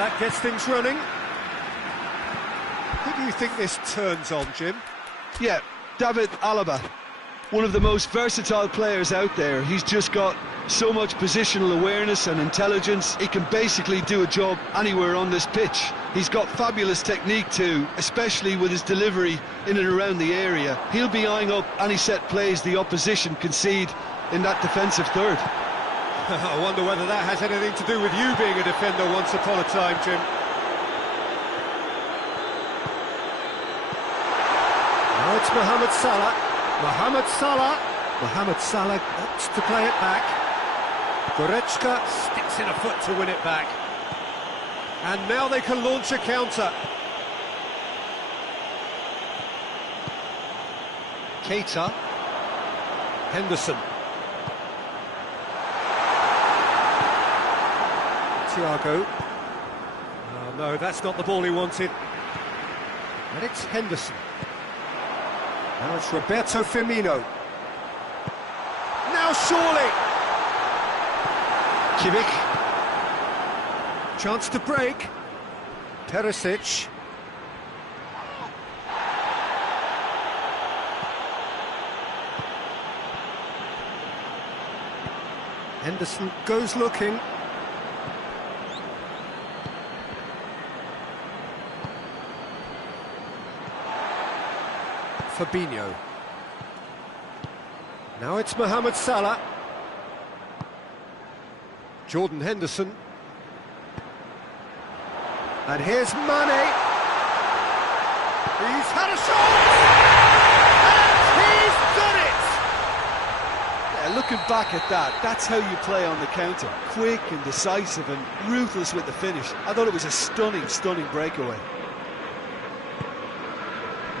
that gets things running. Who do you think this turns on, Jim? Yeah, David Alaba, one of the most versatile players out there. He's just got so much positional awareness and intelligence. He can basically do a job anywhere on this pitch. He's got fabulous technique too, especially with his delivery in and around the area. He'll be eyeing up any set plays the opposition concede in that defensive third. I wonder whether that has anything to do with you being a defender once upon a time, Jim. Now it's Mohamed Salah. Mohamed Salah. Mohamed Salah opts to play it back. Goretzka sticks in a foot to win it back. And now they can launch a counter. Keita. Henderson. Thiago. Oh no, that's not the ball he wanted. And it's Henderson. Now it's Roberto Firmino. Now surely! Kimmich. Chance to break. Perisic. Henderson goes looking. Fabinho. Now it's Mohamed Salah. Jordan Henderson. And here's Mane. He's had a shot! And he's done it! Yeah, looking back at that, that's how you play on the counter. Quick and decisive and ruthless with the finish. I thought it was a stunning, stunning breakaway.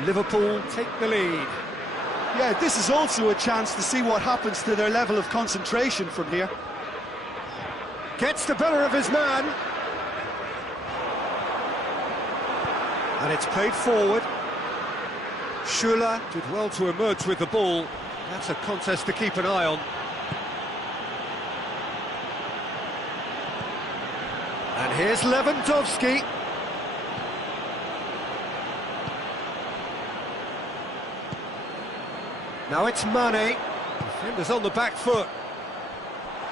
Liverpool take the lead. Yeah, this is also a chance to see what happens to their level of concentration from here. Gets the better of his man. And it's played forward. Schüller did well to emerge with the ball. That's a contest to keep an eye on. And here's Lewandowski. Now it's Mane. Defenders on the back foot.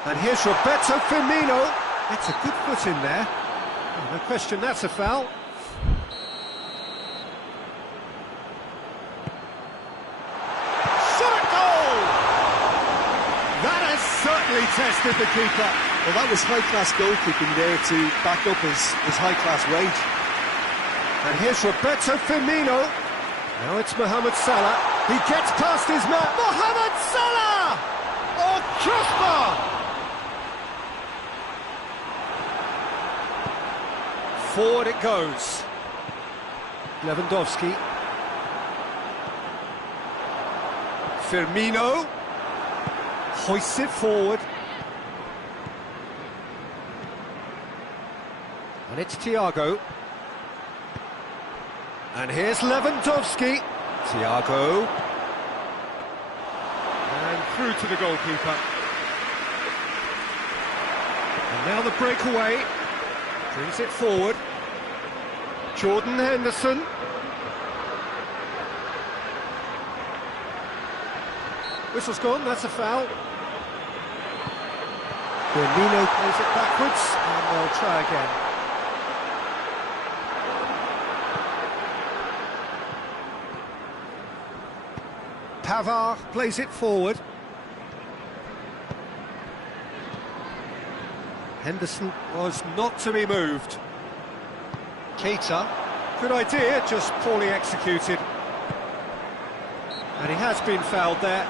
And here's Roberto Firmino. That's a good foot in there. Oh, no question, that's a foul. Shot at goal! That has certainly tested the keeper. Well, that was high-class goalkeeping there to back up his high-class rage. And here's Roberto Firmino. Now it's Mohamed Salah. He gets past his man. Mohamed Salah! Oh, crossbar! Forward it goes. Lewandowski. Firmino. Hoists it forward. And it's Thiago. And here's Lewandowski. Thiago. And through to the goalkeeper. And now the breakaway. Brings it forward. Jordan Henderson. Whistle's gone, that's a foul. Firmino plays it backwards, and they'll try again. Pavard plays it forward. Henderson was not to be moved. Keita, good idea, just poorly executed. And he has been fouled there.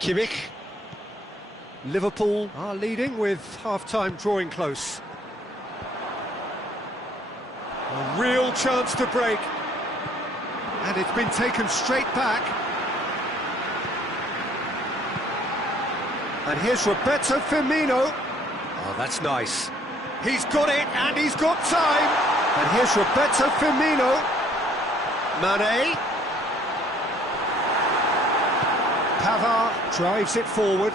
Kimmich. Liverpool are leading with half-time drawing close. A real chance to break. And it's been taken straight back. And here's Roberto Firmino. Oh, that's nice. He's got it, and he's got time. And here's Roberto Firmino. Mane. Pavard drives it forward.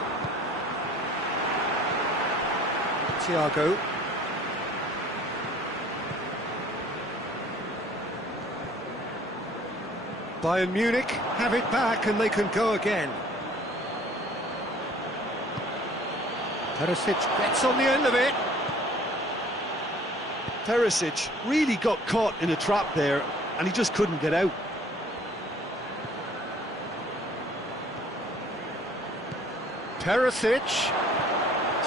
Thiago. Bayern Munich have it back and they can go again. Perisic gets on the end of it. Perisic really got caught in a trap there and he just couldn't get out. Perisic.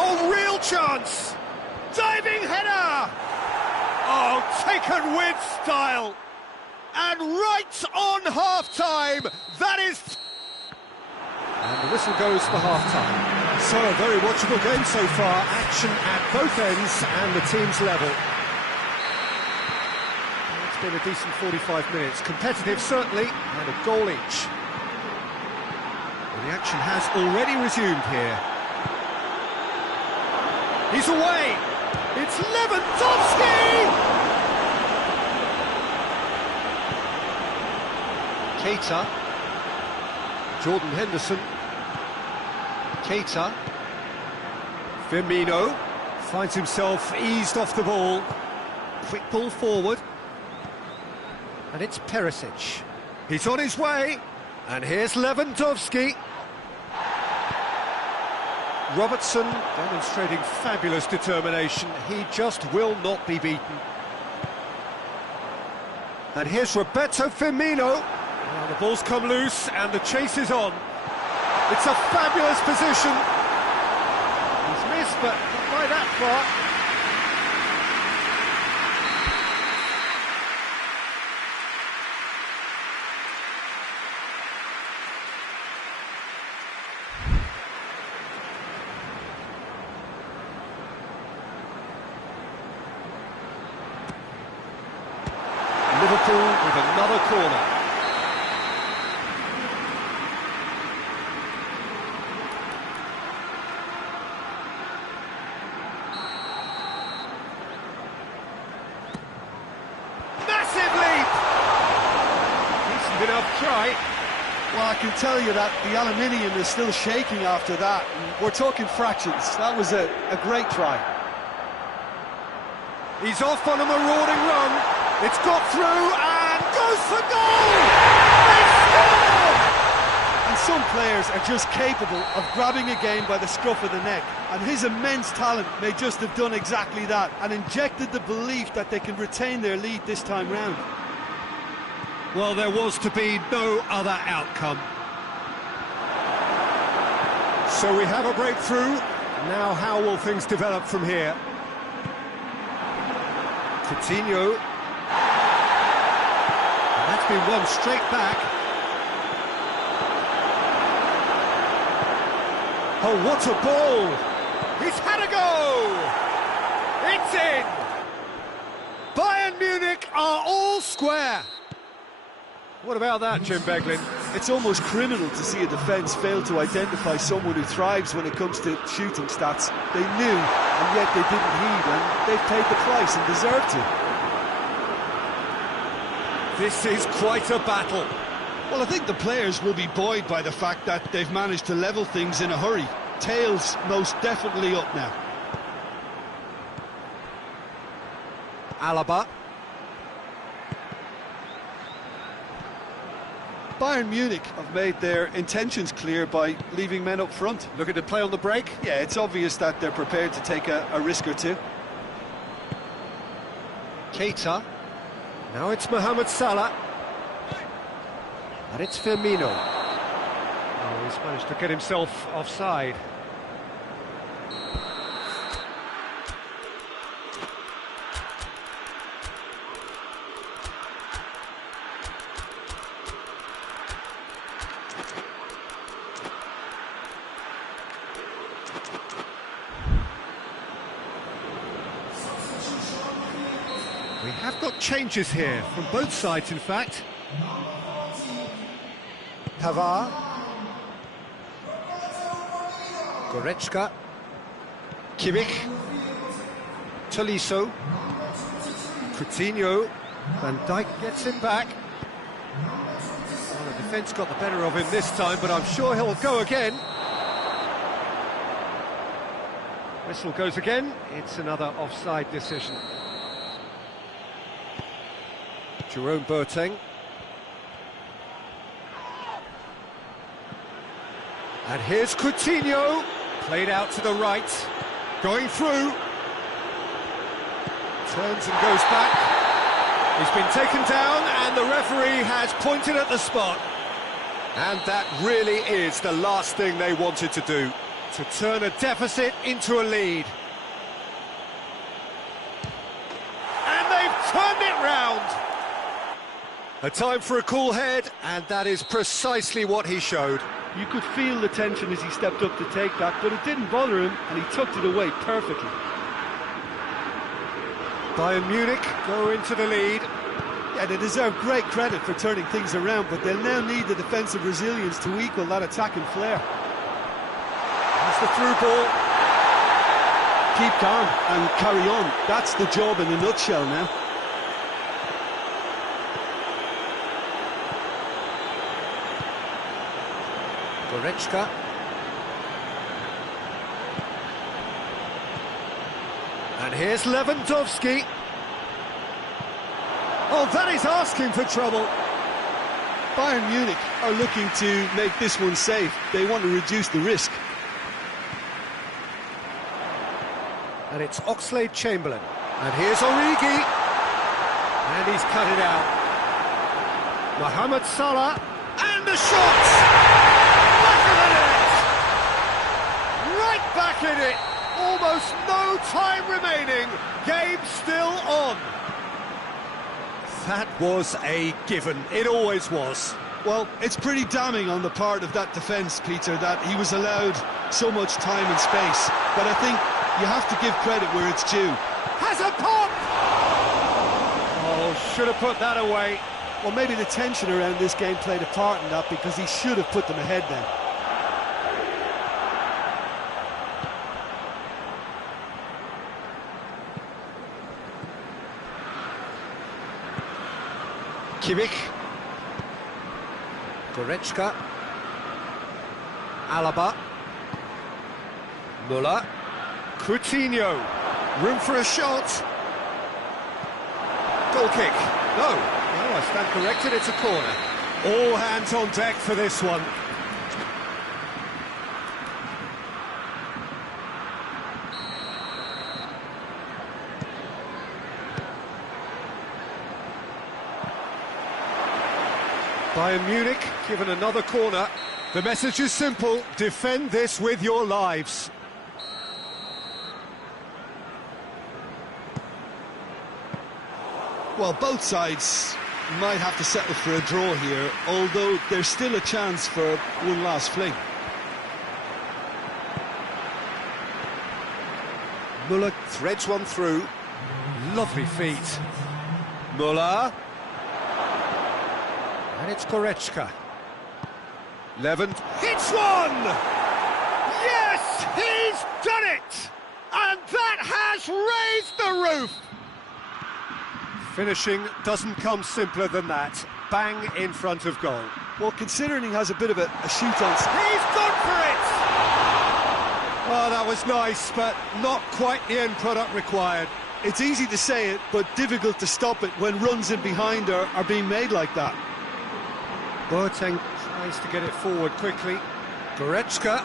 Oh, real chance! Diving header! Oh, taken with style! And right on half-time, that is... And the whistle goes for half-time. So, a very watchable game so far. Action at both ends and the team's level. It's been a decent 45 minutes. Competitive, certainly, and a goal each. Well, the action has already resumed here. He's away! It's Lewandowski! Keita. Jordan Henderson. Keita. Firmino finds himself eased off the ball. Quick ball forward. And it's Perisic. He's on his way. And here's Lewandowski. Robertson demonstrating fabulous determination. He just will not be beaten. And here's Roberto Firmino. Well, the ball's come loose and the chase is on. It's a fabulous position. He's missed, but not by that far. Liverpool with another corner. Massive leap! Decent enough try. Well, I can tell you that the aluminium is still shaking after that. We're talking fractions. That was a great try. He's off on a marauding run. It's got through and goes for goal! They score! And some players are just capable of grabbing a game by the scruff of the neck. And his immense talent may just have done exactly that and injected the belief that they can retain their lead this time round. Well, there was to be no other outcome. So we have a breakthrough. Now how will things develop from here? Coutinho. And that's been won straight back. Oh, what a ball! He's had a go! It's in! Bayern Munich are all square. What about that, Jim Beglin? It's almost criminal to see a defence fail to identify someone who thrives when it comes to shooting stats. They knew, and yet they didn't heed, and they've paid the price and deserved to. This is quite a battle. Well, I think the players will be buoyed by the fact that they've managed to level things in a hurry. Tails most definitely up now. Alaba. Bayern Munich have made their intentions clear by leaving men up front. Looking to play on the break. Yeah, it's obvious that they're prepared to take a risk or two. Keita. Now it's Mohamed Salah. And it's Firmino. Oh, he's managed to get himself offside. We have got changes here, from both sides in fact. Pavard. Goretzka. Kimmich. Tolisso. Coutinho. Van Dijk gets it back. Well, the defence got the better of him this time, but I'm sure he'll go again. Whistle goes again. It's another offside decision. Jerome Boateng. And here's Coutinho. Played out to the right. Going through. Turns and goes back. He's been taken down and the referee has pointed at the spot. And that really is the last thing they wanted to do, to turn a deficit into a lead. And they've turned it round! A time for a cool head, and that is precisely what he showed. You could feel the tension as he stepped up to take that, but it didn't bother him, and he tucked it away perfectly. Bayern Munich go into the lead. Yeah, they deserve great credit for turning things around, but they'll now need the defensive resilience to equal that attacking flair. That's the through ball. Keep calm and carry on. That's the job in a nutshell now. Goretzka. And here's Lewandowski. Oh, that is asking for trouble. Bayern Munich are looking to make this one safe. They want to reduce the risk. And it's Oxlade-Chamberlain. And here's Origi. And he's cut it out. Mohamed Salah. And the shot! Back of the net! Right back in it! Almost no time remaining. Game still on. That was a given. It always was. Well, it's pretty damning on the part of that defence, Peter, that he was allowed so much time and space. But I think you have to give credit where it's due. Has a pop! Oh, should have put that away. Well, maybe the tension around this game played a part in that, because he should have put them ahead then. Kimmich. Goretzka. Alaba. Müller. Coutinho. Room for a shot. Goal kick. No, I stand corrected, it's a corner. All hands on deck for this one. Bayern Munich given another corner. The message is simple: defend this with your lives. Well, both sides might have to settle for a draw here, although there's still a chance for one last fling. Müller threads one through. Lovely feet. Müller. And it's Goretzka. Levent hits one! Yes, he's done it! And that has raised the roof! Finishing doesn't come simpler than that. Bang in front of goal. Well, considering he has a bit of a shoot on... He's gone for it! Oh, that was nice, but not quite the end product required. It's easy to say it, but difficult to stop it when runs in behind are being made like that. Boateng tries to get it forward quickly. Goretzka.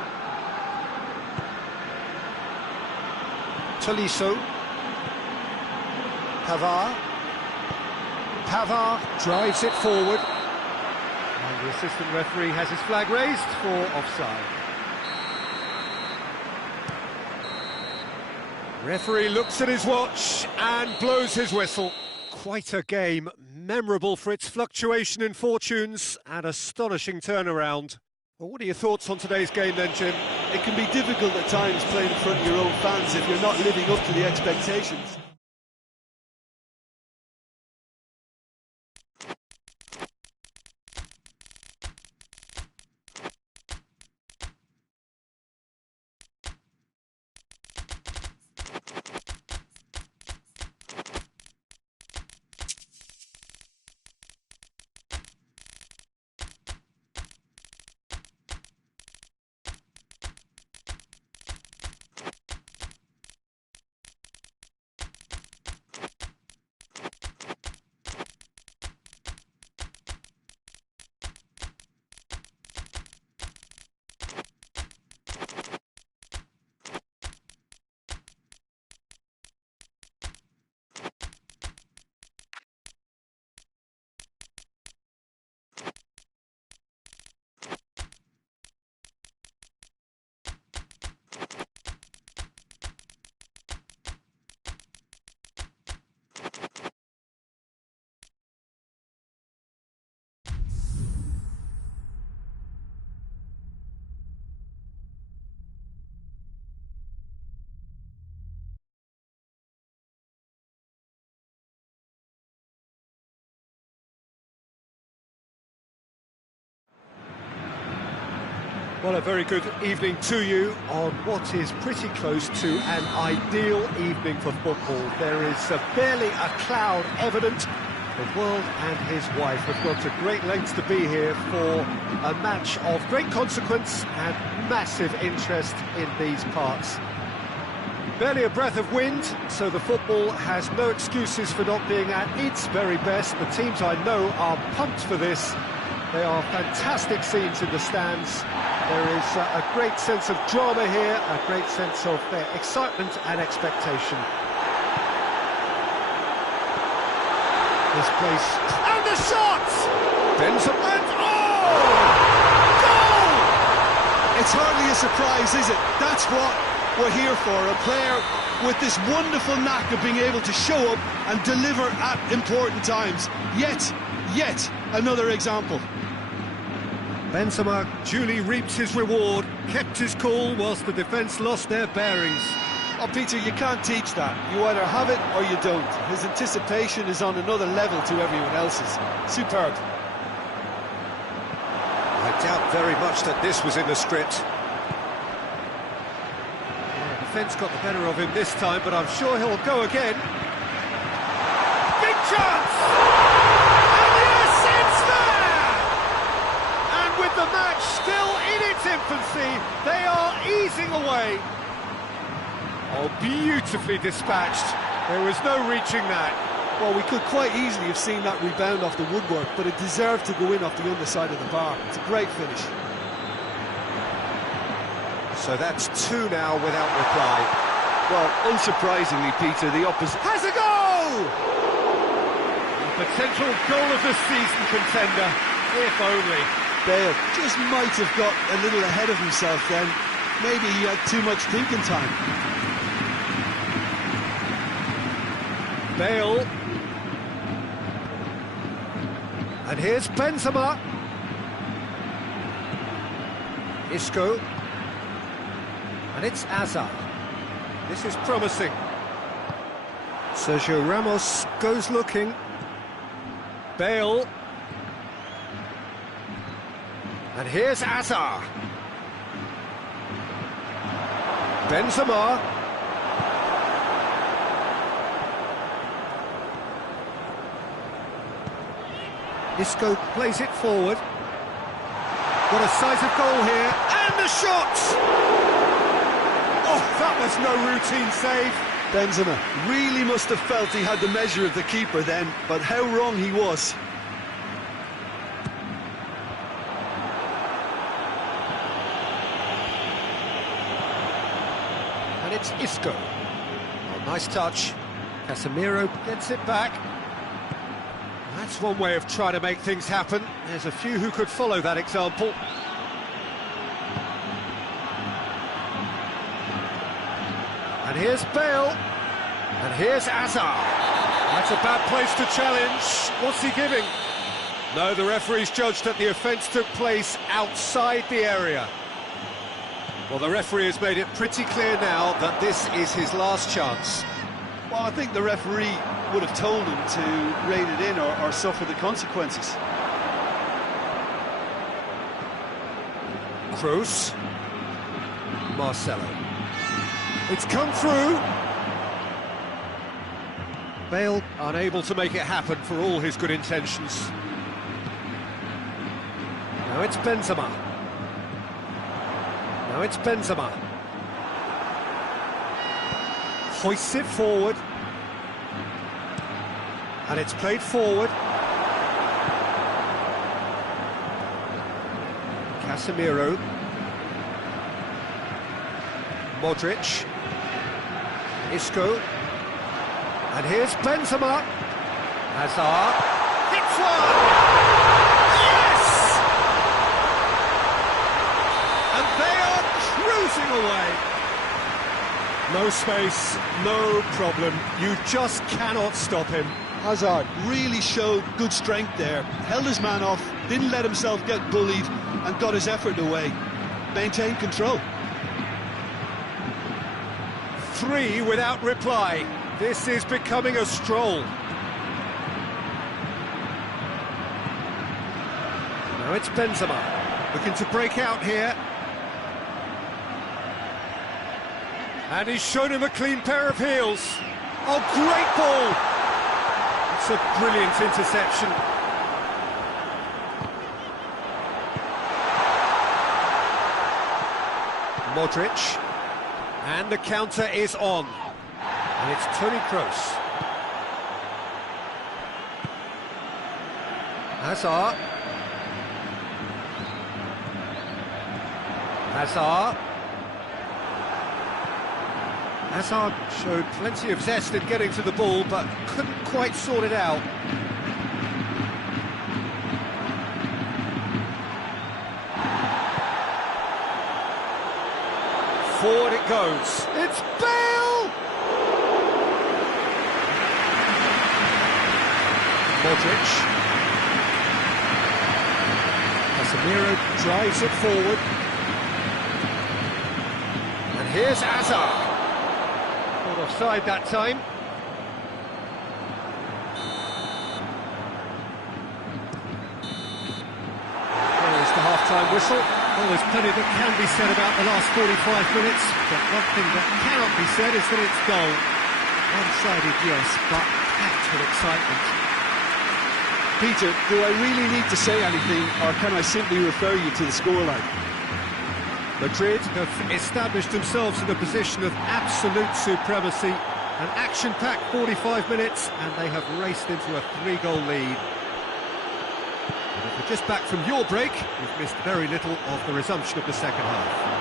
Tolisso. Pavard. Pavard drives it forward. And the assistant referee has his flag raised for offside. Referee looks at his watch and blows his whistle. Quite a game, memorable for its fluctuation in fortunes and astonishing turnaround. Well, what are your thoughts on today's game then, Jim? It can be difficult at times playing in front of your own fans if you're not living up to the expectations. Well, a very good evening to you on what is pretty close to an ideal evening for football. There is barely a cloud evident. The world and his wife have gone to great lengths to be here for a match of great consequence and massive interest in these parts. Barely a breath of wind, so the football has no excuses for not being at its very best. The teams I know are pumped for this. They are fantastic scenes in the stands. There is a great sense of drama here, a great sense of excitement and expectation. This place, and the shot! Benzema, and goal! It's hardly a surprise, is it? That's what we're here for, a player with this wonderful knack of being able to show up and deliver at important times. Yet another example. Benzema duly reaps his reward, kept his cool whilst the defence lost their bearings. Oh, Peter, you can't teach that. You either have it or you don't. His anticipation is on another level to everyone else's. Superb. I doubt very much that this was in the script. Defence got the better of him this time, but I'm sure he'll go again. Big chance! And yes, it's there! And with the match still in its infancy, they are easing away. Oh, beautifully dispatched. There was no reaching that. Well, we could quite easily have seen that rebound off the woodwork, but it deserved to go in off the underside of the bar. It's a great finish. So that's two now without reply. Well, unsurprisingly, Peter, the opposite... Has a goal! A potential goal of the season contender, if only. Bale just might have got a little ahead of himself then. Maybe he had too much thinking time. Bale. And here's Benzema. Isco. And it's Hazard. This is promising. Sergio Ramos goes looking. Bale. And here's Hazard. Benzema. Isco plays it forward. Got a sight of goal here, and the shot! Oh, that was no routine save. Benzema really must have felt he had the measure of the keeper then, but how wrong he was. And it's Isco. Oh, nice touch. Casemiro gets it back. That's one way of trying to make things happen. There's a few who could follow that example. And here's Bale. And here's Hazard. That's a bad place to challenge. What's he giving? No, the referee's judged that the offence took place outside the area. Well, the referee has made it pretty clear now that this is his last chance. Well, I think the referee would have told him to rein it in or suffer the consequences. Kroos. Marcelo. It's come through. Bale unable to make it happen for all his good intentions. Now it's Benzema. Now it's Benzema. Hoists it forward. And it's played forward. Casemiro. Modric. Isco. And here's Benzema. Hazard. Hits one! Yes! And they are cruising away. No space, no problem. You just cannot stop him. Hazard really showed good strength there. Held his man off, didn't let himself get bullied, and got his effort away. Maintained control. 3 without reply. This is becoming a stroll. Now it's Benzema, looking to break out here. And he's shown him a clean pair of heels. Oh, great ball! It's a brilliant interception. Modric. And the counter is on. And it's Toni Kroos. Hazard. Hazard showed plenty of zest in getting to the ball, but couldn't quite sort it out. Forward it goes. It's Bale! Modric. Casemiro drives it forward. And here's Hazard. Not offside that time. There's the half-time whistle. Well, there's plenty that can be said about the last 45 minutes, but one thing that cannot be said is that it's goal. One-sided, yes, but packed with excitement. Peter, do I really need to say anything, or can I simply refer you to the scoreline? Madrid have established themselves in a position of absolute supremacy. An action-packed 45 minutes, and they have raced into a 3-goal lead. And if you're just back from your break, you've missed very little of the resumption of the second half.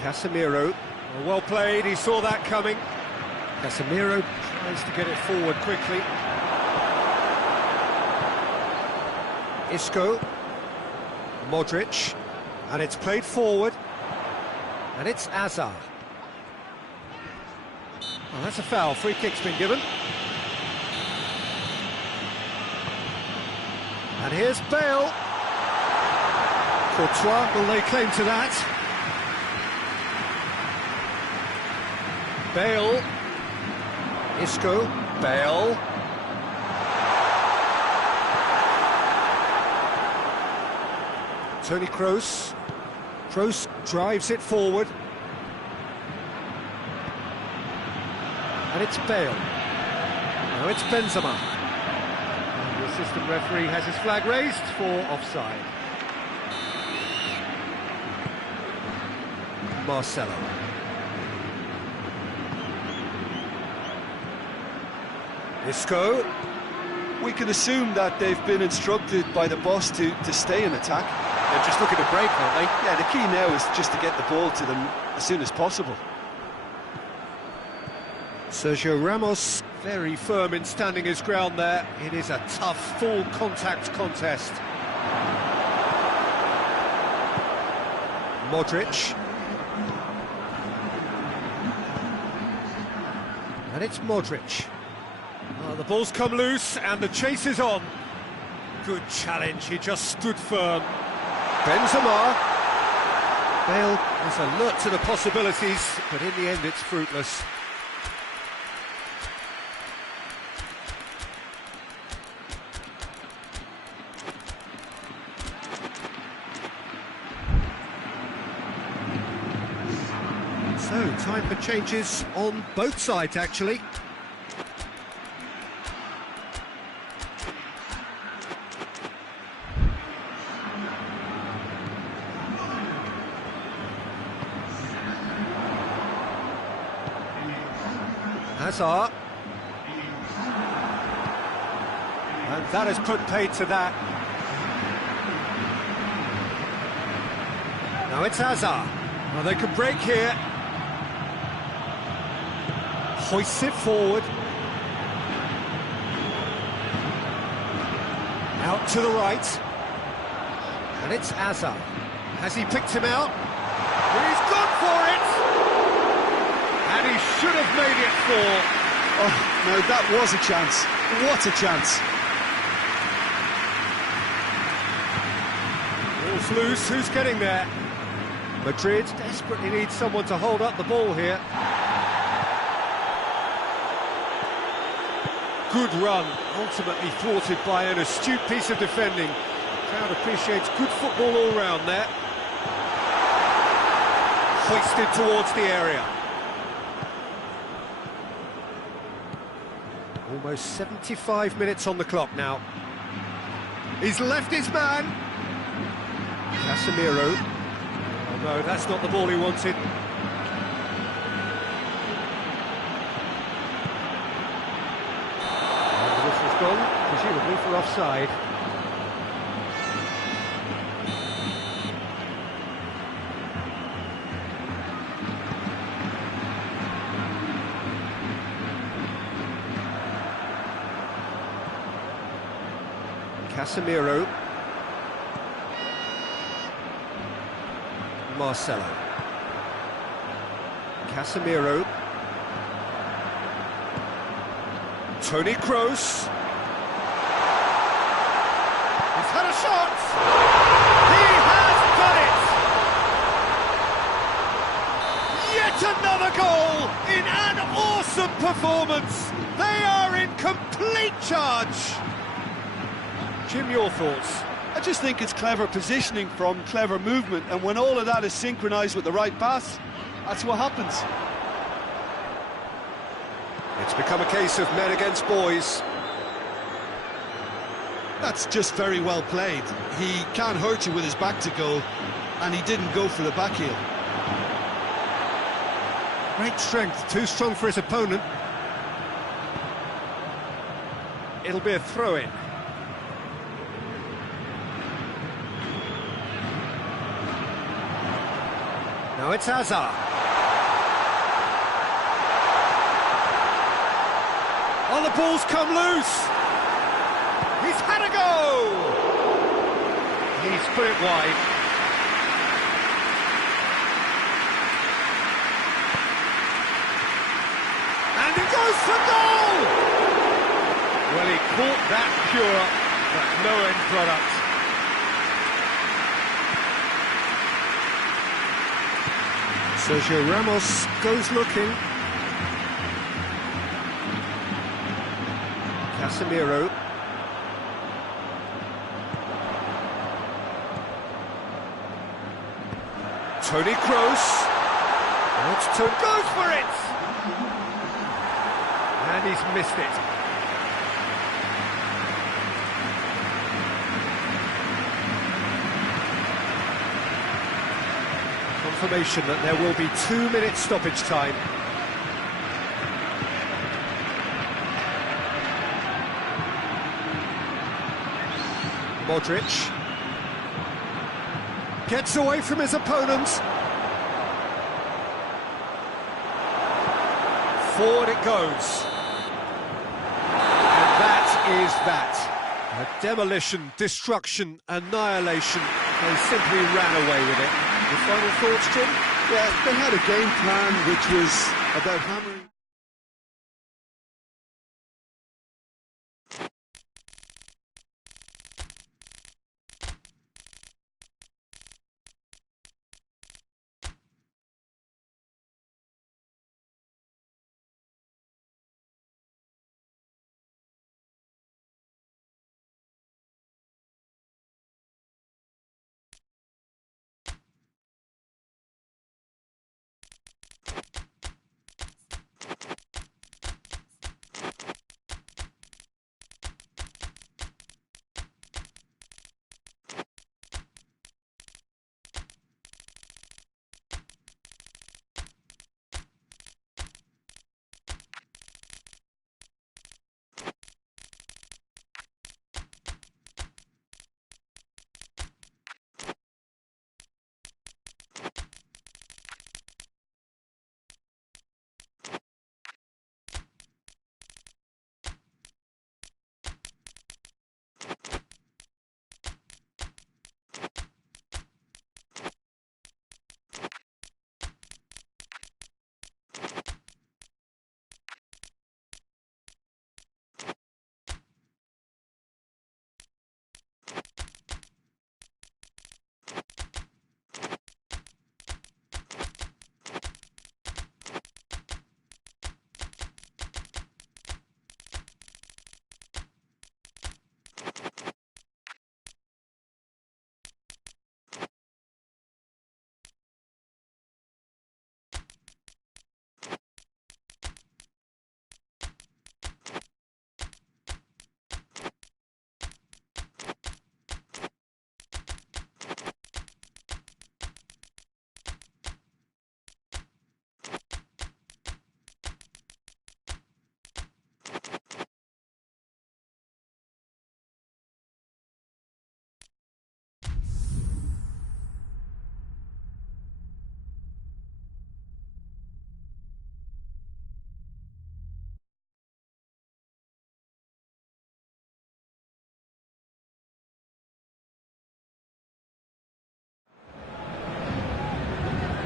Casemiro, well played, he saw that coming. Casemiro tries to get it forward quickly. Isco, Modric, and it's played forward, and it's Hazard. Well, that's a foul, free kick's been given. And here's Bale. Courtois will lay claim to that. Bale, Isco, Bale. Toni Kroos. Kroos drives it forward. And it's Bale. Now it's Benzema. And the assistant referee has his flag raised for offside. Marcelo. Isco. We can assume that they've been instructed by the boss to stay in attack. They're just looking to break, aren't they? Yeah, the key now is just to get the ball to them as soon as possible. Sergio Ramos, very firm in standing his ground there. It is a tough, full contact contest. Modric. And it's Modric. Oh, the ball's come loose and the chase is on. Good challenge, he just stood firm. Benzema. Bale is alert to the possibilities, but in the end it's fruitless. So, time for changes on both sides, actually. Hazard. And that has put paid to that. Now it's Hazard. Well, they can break here. Hoists it forward. Out to the right. And it's Hazard. Has he picked him out? He's gone for it! And he should have made it 4. Oh, no, that was a chance. What a chance. Ball's loose, who's getting there? Madrid desperately needs someone to hold up the ball here. good run, ultimately thwarted by an astute piece of defending. Crowd appreciates good football all round there. Hoisted towards the area. Almost 75 minutes on the clock now. He's left his man. Casemiro. Oh no, that's not the ball he wanted. And the whistle's gone, presumably for offside. Casemiro. Marcelo. Casemiro. Toni Kroos. He's had a shot! He has done it! Yet another goal in an awesome performance! They are in complete charge! Jim, your thoughts? I just think it's clever positioning from clever movement, and when all of that is synchronised with the right pass, that's what happens. It's become a case of men against boys. That's just very well played. He can't hurt you with his back to goal, and he didn't go for the back heel. Great strength, too strong for his opponent. It'll be a throw-in. Now it's Hazard. Oh, the ball's come loose. He's had a go. He's put it wide. And it goes for goal. Well, he caught that pure, but no end product. Sergio Ramos goes looking. Casemiro. Toni Kroos. Goes for it! And he's missed it. Confirmation that there will be 2 minutes stoppage time. Modric gets away from his opponent. Forward it goes. And that is that. A demolition, destruction, annihilation. They simply ran away with it. Your final thoughts, Jim? Yeah, they had a game plan which was about hammering.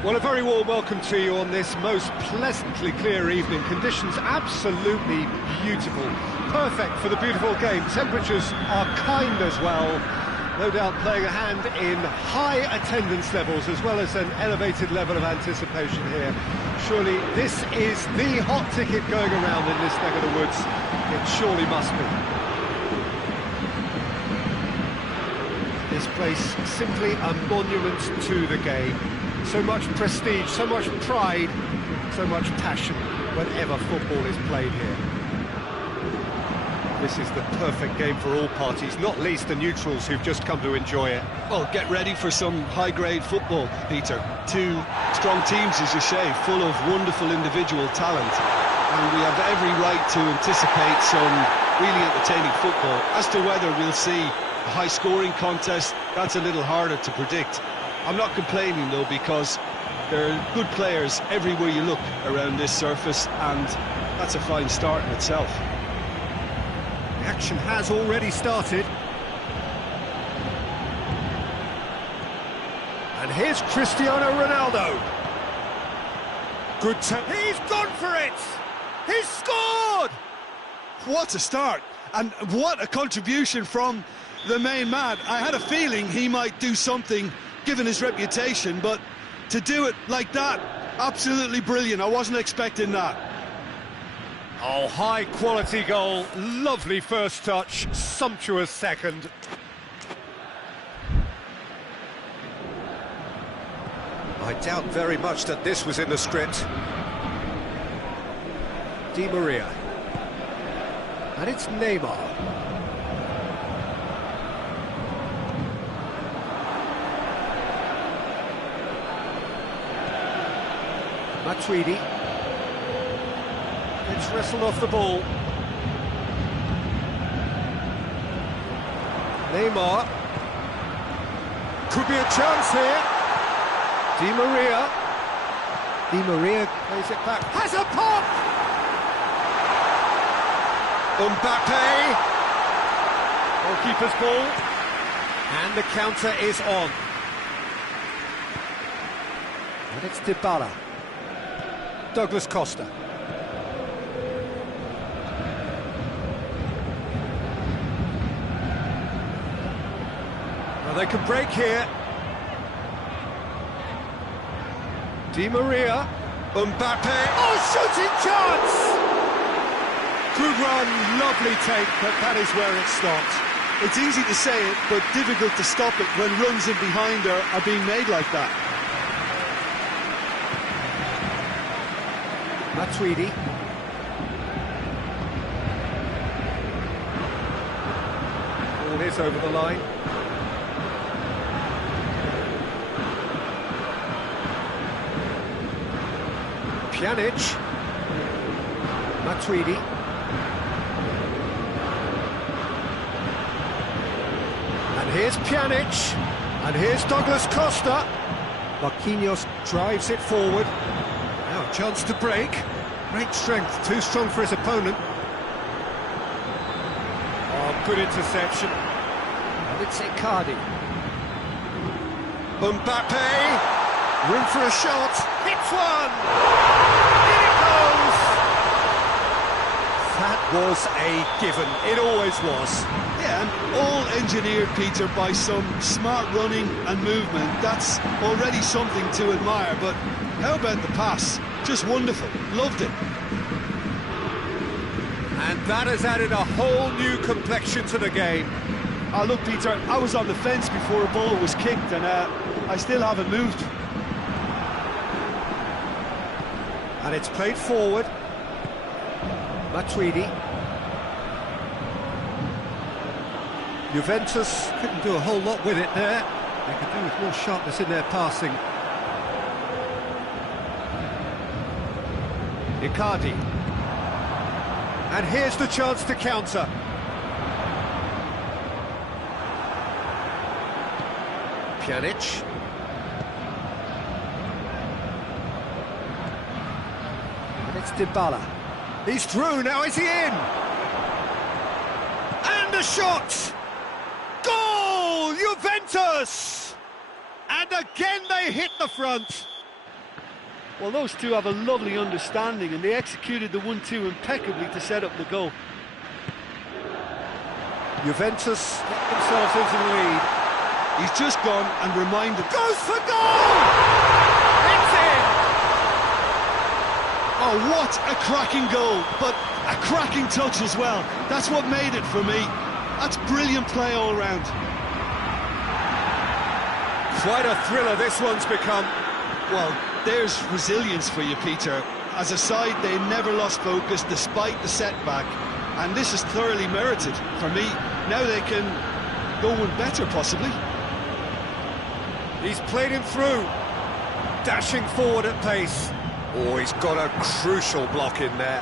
Well, a very warm welcome to you on this most pleasantly clear evening. Conditions absolutely beautiful. Perfect for the beautiful game. Temperatures are kind as well. No doubt playing a hand in high attendance levels as well as an elevated level of anticipation here. Surely this is the hot ticket going around in this neck of the woods. It surely must be. This place simply a monument to the game. So much prestige, so much pride, so much passion whenever football is played here. This is the perfect game for all parties, not least the neutrals who've just come to enjoy it. Well, get ready for some high-grade football, Peter. Two strong teams, as you say, full of wonderful individual talent. And we have every right to anticipate some really entertaining football. As to whether we'll see a high-scoring contest, that's a little harder to predict. I'm not complaining, though, because there are good players everywhere you look around this surface, and that's a fine start in itself. The action has already started. And here's Cristiano Ronaldo. Good time. He's gone for it! He's scored! What a start, and what a contribution from the main man. I had a feeling he might do something given his reputation, but to do it like that, absolutely brilliant. I wasn't expecting that. Oh, high-quality goal, lovely first touch, sumptuous second. I doubt very much that this was in the script. Di Maria. And it's Neymar. Matuidi. It's wrestled off the ball. Neymar. Could be a chance here. Di Maria. Di Maria plays it back. Has a pop! Mbappe. Goalkeeper's ball. And the counter is on. And it's Dybala. Douglas Costa. Well, they can break here. Di Maria. Mbappe. Oh, shooting chance! Good run, lovely take, but that is where it stopped. It's easy to say it, but difficult to stop it when runs in behind are being made like that. Matuidi. Ball is over the line. Pjanic. Matuidi. And here's Pjanic. And here's Douglas Costa. Marquinhos drives it forward. Now a chance to break. Great strength, too strong for his opponent. Oh, good interception. And it's Icardi. Mbappe. Room for a shot. Hits one! In it goes! That was a given. It always was. Yeah, and all engineered, Peter, by some smart running and movement. That's already something to admire, but how about the pass? Just wonderful. Loved it. And that has added a whole new complexion to the game. Look, Peter, I was on the fence before a ball was kicked, and I still haven't moved. And it's played forward. Matuidi. Juventus couldn't do a whole lot with it there. They could do with more sharpness in their passing. Icardi. And here's the chance to counter. Pjanic. And it's Dybala. He's through, now is he in? And a shot! Goal! Juventus! And again they hit the front. Well, those two have a lovely understanding, and they executed the 1-2 impeccably to set up the goal. Juventus get themselves into the lead. He's just gone and reminded... Goes for goal! It's in! Oh, what a cracking goal, but a cracking touch as well. That's what made it for me. That's brilliant play all round. Quite a thriller this one's become. Well, there's resilience for you, Peter. As a side, they never lost focus despite the setback, and this is thoroughly merited for me. Now they can go one better, possibly. He's played him through, dashing forward at pace. Oh, he's got a crucial block in there.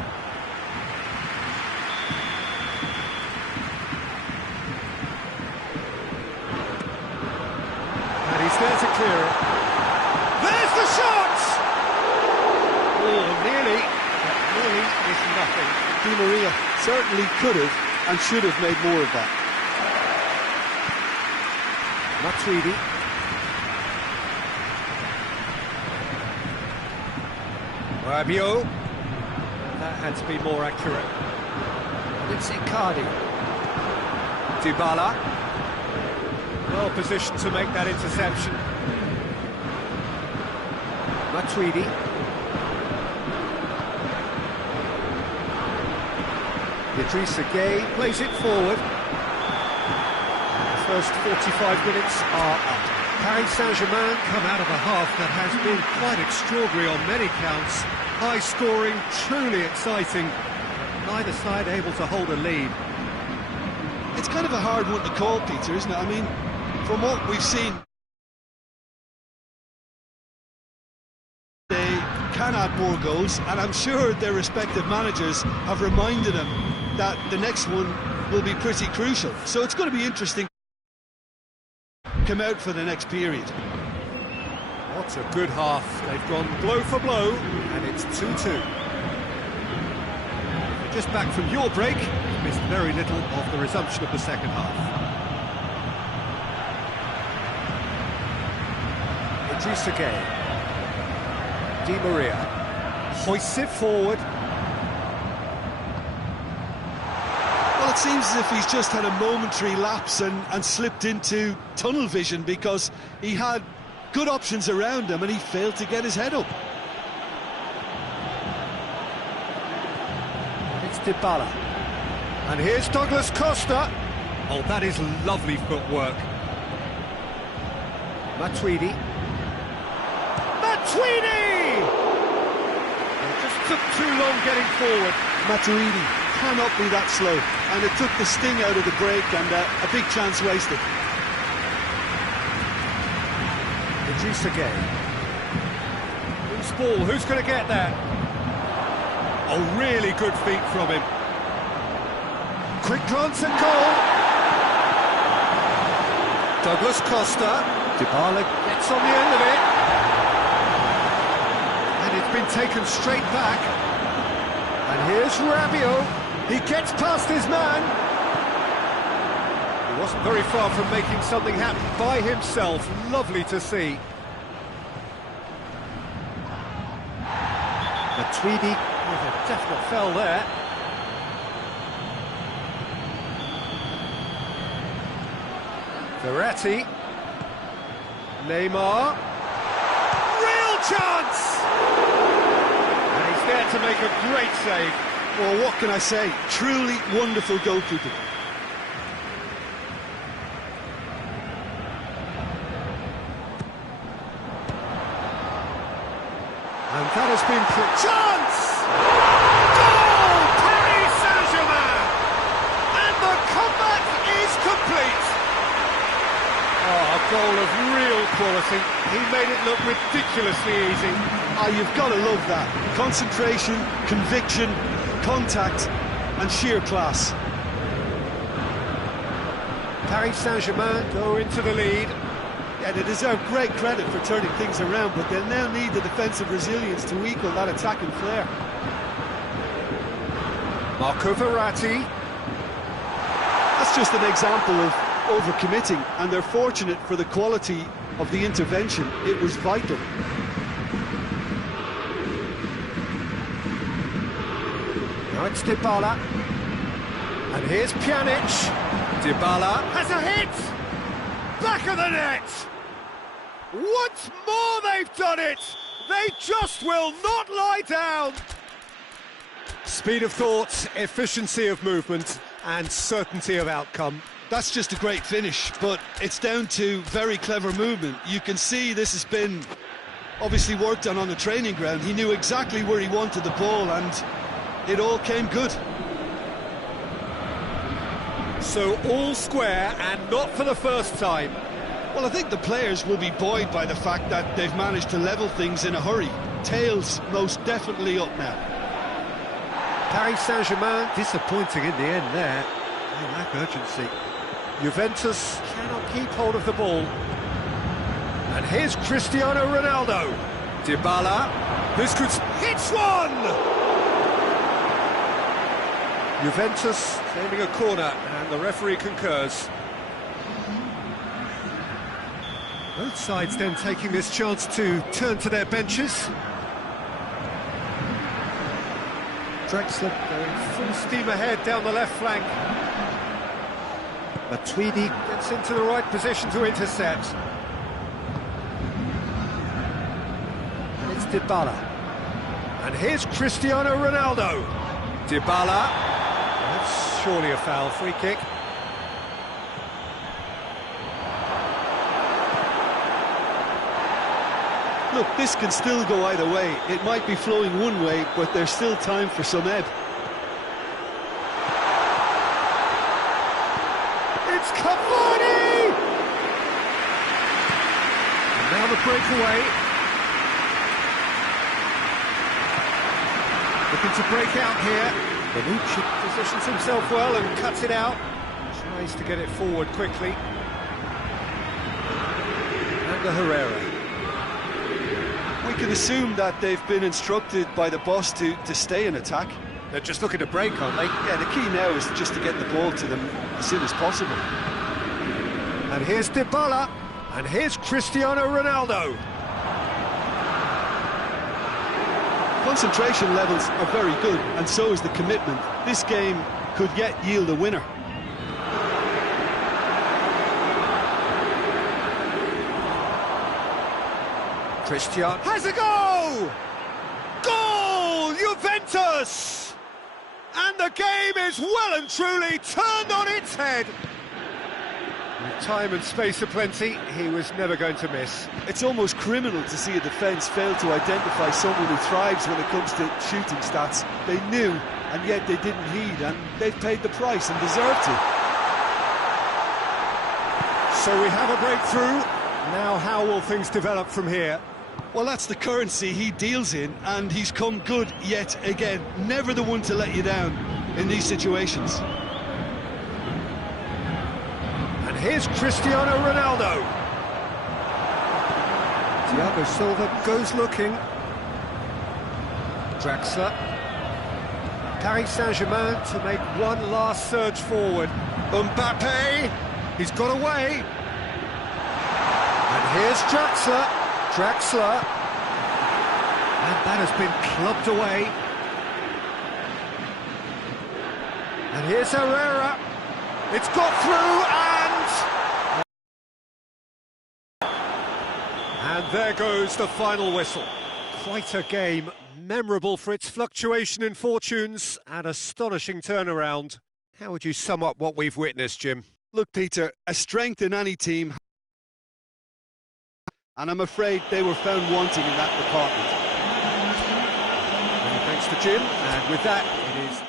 And he's there to clear it. There's the shot! Oh, nearly, but nearly is nothing. Di Maria certainly could have and should have made more of that. Matuidi. Rabiot. That had to be more accurate. It's Icardi. Dybala. Well positioned to make that interception. Matuidi. Idrissa Gueye plays it forward. The first 45 minutes are up. Paris Saint-Germain come out of a half that has been quite extraordinary on many counts. High scoring, truly exciting. Neither side able to hold a lead. It's kind of a hard one to call, Peter, isn't it? I mean, from what we've seen, they can add more goals, and I'm sure their respective managers have reminded them that the next one will be pretty crucial. So it's going to be interesting to come out for the next period. What a good half. They've gone blow for blow, and it's 2-2. Just back from your break, you've missed very little of the resumption of the second half. Idrissa Gueye. Di Maria hoists it forward. Well, it seems as if he's just had a momentary lapse and slipped into tunnel vision, because he had good options around him and he failed to get his head up. It's Dybala. And here's Douglas Costa. Oh, that is lovely footwork. Matuidi. Matuidi! It just took too long getting forward. Matuidi cannot be that slow, and it took the sting out of the break, and a big chance wasted. Idrissa Gueye. Who's ball? Who's going to get that? Oh, really good feet from him. Quick glance at goal. Douglas Costa. Dybala gets on the end of it. And it's been taken straight back. And here's Rabiot. He gets past his man. He wasn't very far from making something happen by himself. Lovely to see. Matuidi with a definite fell there. Verratti. Neymar. Real chance! And he's there to make a great save. Well, what can I say? Truly wonderful goalkeeping. And that has been chance! Goal! Paris Saint-Germain! And the comeback is complete! Oh, a goal of real quality. He made it look ridiculously easy. Ah, you've got to love that. Concentration, conviction, contact and sheer class. Paris Saint-Germain go into the lead. Yeah, they deserve great credit for turning things around, but they'll now need the defensive resilience to equal that attacking flair. Marco Verratti. That's just an example of overcommitting, and they're fortunate for the quality of the intervention. It was vital. Now it's Dybala. And here's Pjanic. Dybala has a hit! Back of the net! Once more they've done it! They just will not lie down! Speed of thought, efficiency of movement, and certainty of outcome. That's just a great finish, but it's down to very clever movement. You can see this has been obviously worked on the training ground. He knew exactly where he wanted the ball, and it all came good. So all square, and not for the first time. Well, I think the players will be buoyed by the fact that they've managed to level things in a hurry. Tails most definitely up now. Paris Saint-Germain disappointing in the end there. They lack urgency. Juventus cannot keep hold of the ball. And here's Cristiano Ronaldo. Dybala. This could... hits one! Juventus claiming a corner, and the referee concurs. Both sides then taking this chance to turn to their benches. Drexler going full steam ahead down the left flank. Matuidi gets into the right position to intercept. And it's Dybala. And here's Cristiano Ronaldo. Dybala. That's surely a foul. Free kick. Look, this can still go either way. It might be flowing one way, but there's still time for some ebb. It's Cavani! And now the breakaway. Looking to break out here. Bonucci positions himself well and cuts it out. Tries to get it forward quickly. And the Herrera. We can assume that they've been instructed by the boss to stay in attack. They're just looking to break, aren't they? Yeah, the key now is just to get the ball to them as soon as possible. And here's Dybala. And here's Cristiano Ronaldo. Concentration levels are very good, and so is the commitment. This game could yet yield a winner. Cristiano has a goal! Goal! Juventus! And the game is well and truly turned on its head. With time and space aplenty, he was never going to miss. It's almost criminal to see a defence fail to identify someone who thrives when it comes to shooting stats. They knew, and yet they didn't heed, and they've paid the price and deserved to. So we have a breakthrough. Now how will things develop from here? Well, that's the currency he deals in, and he's come good yet again. Never the one to let you down in these situations. And here's Cristiano Ronaldo. Thiago Silva goes looking. Draxler. Paris Saint-Germain to make one last surge forward. Mbappe. He's got away. And here's Draxler. Draxler, and that has been clubbed away. And here's Herrera. It's got through, and there goes the final whistle. Quite a game, memorable for its fluctuation in fortunes and astonishing turnaround. How would you sum up what we've witnessed, Jim? Look, Peter, a strength in any team, and I'm afraid they were found wanting in that department. Many thanks to Jim, and with that, it is...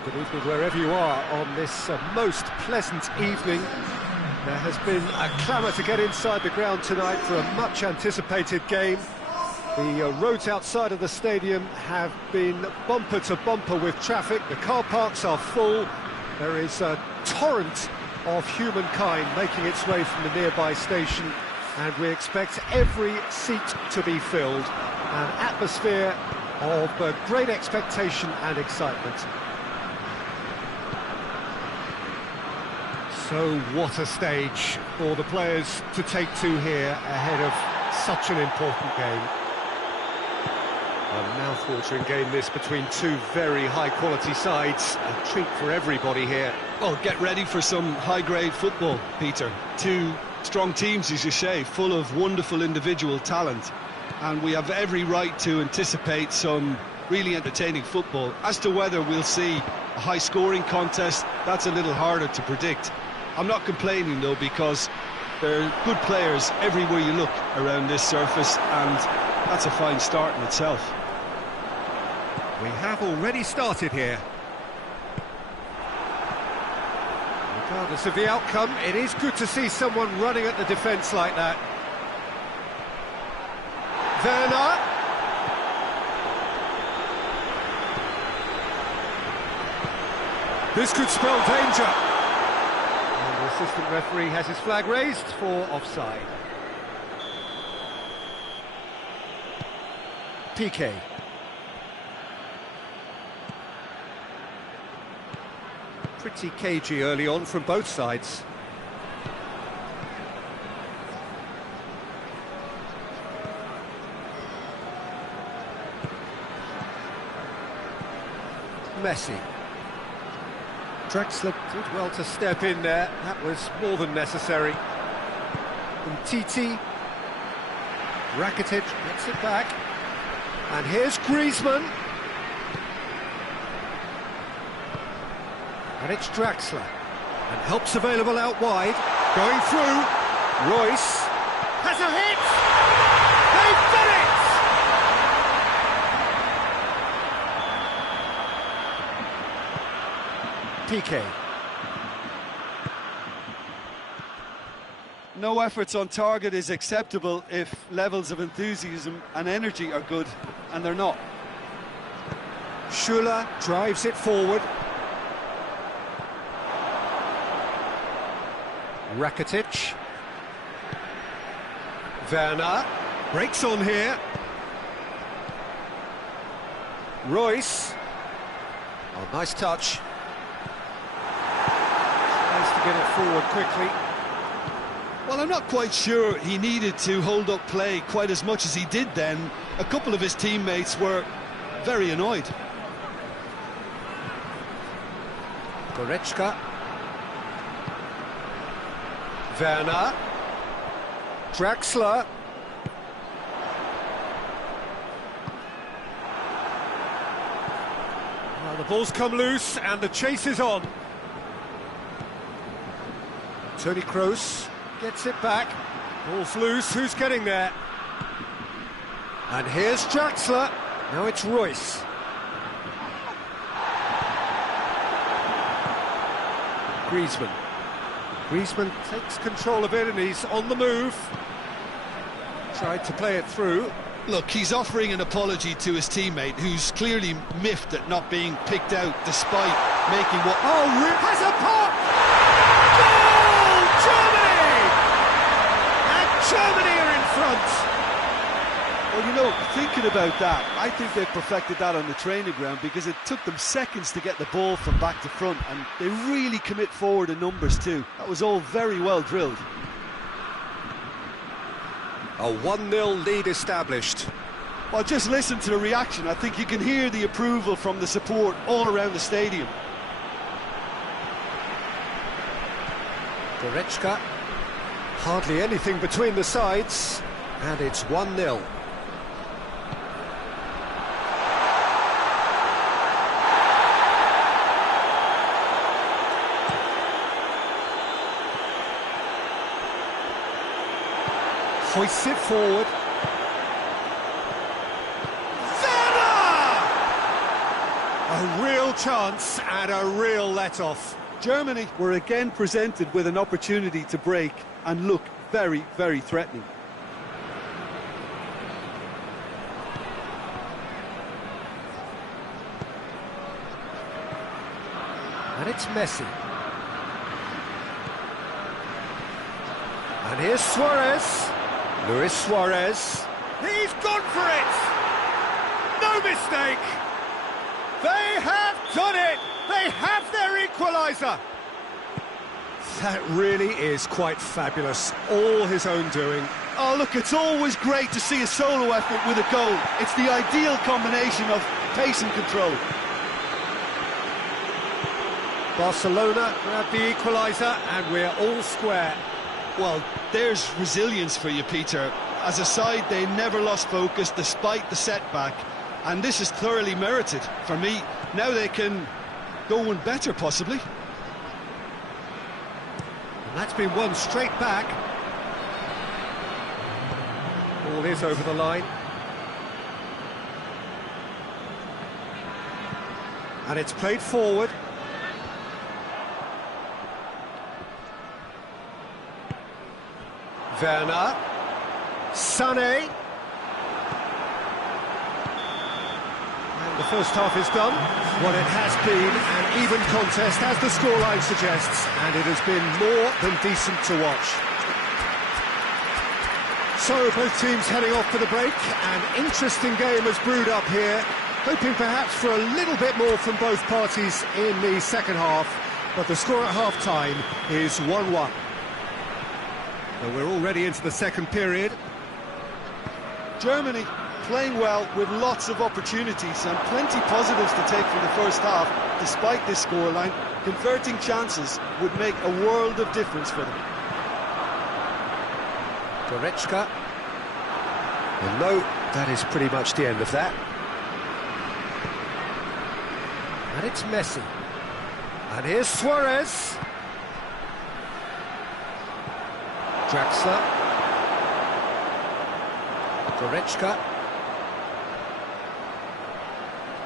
Well, good evening wherever you are on this most pleasant evening. There has been a clamour to get inside the ground tonight for a much anticipated game. The roads outside of the stadium have been bumper to bumper with traffic. The car parks are full. There is a torrent of humankind making its way from the nearby station, and we expect every seat to be filled. An atmosphere of great expectation and excitement. So what a stage for the players to take to here ahead of such an important game. A mouth-watering game this between two very high-quality sides. A treat for everybody here. Well, get ready for some high-grade football, Peter. Two strong teams, as you say, full of wonderful individual talent. And we have every right to anticipate some really entertaining football. As to whether we'll see a high-scoring contest, that's a little harder to predict. I'm not complaining, though, because there are good players everywhere you look around this surface, and that's a fine start in itself. We have already started here. Regardless of the outcome, it is good to see someone running at the defence like that. Werner. This could spell danger. And the assistant referee has his flag raised for offside. Piqué. Pretty cagey early on from both sides. Messi. Draxler did well to step in there. That was more than necessary. And Titi. Rakitic gets it back. And here's Griezmann. And it's Draxler. And help's available out wide. Going through. Royce has a hit! They've done it! Piqué. No efforts on target is acceptable if levels of enthusiasm and energy are good, and they're not. Schuller drives it forward. Rakitic. Werner breaks on here. Royce. Oh, nice touch. Tries to get it forward quickly. Well, I'm not quite sure he needed to hold up play quite as much as he did then. A couple of his teammates were very annoyed. Goretzka. Werner. Draxler. Well, the ball's come loose and the chase is on. Toni Kroos gets it back. Ball's loose. Who's getting there? And here's Draxler. Now it's Royce. Griezmann. Griezmann takes control of it and he's on the move. Tried to play it through. Look, he's offering an apology to his teammate, who's clearly miffed at not being picked out despite making what... Oh, has a pop! Goal! Germany! And Germany are in front! Well, you know, thinking about that, I think they perfected that on the training ground because it took them seconds to get the ball from back to front, and they really commit forward in numbers too. That was all very well drilled. A 1-0 lead established. Well, just listen to the reaction. I think you can hear the approval from the support all around the stadium. Goretzka. Hardly anything between the sides, and it's 1-0. Hoists it forward. Werner! A A real chance and a real let-off. Germany were again presented with an opportunity to break and look very, very threatening. And it's Messi. And here's Suarez. Luis Suarez. He's gone for it! No mistake! They have done it! They have their equaliser! That really is quite fabulous. All his own doing. Oh, look, it's always great to see a solo effort with a goal. It's the ideal combination of pace and control. Barcelona grab the equaliser and we're all square. Well, there's resilience for you, Peter. As a side, they never lost focus despite the setback, and this is thoroughly merited. For me, now they can go one better, possibly. And that's been won straight back. Ball is over the line. And it's played forward. Werner, Sané, and the first half is done. Well, it has been an even contest, as the scoreline suggests, and it has been more than decent to watch. So, both teams heading off for the break. An interesting game has brewed up here, hoping perhaps for a little bit more from both parties in the second half, but the score at half-time is 1-1. Well, we're already into the second period. Germany playing well with lots of opportunities and plenty positives to take from the first half. Despite this scoreline, converting chances would make a world of difference for them. Goretzka. Well, no, that is pretty much the end of that. And it's Messi. And here's Suarez. Draxler. Goretzka.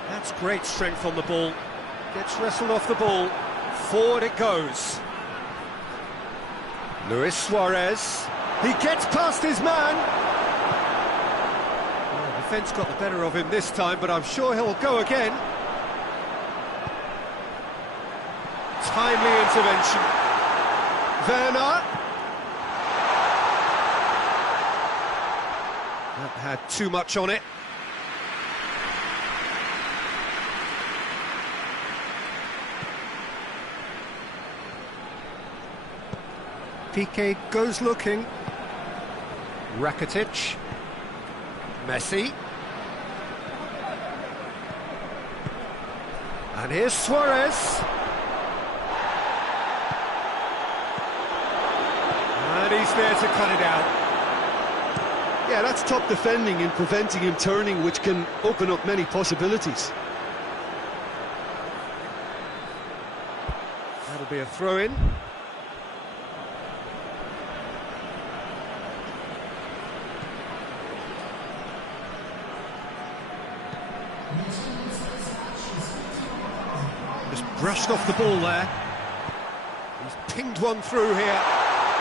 That's great strength on the ball. Gets wrestled off the ball. Forward it goes. Luis Suarez. He gets past his man. Well, the defence got the better of him this time, but I'm sure he'll go again. Timely intervention. Werner. That had too much on it. Piqué goes looking. Rakitic. Messi. And here's Suarez. And he's there to cut it out. Yeah, that's top defending and preventing him turning, which can open up many possibilities. That'll be a throw-in. Just brushed off the ball there. He's pinged one through here.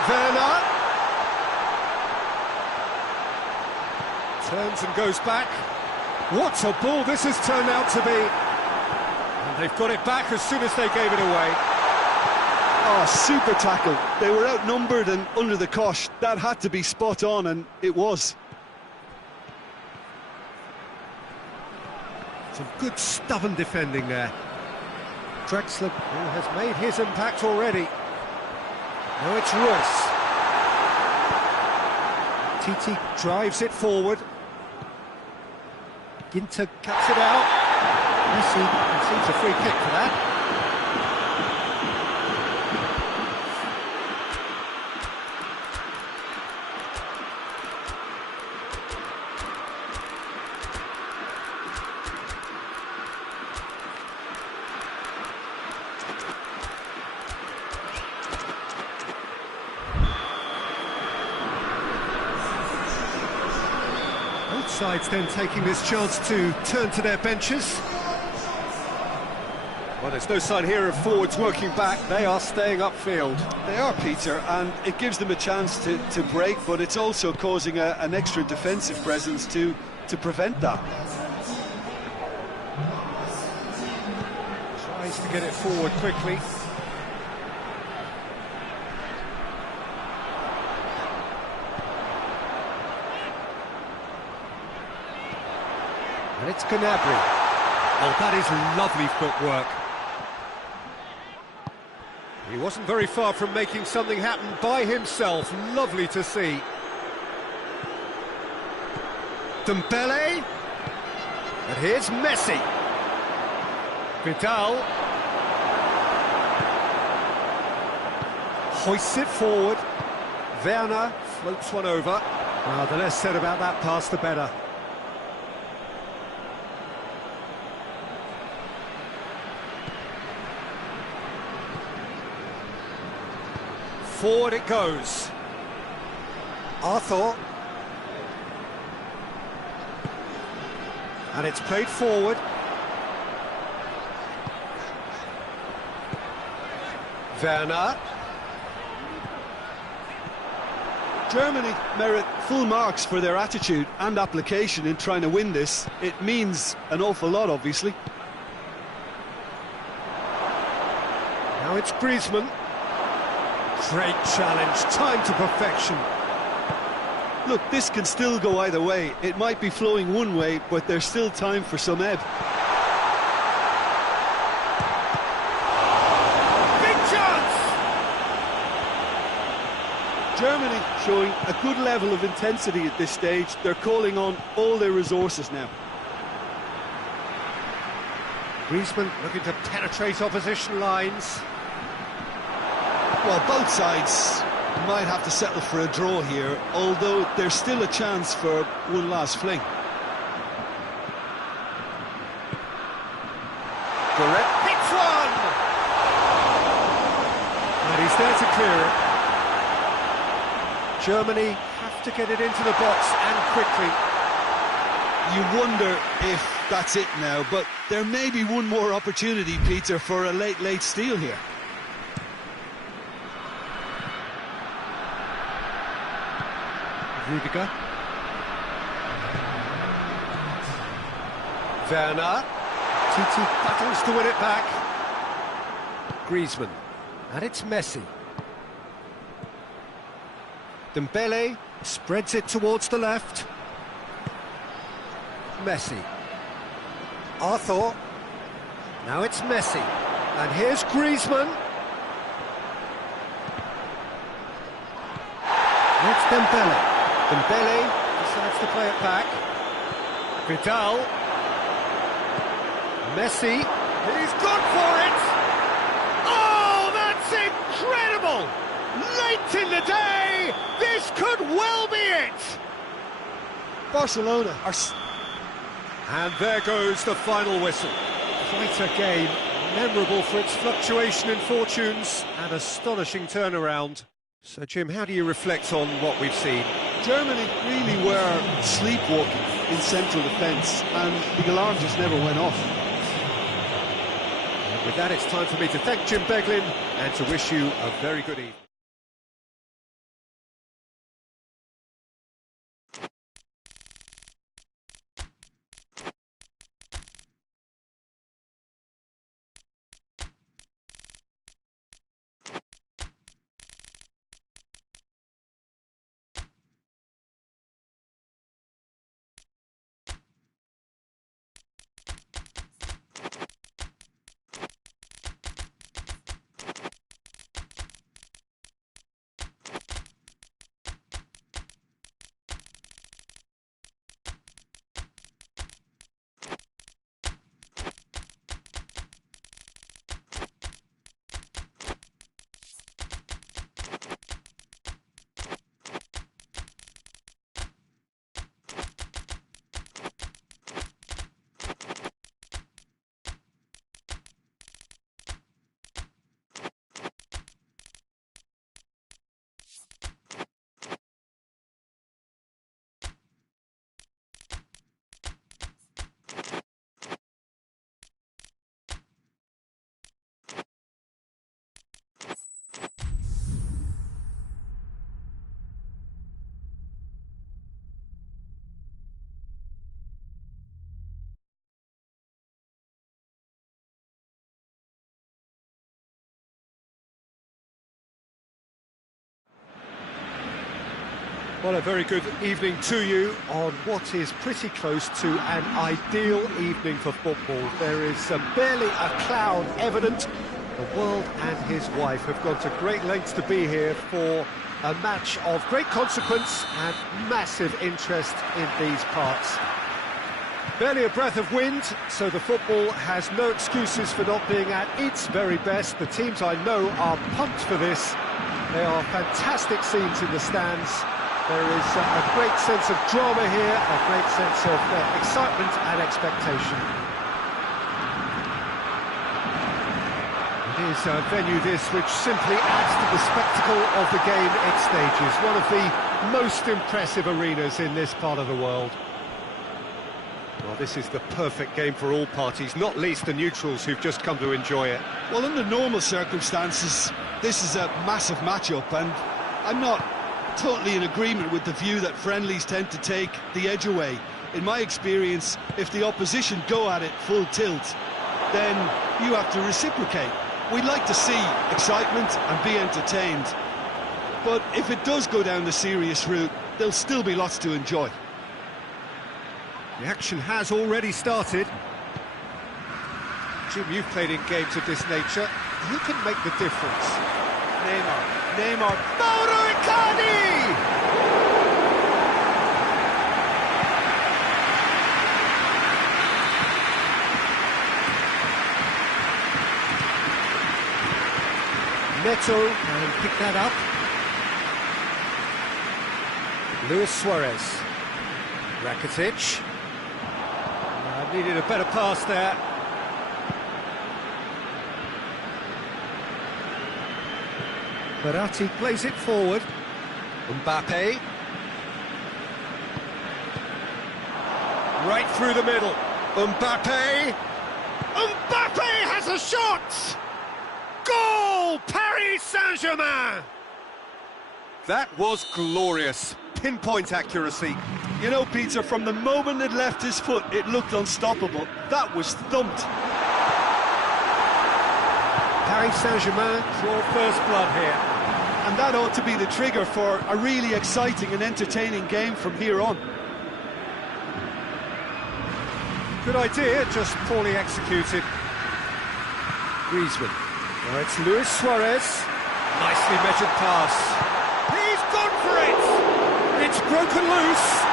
Werner. Turns and goes back. What a ball this has turned out to be. And they've got it back as soon as they gave it away. Oh, super tackle. They were outnumbered and under the cosh. That had to be spot on, and it was. Some good stubborn defending there. Draxler, who has made his impact already. Now it's Royce. Titi drives it forward. Ginter cuts it out. Messi concedes a free kick for that. Both sides then taking this chance to turn to their benches. Well, there's no sign here of forwards working back. They are staying upfield. They are, Peter, and it gives them a chance to break, but it's also causing an extra defensive presence to prevent that. Tries to get it forward quickly. And it's Gnabry. Oh, that is lovely footwork. He wasn't very far from making something happen by himself. Lovely to see. Dembele. And here's Messi. Vidal. Hoists it forward. Werner floats one over. Well, the less said about that pass, the better. Forward it goes. Arthur. And it's played forward. Werner. Germany merit full marks for their attitude and application in trying to win this. It means an awful lot, obviously. Now it's Griezmann. Great challenge, time to perfection. Look, this can still go either way. It might be flowing one way, but there's still time for some ebb. Big chance! Germany showing a good level of intensity at this stage. They're calling on all their resources now. Griezmann looking to penetrate opposition lines. Well, both sides might have to settle for a draw here, although there's still a chance for one last fling. Correct. Hits one! And he's there to clear it. Germany have to get it into the box and quickly. You wonder if that's it now, but there may be one more opportunity, Peter, for a late steal here. Rudiger. Werner. Titi battles to win it back. Griezmann. And it's Messi. Dembele spreads it towards the left. Messi. Arthur. Now it's Messi. And here's Griezmann. It's Dembele. Dembele decides to play it back. Vidal. Messi. He's gone for it! Oh, that's incredible! Late in the day, this could well be it! Barcelona are... And there goes the final whistle. Quite a game, memorable for its fluctuation in fortunes and astonishing turnaround. So, Jim, how do you reflect on what we've seen? Germany really were sleepwalking in central defence, and the alarm just never went off. And with that, it's time for me to thank Jim Beglin and to wish you a very good evening. Well, a very good evening to you on what is pretty close to an ideal evening for football. There is barely a cloud evident. The world and his wife have gone to great lengths to be here for a match of great consequence and massive interest in these parts. Barely a breath of wind, so the football has no excuses for not being at its very best. The teams I know are pumped for this. They are fantastic scenes in the stands. There is a great sense of drama here, a great sense of excitement and expectation. It is a venue this which simply adds to the spectacle of the game it stages. One of the most impressive arenas in this part of the world. Well, this is the perfect game for all parties, not least the neutrals who've just come to enjoy it. Well, under normal circumstances, this is a massive matchup, and I'm not totally in agreement with the view that friendlies tend to take the edge away. In my experience, if the opposition go at it full tilt, then you have to reciprocate. We'd like to see excitement and be entertained, but if it does go down the serious route, there'll still be lots to enjoy. The action has already started. Jim, you've played in games of this nature. Who can make the difference? Neymar, Mauro Icardi! Neto can pick that up. Luis Suarez. Rakitic. Needed a better pass there. Verratti plays it forward. Mbappe. Right through the middle. Mbappe. Mbappe has a shot! Goal! Paris Saint-Germain! That was glorious. Pinpoint accuracy. You know, Peter, from the moment it left his foot, it looked unstoppable. That was thumped. Paris Saint-Germain draw first blood here. And that ought to be the trigger for a really exciting and entertaining game from here on. Good idea, just poorly executed. Griezmann. Now it's Luis Suarez. Nicely measured pass. He's gone for it! It's broken loose.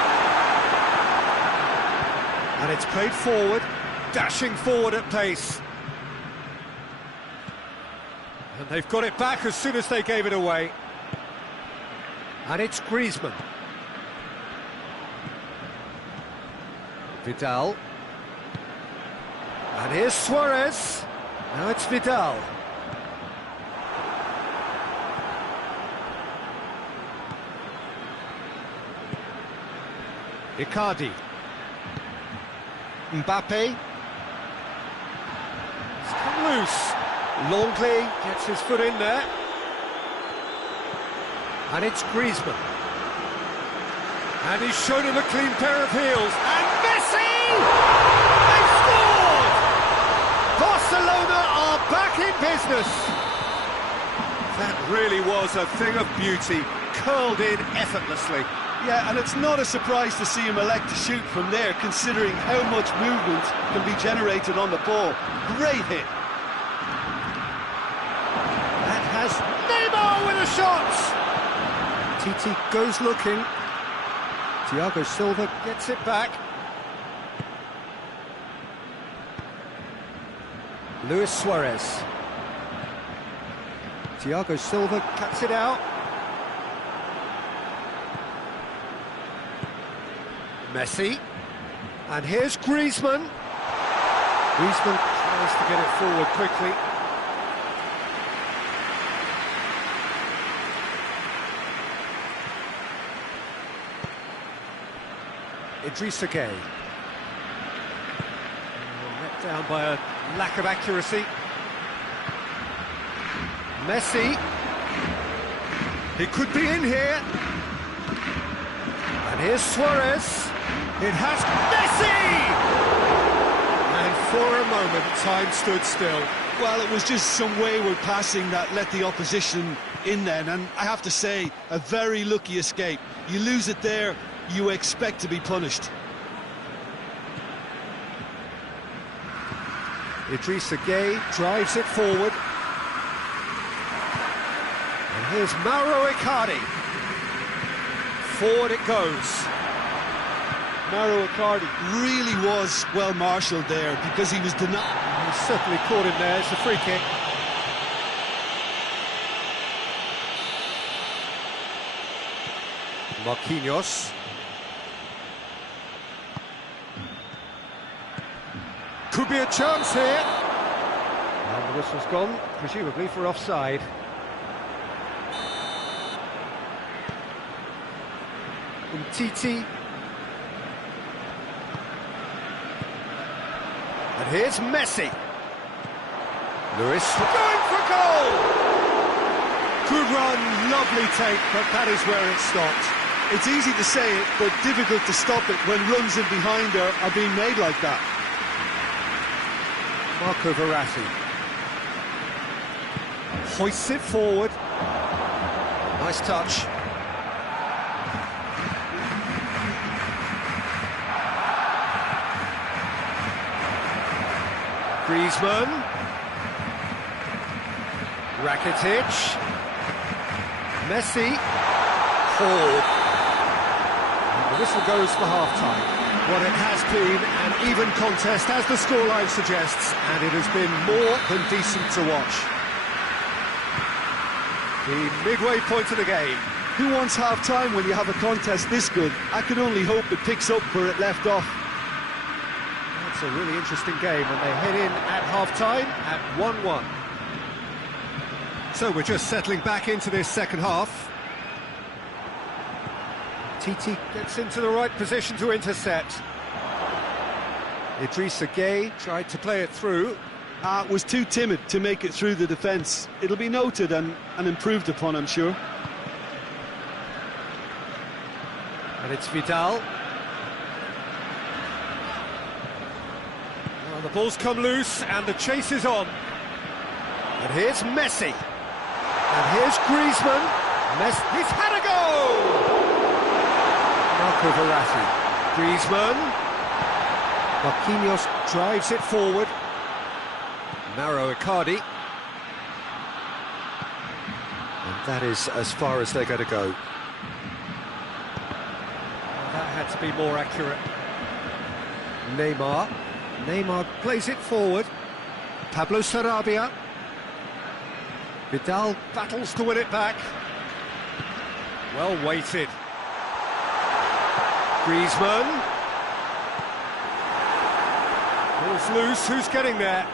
And it's played forward, dashing forward at pace. And they've got it back as soon as they gave it away. And it's Griezmann. Vidal. And here's Suarez. Now it's Vidal. Icardi. Mbappe. It's come loose. Longley gets his foot in there. And it's Griezmann. And he's shown him a clean pair of heels. And Messi! They scored! Barcelona are back in business. That really was a thing of beauty, curled in effortlessly. Yeah, and it's not a surprise to see him elect to shoot from there, considering how much movement can be generated on the ball. Great hit. That has Neymar with a shot! Titi goes looking. Thiago Silva gets it back. Luis Suarez. Thiago Silva cuts it out. Messi, and here's Griezmann. Griezmann tries to get it forward quickly. Idrissa Gueye. Let down by a lack of accuracy. Messi. He could be in here. And here's Suarez. It has Messi! And for a moment, time stood still. Well, it was just some wayward passing that let the opposition in then, and I have to say, a very lucky escape. You lose it there, you expect to be punished. Idrissa Gueye drives it forward. And here's Mauro Icardi. Forward it goes. Mauro Icardi really was well marshalled there because he was denied. He certainly caught him there. It's a free kick. Marquinhos. Could be a chance here. And the whistle's gone, presumably for offside. Umtiti. And here's Messi. Lewis going for goal! Good run, lovely take, but that is where it stopped. It's easy to say it, but difficult to stop it when runs in behind are being made like that. Marco Verratti hoists it forward. Nice touch. Griezmann. Rakitic. Messi. Hall. The whistle goes for half-time. What it has been an even contest, as the scoreline suggests, and it has been more than decent to watch. The midway point of the game. Who wants half-time when you have a contest this good? I can only hope it picks up where it left off. It's a really interesting game, and they head in at half-time at 1-1. So we're just settling back into this second half. Titi gets into the right position to intercept. Idrissa Gueye tried to play it through. Was too timid to make it through the defence. It'll be noted and improved upon, I'm sure. And it's Vidal. Well, the ball's come loose and the chase is on. And here's Messi. And here's Griezmann. He's had a go! Marco Verratti. Griezmann. Marquinhos drives it forward. Mauro Icardi. And that is as far as they're going to go. That had to be more accurate. Neymar. Neymar plays it forward. Pablo Sarabia. Vidal battles to win it back. Well weighted. Griezmann. Ball's loose, who's getting there?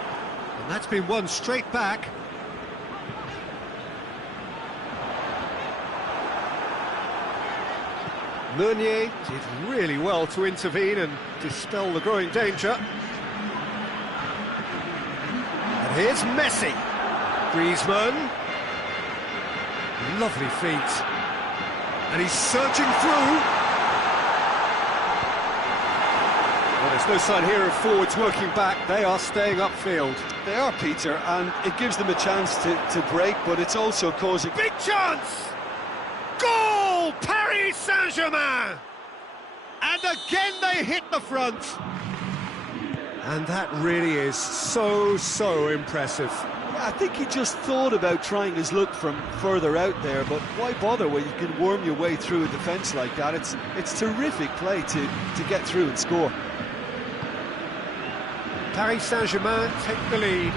And that's been won straight back. Meunier did really well to intervene and dispel the growing danger. And here's Messi. Griezmann. Lovely feet. And he's searching through. Well, there's no sign here of forwards working back. They are staying upfield. They are, Peter, and it gives them a chance to break, but it's also causing... Big chance! Goal! Paris Saint-Germain! And again they hit the front. And that really is so impressive. I think he just thought about trying his luck from further out there, but why bother when you can worm your way through a defence like that? It's terrific play to get through and score. Paris Saint-Germain take the lead.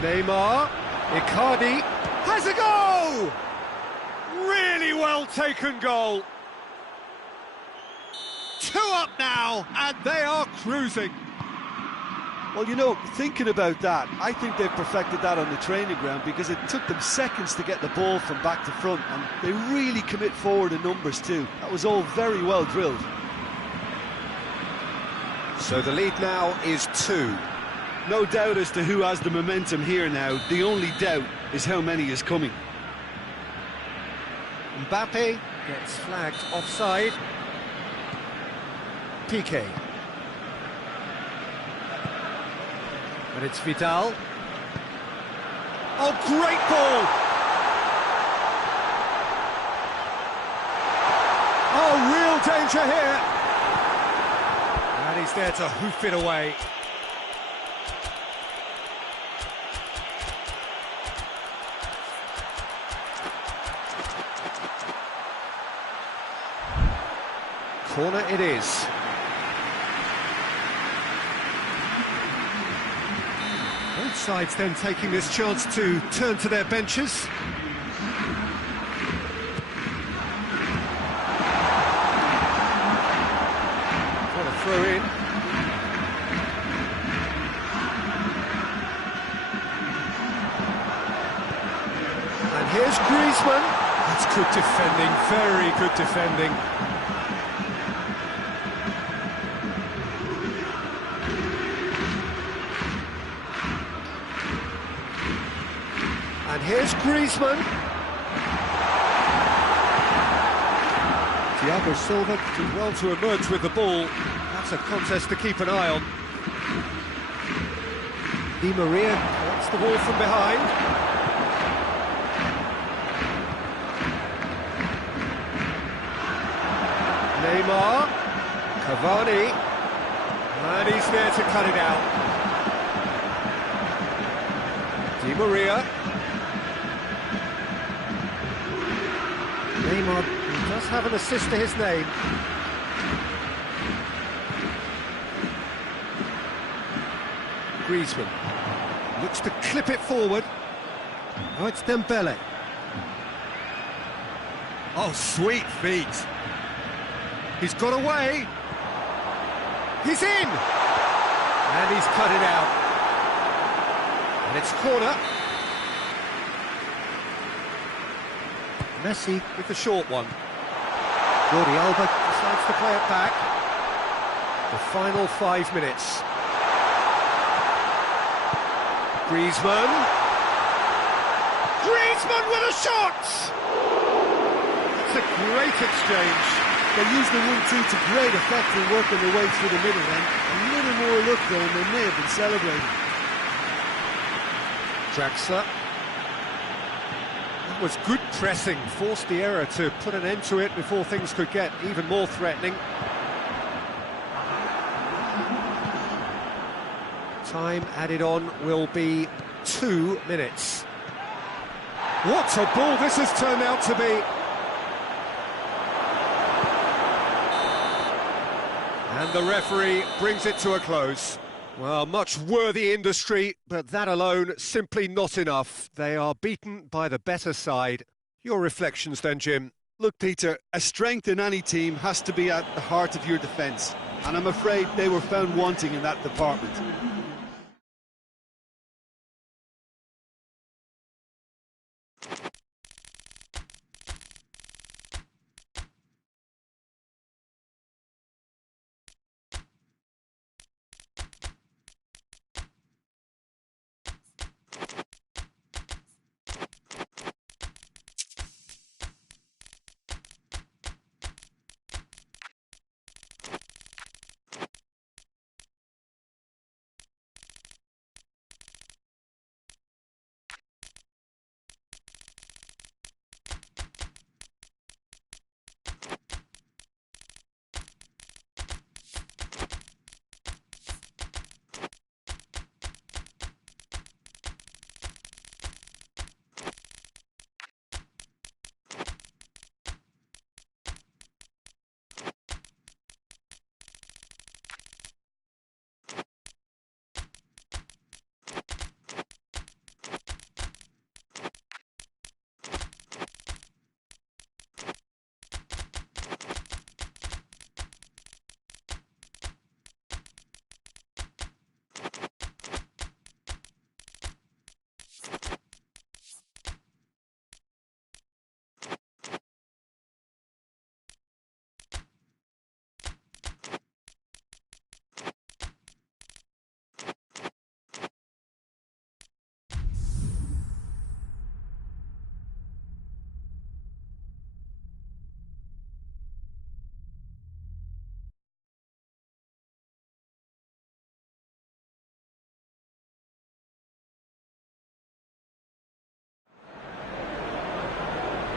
Neymar, Icardi has a goal! Really well taken goal. 2 up now, and they are cruising. Well, you know, thinking about that, I think they've perfected that on the training ground because it took them seconds to get the ball from back to front, and they really commit forward in numbers too. That was all very well drilled. So the lead now is 2. No doubt as to who has the momentum here now. The only doubt is how many is coming. Mbappe gets flagged offside. Piqué. And it's Vidal. Oh, great ball! Oh, real danger here. And he's there to hoof it away. Corner it is. Both sides then taking this chance to turn to their benches. What a throw in. And here's Griezmann. That's good defending, very good defending. And here's Griezmann. Thiago Silva did well to emerge with the ball. That's a contest to keep an eye on. Di Maria collects the ball from behind. Neymar, Cavani, and he's there to cut it out. Di Maria. Neymar does have an assist to his name. Griezmann looks to clip it forward. Oh, it's Dembele. Oh, sweet feet. He's got away. He's in! And he's cut it out. And it's corner. Messi with the short one. Jordi Alba decides to play it back. The final 5 minutes. Griezmann. Griezmann with a shot! That's a great exchange. They used the 1-2 to great effect in working their way through the middle then. A little more luck though and they may have been celebrating. Draxler. That was good pressing, forced the error to put an end to it before things could get even more threatening. Time added on will be 2 minutes. What a ball this has turned out to be! And the referee brings it to a close. Well, much worthy industry, but that alone simply not enough. They are beaten by the better side. Your reflections then, Jim? Look, Peter, a strength in any team has to be at the heart of your defence, and I'm afraid they were found wanting in that department.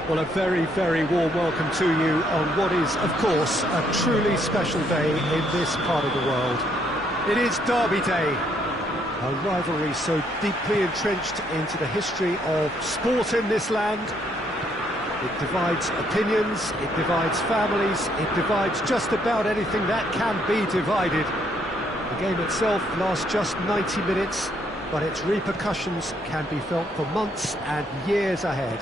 Well, a very, very warm welcome to you on what is, of course, a truly special day in this part of the world. It is Derby Day, a rivalry so deeply entrenched into the history of sport in this land. It divides opinions, it divides families, it divides just about anything that can be divided. The game itself lasts just 90 minutes, but its repercussions can be felt for months and years ahead.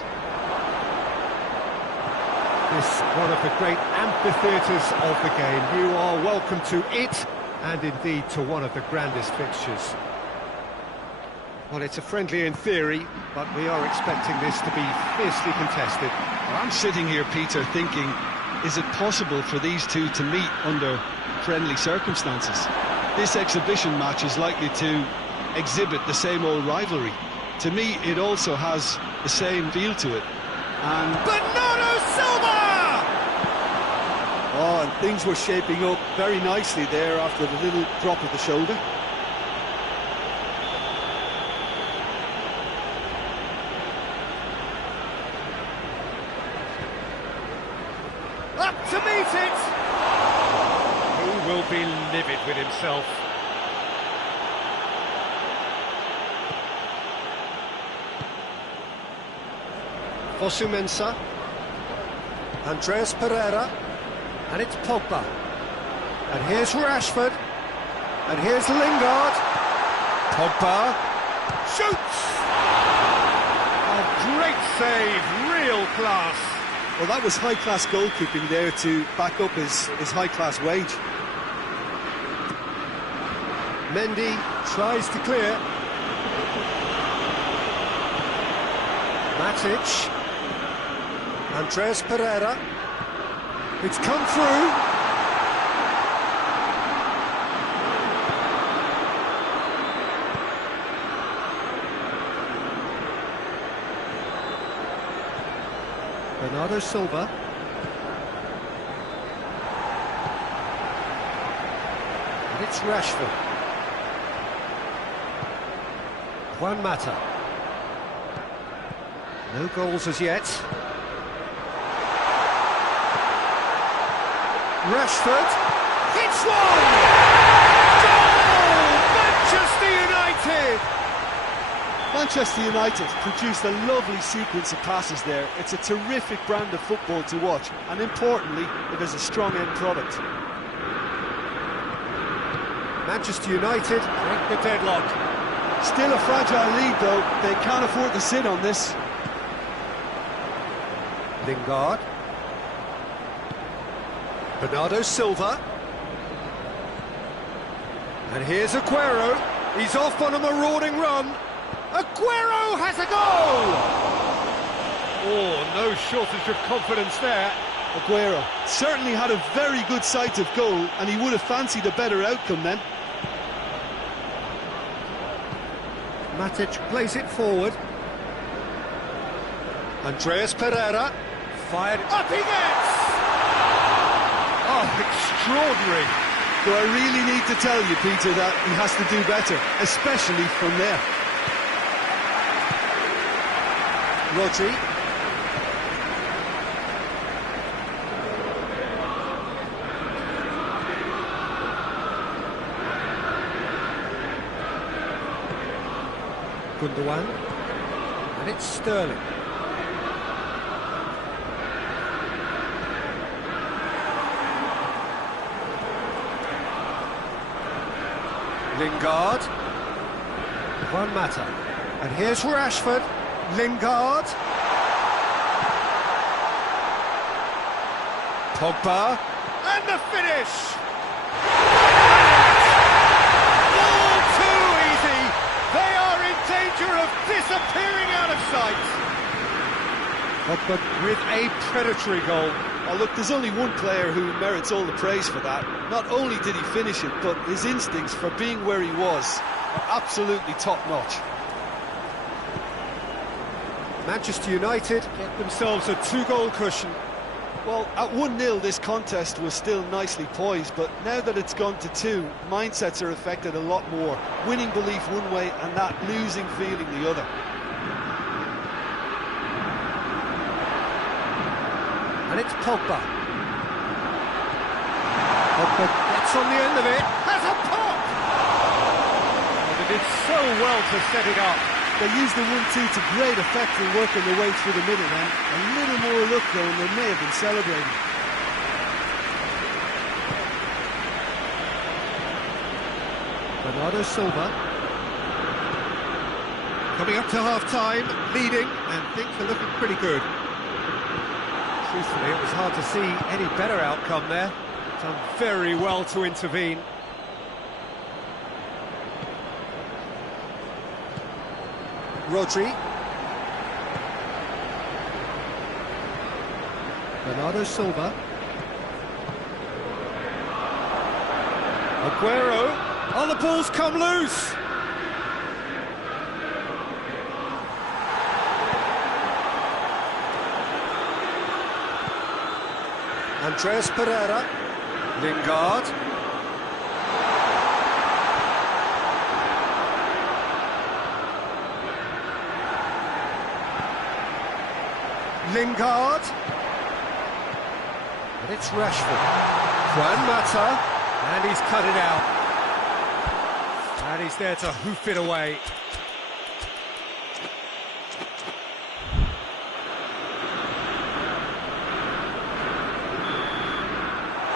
This one of the great amphitheatres of the game. You are welcome to it, and indeed to one of the grandest fixtures. Well, it's a friendly in theory, but we are expecting this to be fiercely contested. Well, I'm sitting here, Peter, thinking, is it possible for these two to meet under friendly circumstances? This exhibition match is likely to exhibit the same old rivalry. To me, it also has the same feel to it. And Bernardo Silva! Oh, and things were shaping up very nicely there after the little drop of the shoulder. Up to meet it! He will be livid with himself. Fosu Mensah, Andreas Pereira, and it's Pogba. And here's Rashford, and here's Lingard. Pogba shoots! A great save, real class. Well, that was high-class goalkeeping there to back up his high-class wage. Mendy tries to clear. Matic. Andreas Pereira. It's come through. Bernardo Silva. And it's Rashford. Juan Mata. No goals as yet. Rashford hits one! Goal! Manchester United! Manchester United produced a lovely sequence of passes there. It's a terrific brand of football to watch, and importantly, it is a strong end product. Manchester United break the deadlock. Still a fragile lead, though. They can't afford to sit on this. Lingard. Bernardo Silva. And here's Aguero. He's off on a marauding run. Aguero has a goal! Oh, no shortage of confidence there. Aguero certainly had a very good sight of goal, and he would have fancied a better outcome then. Matic plays it forward. Andreas Pereira fired up, he gets! Oh, extraordinary. Do I really need to tell you, Peter, that he has to do better, especially from there? Rodri. Gundogan. And it's Sterling. Lingard. Juan Mata. And here's Rashford. Lingard. Pogba. And the finish! All too easy! They are in danger of disappearing out of sight! Pogba with a predatory goal. Oh, look, there's only one player who merits all the praise for that. Not only did he finish it, but his instincts for being where he was are absolutely top-notch. Manchester United get themselves a two-goal cushion. Well, at 1-0 this contest was still nicely poised, but now that it's gone to 2, mindsets are affected a lot more. Winning belief one way and that losing feeling the other. Pogba. Pogba gets on the end of it, has a pop! And they did so well to set it up. They used the 1-2 to great effect in working their way through the middle then. A little more luck though, and they may have been celebrating. Bernardo Silva. Coming up to half-time, leading, and things are looking pretty good. Truthfully, it was hard to see any better outcome there. Done very well to intervene. Rodri. Bernardo Silva. Aguero. Oh, the ball's come loose! Andreas Pereira. Lingard. Lingard. And it's Rashford. Juan Mata. And he's cut it out. And he's there to hoof it away.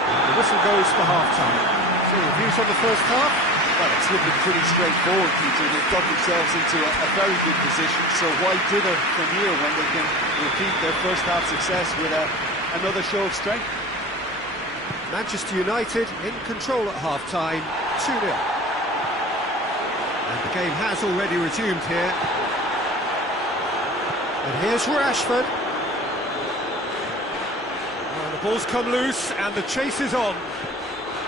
The whistle goes for half-time. So, your views on the first half? Well, it's looking pretty straightforward, Peter. They've got themselves into a very good position, so why dither from here when they can repeat their first half success with another show of strength? Manchester United in control at half-time, 2-0. And the game has already resumed here. And here's Rashford. And the ball's come loose and the chase is on.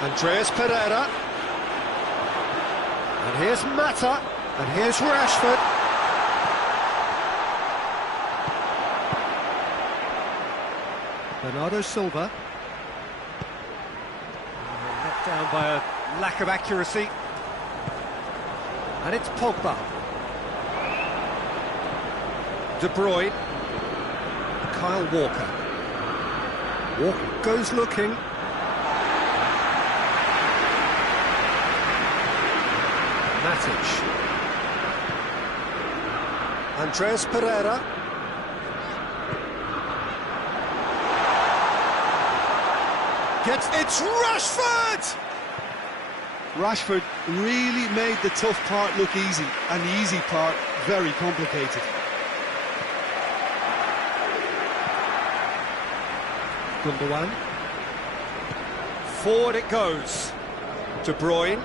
Andreas Pereira. And here's Mata. And here's Rashford. Bernardo Silva. Knocked down by a lack of accuracy. And it's Pogba. De Bruyne. Kyle Walker. Walker goes looking. Matic. Andreas Pereira. It's Rashford! Rashford really made the tough part look easy, and the easy part very complicated. Gundogan. Forward it goes. De Bruyne.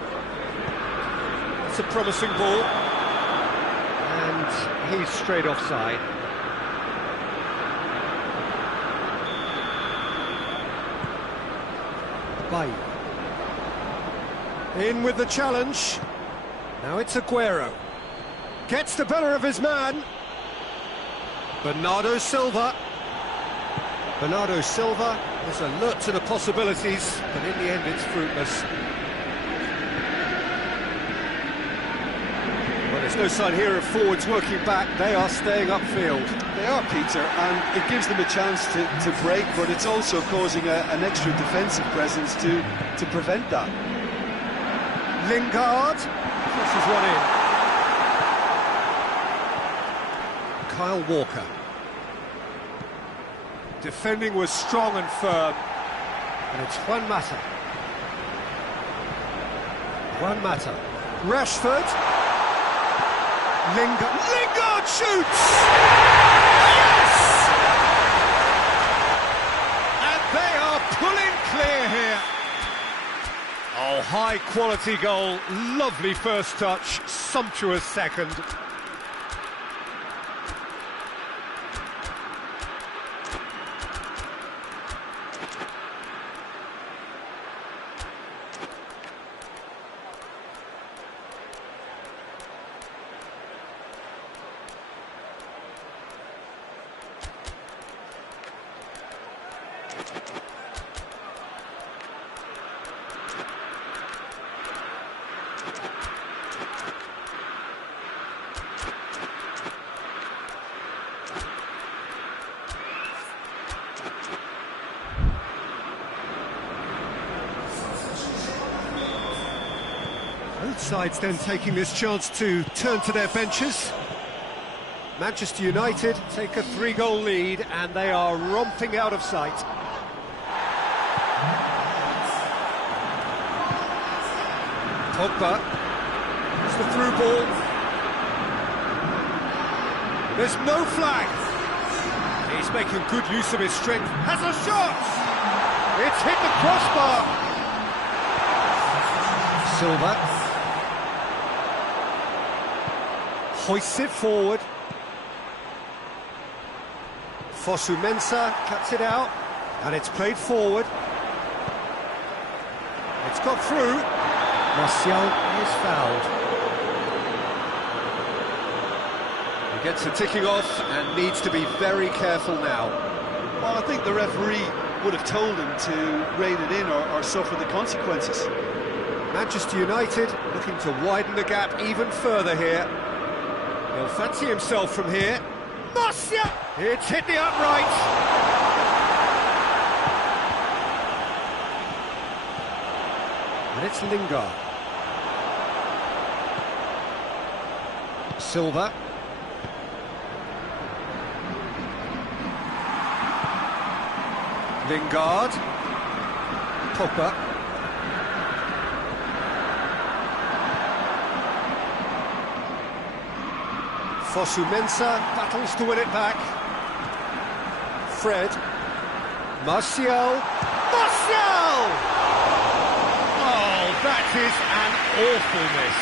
It's a promising ball. And he's straight offside. Bailly. In with the challenge. Now it's Aguero. Gets the better of his man. Bernardo Silva. Bernardo Silva is alert to the possibilities, but in the end it's fruitless. Well, there's no sign here of forwards working back. They are staying upfield. They are, Peter, and it gives them a chance to break, but it's also causing an extra defensive presence to prevent that. Lingard crosses one in. Kyle Walker. Defending was strong and firm. And it's Juan Mata. Juan Mata. Rashford. Lingard shoots! Yes! And they are pulling clear here. Oh, high quality goal, lovely first touch, sumptuous second. Both sides then taking this chance to turn to their benches. Manchester United take a 3-goal lead and they are romping out of sight. Pogba, it's the through ball. There's no flag. He's making good use of his strength. Has a shot! It's hit the crossbar. Silva hoists it forward. Fosu Mensah cuts it out, and it's played forward. It's got through. Martial is fouled. He gets the ticking off and needs to be very careful now. Well, I think the referee would have told him to rein it in or suffer the consequences. Manchester United looking to widen the gap even further here. He'll fancy himself from here. Martial! It's hit the upright. And it's Lingard. Silva. Lingard. Pogba. Fosu Mensah battles to win it back. Fred. Martial. Martial! Oh, that is an awful miss.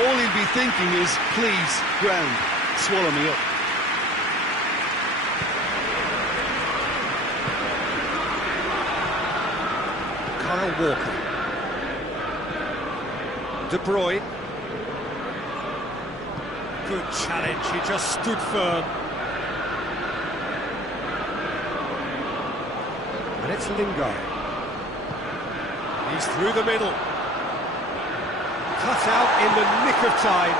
All he'll be thinking is, please, ground, swallow me up. Kyle Walker. De Bruyne. Good challenge, he just stood firm. And it's Lingard. He's through the middle. Cut out in the nick of time.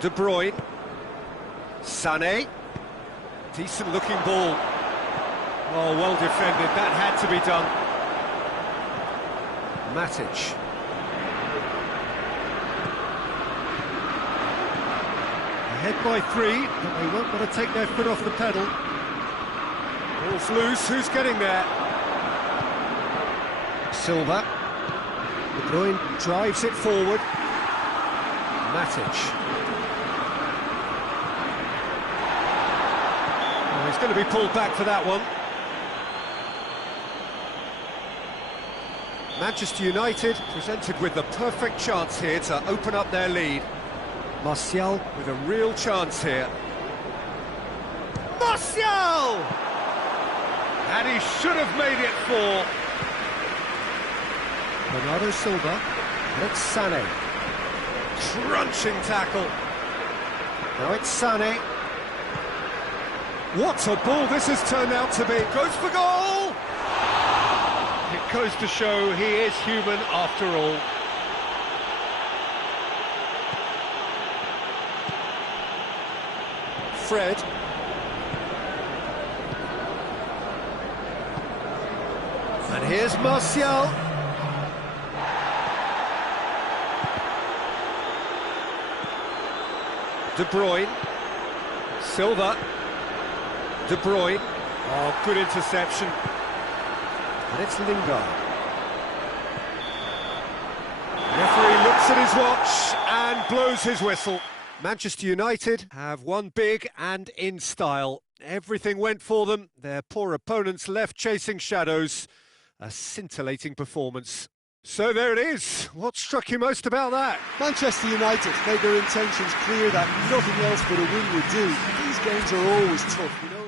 De Bruyne. Sané. Decent looking ball. Oh, well defended, that had to be done. Matic. Ahead by 3, but they won't want to take their foot off the pedal. Ball's loose, who's getting there? Silva. De Bruyne drives it forward. Matic. Oh, he's going to be pulled back for that one. Manchester United presented with the perfect chance here to open up their lead. Martial with a real chance here. Martial! And he should have made it 4. Bernardo Silva, and it's Sané. Crunching tackle. Now it's Sané. What a ball this has turned out to be. Goes for goal! It goes to show he is human after all. Fred. And here's Martial. De Bruyne. Silva. De Bruyne. Oh, good interception. And it's Lingard. Referee looks at his watch and blows his whistle. Manchester United have won big and in style. Everything went for them. Their poor opponents left chasing shadows. A scintillating performance. So there it is. What struck you most about that? Manchester United made their intentions clear that nothing else but a win would do. These games are always tough, you know.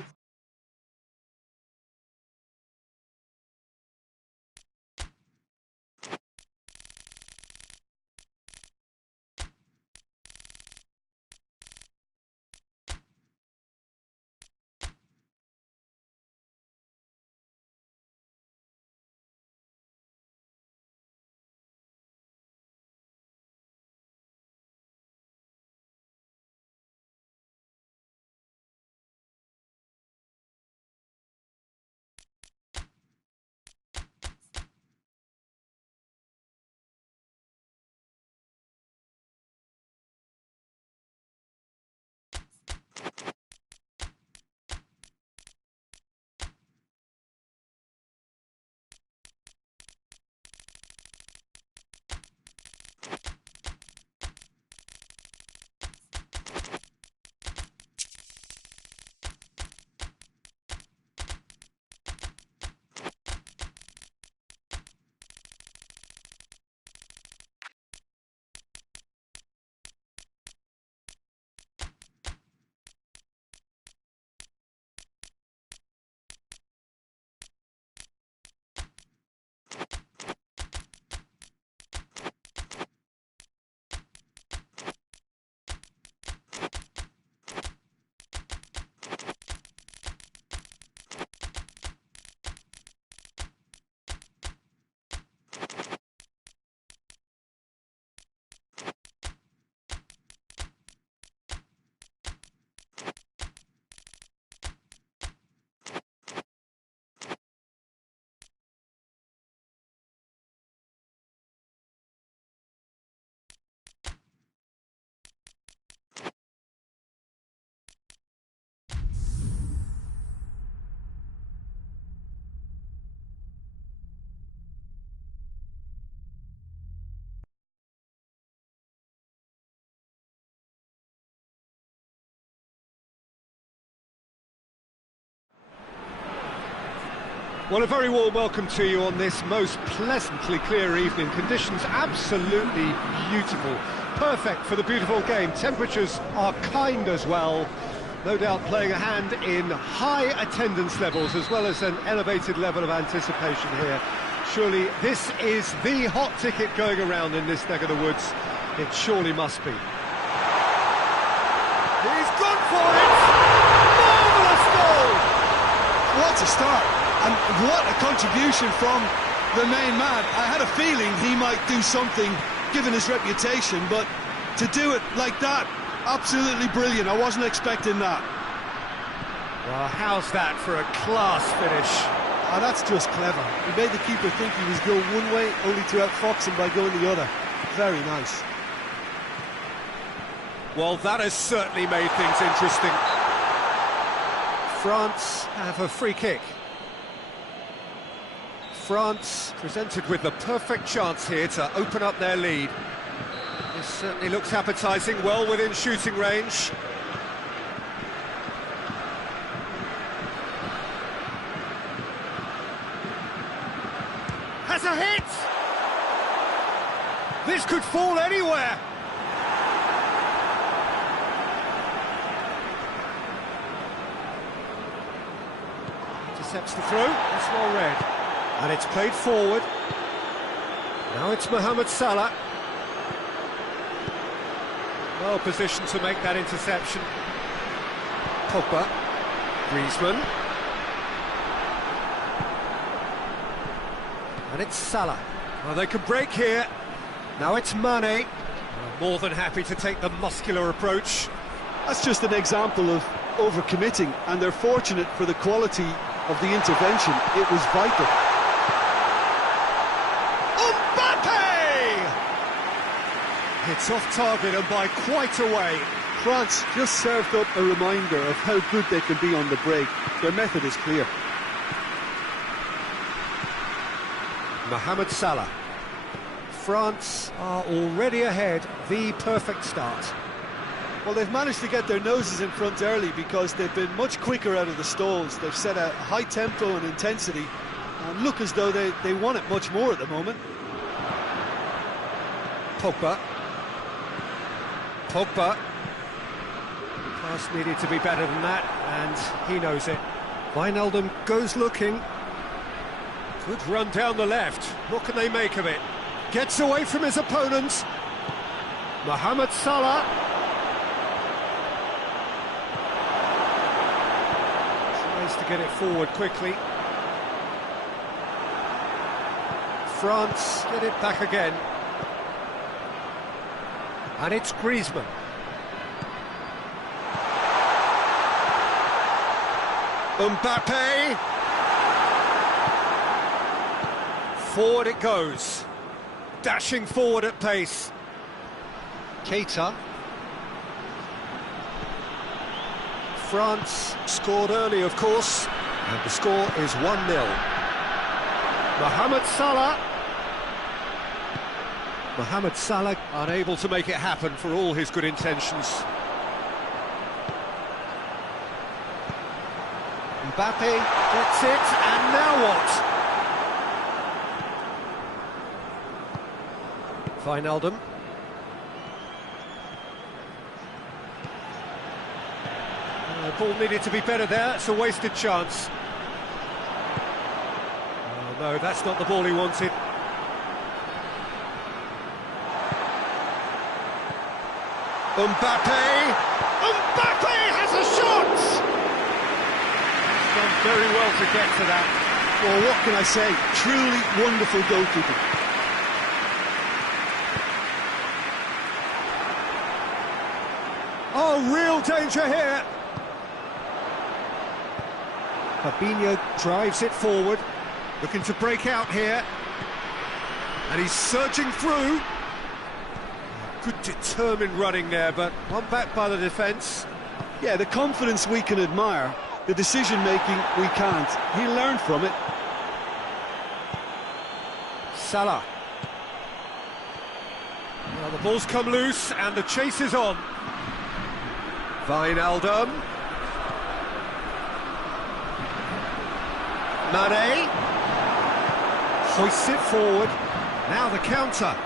Well, a very warm welcome to you on this most pleasantly clear evening. Conditions absolutely beautiful. Perfect for the beautiful game. Temperatures are kind as well. No doubt playing a hand in high attendance levels as well as an elevated level of anticipation here. Surely this is the hot ticket going around in this neck of the woods. It surely must be. He's gone for it! Marvellous goal! What a start! And what a contribution from the main man. I had a feeling he might do something, given his reputation, but to do it like that, absolutely brilliant. I wasn't expecting that. Well, how's that for a class finish? Oh, that's just clever. He made the keeper think he was going one way, only to outfox him by going the other. Very nice. Well, that has certainly made things interesting. France have a free kick. France presented with the perfect chance here to open up their lead. This certainly looks appetising, well within shooting range. Has a hit! This could fall anywhere! Intercepts the throw, that's well read. And it's played forward. Now it's Mohamed Salah. Well positioned to make that interception. Pogba. Griezmann. And it's Salah. Well, they can break here. Now it's Mane. More than happy to take the muscular approach. That's just an example of overcommitting, and they're fortunate for the quality of the intervention. It was vital. It's off target and by quite a way. France just served up a reminder of how good they can be on the break. Their method is clear. Mohamed Salah. France are already ahead. The perfect start. Well, they've managed to get their noses in front early because they've been much quicker out of the stalls. They've set a high tempo and intensity and look as though they want it much more at the moment. Pogba. Pogba. Pass needed to be better than that, and he knows it. Wijnaldum goes looking. Good run down the left. What can they make of it? Gets away from his opponent. Mohamed Salah. Tries to get it forward quickly. France get it back again. And it's Griezmann. Mbappe. Forward it goes. Dashing forward at pace. Keita. France scored early, of course, and the score is 1-0. Mohamed Salah. Mohamed Salah unable to make it happen for all his good intentions. Mbappe gets it, and now what? Wijnaldum. The ball needed to be better there, it's a wasted chance. Oh no, that's not the ball he wanted. Mbappe! Mbappe has a shot! He's done very well to get to that. Well, what can I say? Truly wonderful goalkeeping. Oh, real danger here. Fabinho drives it forward, looking to break out here. And he's surging through. Good determined running there, but one back by the defence. Yeah, the confidence we can admire, the decision-making we can't. He learned from it. Salah. Well, the ball's come loose and the chase is on. Wijnaldum. Mane. Hoists it forward. Now the counter.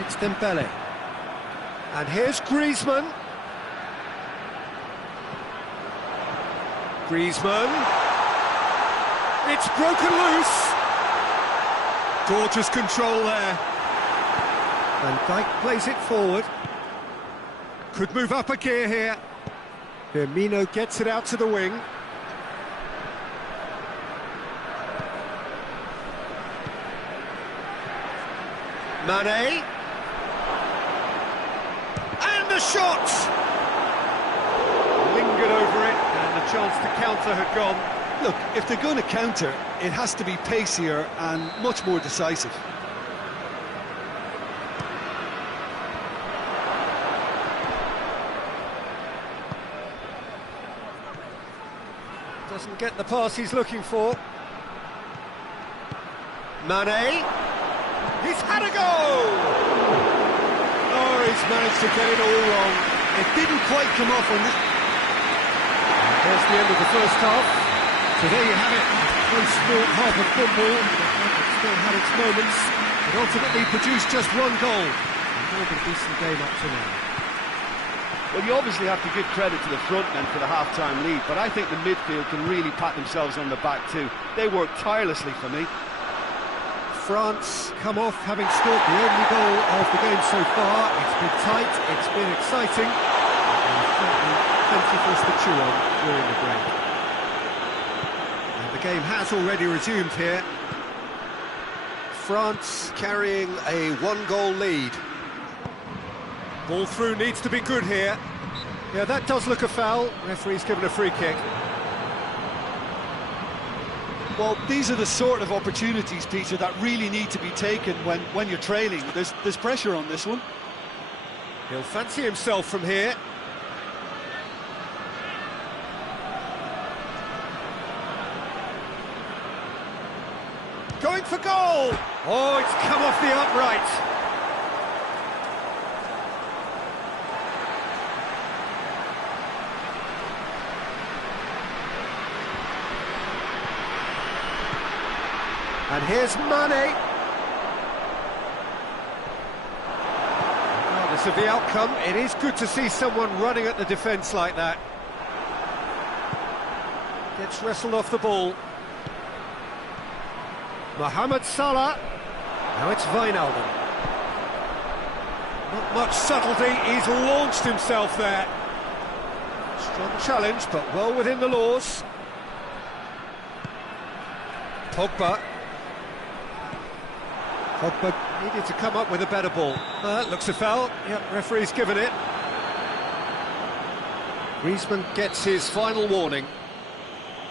It's Dembele. And here's Griezmann. Griezmann. It's broken loose. Gorgeous control there. Van Dijk plays it forward. Could move up a gear here. Firmino gets it out to the wing. Mane. And the shot! Lingered over it, and the chance to counter had gone. Look, if they're going to counter, it has to be pacier and much more decisive. Doesn't get the pass he's looking for. Mane. He's had a go! Oh, he's managed to get it all wrong. It didn't quite come off on this. There's the end of the first half. So there you have it. Close sport half of football. It still had its moments, but ultimately produced just one goal. A more than decent game up to now. Well, you obviously have to give credit to the front men for the half-time lead, but I think the midfield can really pat themselves on the back too. They worked tirelessly for me. France come off having scored the only goal of the game so far. It's been tight, it's been exciting, and certainly plenty for us to chew on during the break. And the game has already resumed here. France carrying a one-goal lead. Ball through needs to be good here. Yeah, that does look a foul. Referee's given a free kick. Well, these are the sort of opportunities, Peter, that really need to be taken when you're trailing. There's pressure on this one. He'll fancy himself from here. Going for goal! Oh, it's come off the upright. And here's Mane. Regardless of the outcome, it is good to see someone running at the defence like that. Gets wrestled off the ball. Mohamed Salah. Now it's Wijnaldum. Not much subtlety, he's launched himself there. Strong challenge, but well within the laws. Pogba. Pogba needed to come up with a better ball. Looks a foul. Yep, referee's given it. Griezmann gets his final warning.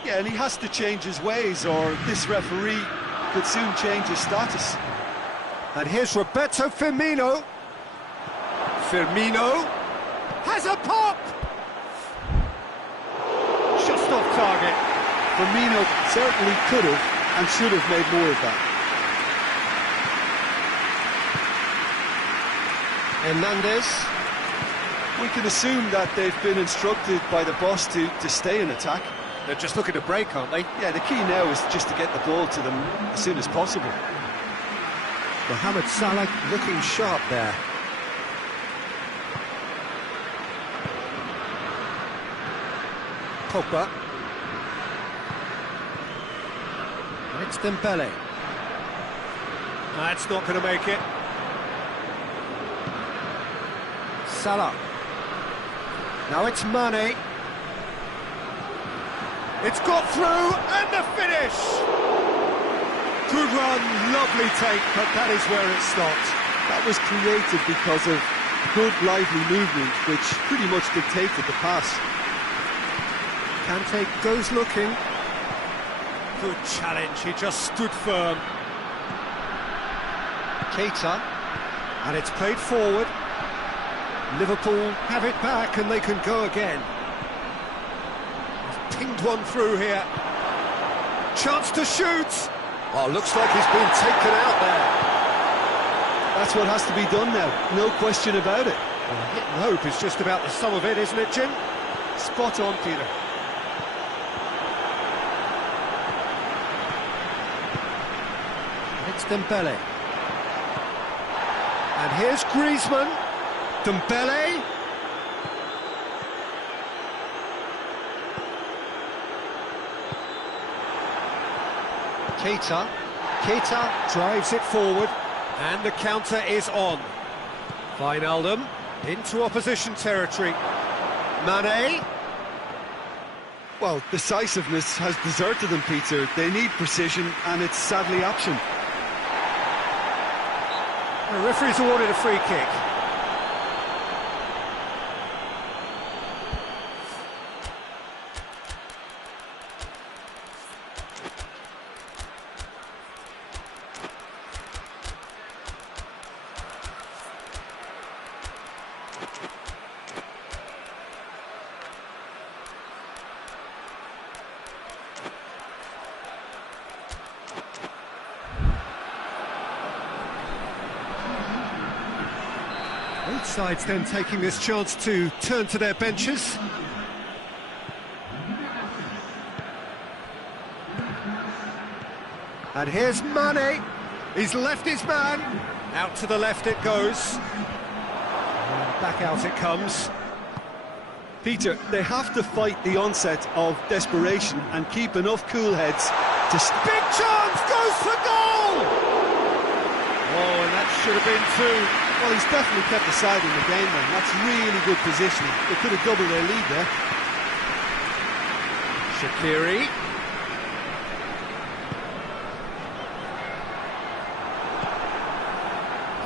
Yeah, and he has to change his ways, or this referee could soon change his status. And here's Roberto Firmino. Firmino. has a pop! Just off target. Firmino certainly could have and should have made more of that. Hernandez. We can assume that they've been instructed by the boss to stay in attack. They're just looking to break, aren't they? Yeah, the key now is just to get the ball to them as soon as possible. Mohamed Salah looking sharp there. Pogba. It's Dembele. That's not going to make it. Salah. Now it's Mane. It's got through, and the finish! Good run, lovely take, but that is where it stopped. That was created because of good, lively movement, which pretty much dictated the pass. Kante goes looking. Good challenge, he just stood firm. Keita, and it's played forward. Liverpool have it back and they can go again. He's pinged one through here. Chance to shoot. Oh, looks like he's been taken out there. That's what has to be done now, no question about it. Well, hit and hope is just about the sum of it, isn't it, Jim? Spot on, Peter. It's Dembele. And here's Griezmann. Dembele. Keita drives it forward, and the counter is on. Wijnaldum into opposition territory. Mane. Well, decisiveness has deserted them, Peter. They need precision, and it's sadly absent. The referee's awarded a free kick. Both sides then taking this chance to turn to their benches. And here's Mane. He's left his man. Out to the left it goes. And back out it comes. Peter, they have to fight the onset of desperation and keep enough cool heads to... Big chance! Goes for goal! Oh, and that should have been two. Well, he's definitely kept the side in the game then. That's really good positioning. They could have doubled their lead there. Shaqiri.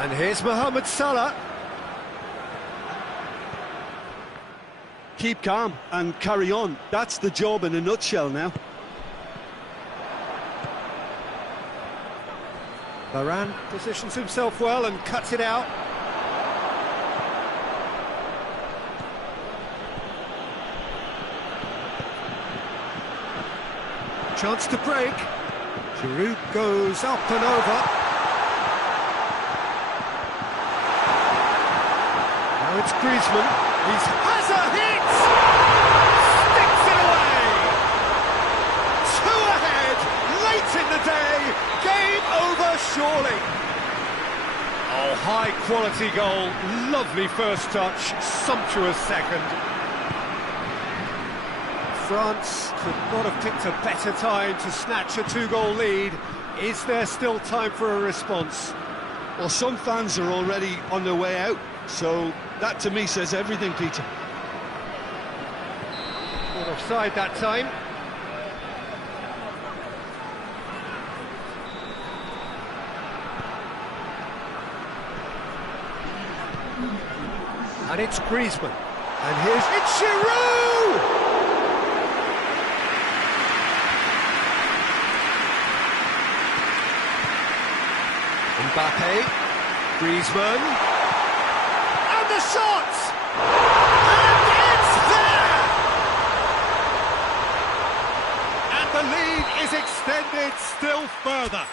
And here's Mohamed Salah. Keep calm and carry on. That's the job in a nutshell now. Varane positions himself well and cuts it out. Chance to break. Giroud goes up and over. Now it's Griezmann. He has a hit! Sticks it away! Two ahead, late in the day. Game over, surely. Oh, high quality goal. Lovely first touch, sumptuous second. France could not have picked a better time to snatch a two-goal lead. Is there still time for a response? Well, some fans are already on their way out, so that to me says everything, Peter. Not offside that time. And it's Griezmann. And here's... It's Giroud! Mbappe, Griezmann, and the shot! The lead is extended still further.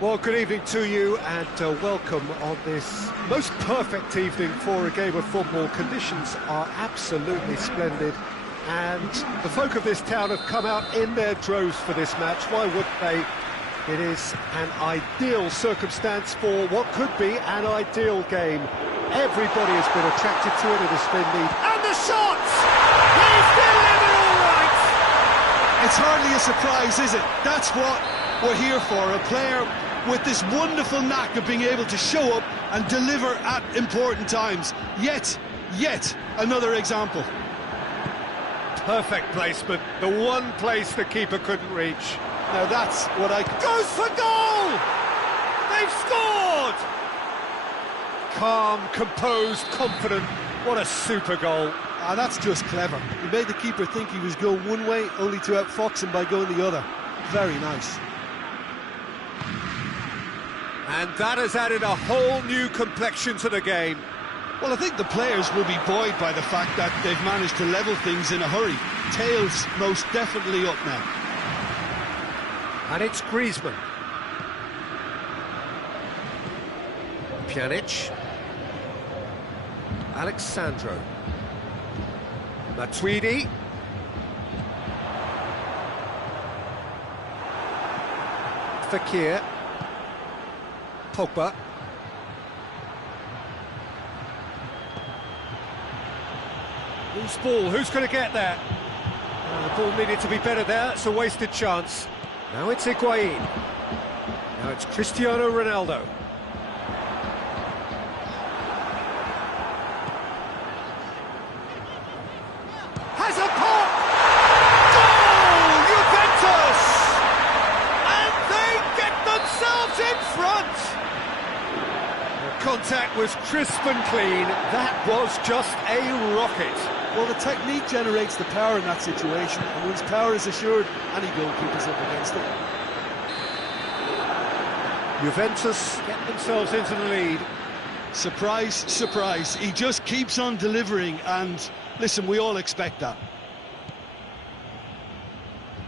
Well, good evening to you and welcome on this most perfect evening for a game of football. Conditions are absolutely splendid and the folk of this town have come out in their droves for this match. Why wouldn't they? It is an ideal circumstance for what could be an ideal game. Everybody has been attracted to it has been the... And the shots! He's delivered all right! It's hardly a surprise, is it? That's what we're here for, a player with this wonderful knack of being able to show up and deliver at important times. Yet another example. Perfect placement, the one place the keeper couldn't reach. Now that's what I... Goes for goal! They've scored! Calm, composed, confident. What a super goal. Ah, that's just clever. He made the keeper think he was going one way, only to outfox him by going the other. Very nice. And that has added a whole new complexion to the game. Well, I think the players will be buoyed by the fact that they've managed to level things in a hurry. Tails most definitely up now. And it's Griezmann. Pjanic. Alexandro. Matuidi. Fekir. Pogba. Who's ball? Who's going to get there? The ball needed to be better there. It's a wasted chance. Now it's Higuain. Now it's Cristiano Ronaldo. Has a pop! Goal! Juventus! And they get themselves in front! The contact was crisp and clean. That was just a rocket. Well, the technique generates the power in that situation, and once power is assured, any goalkeeper's up against it. Juventus get themselves into the lead. Surprise, surprise. He just keeps on delivering, and listen, we all expect that.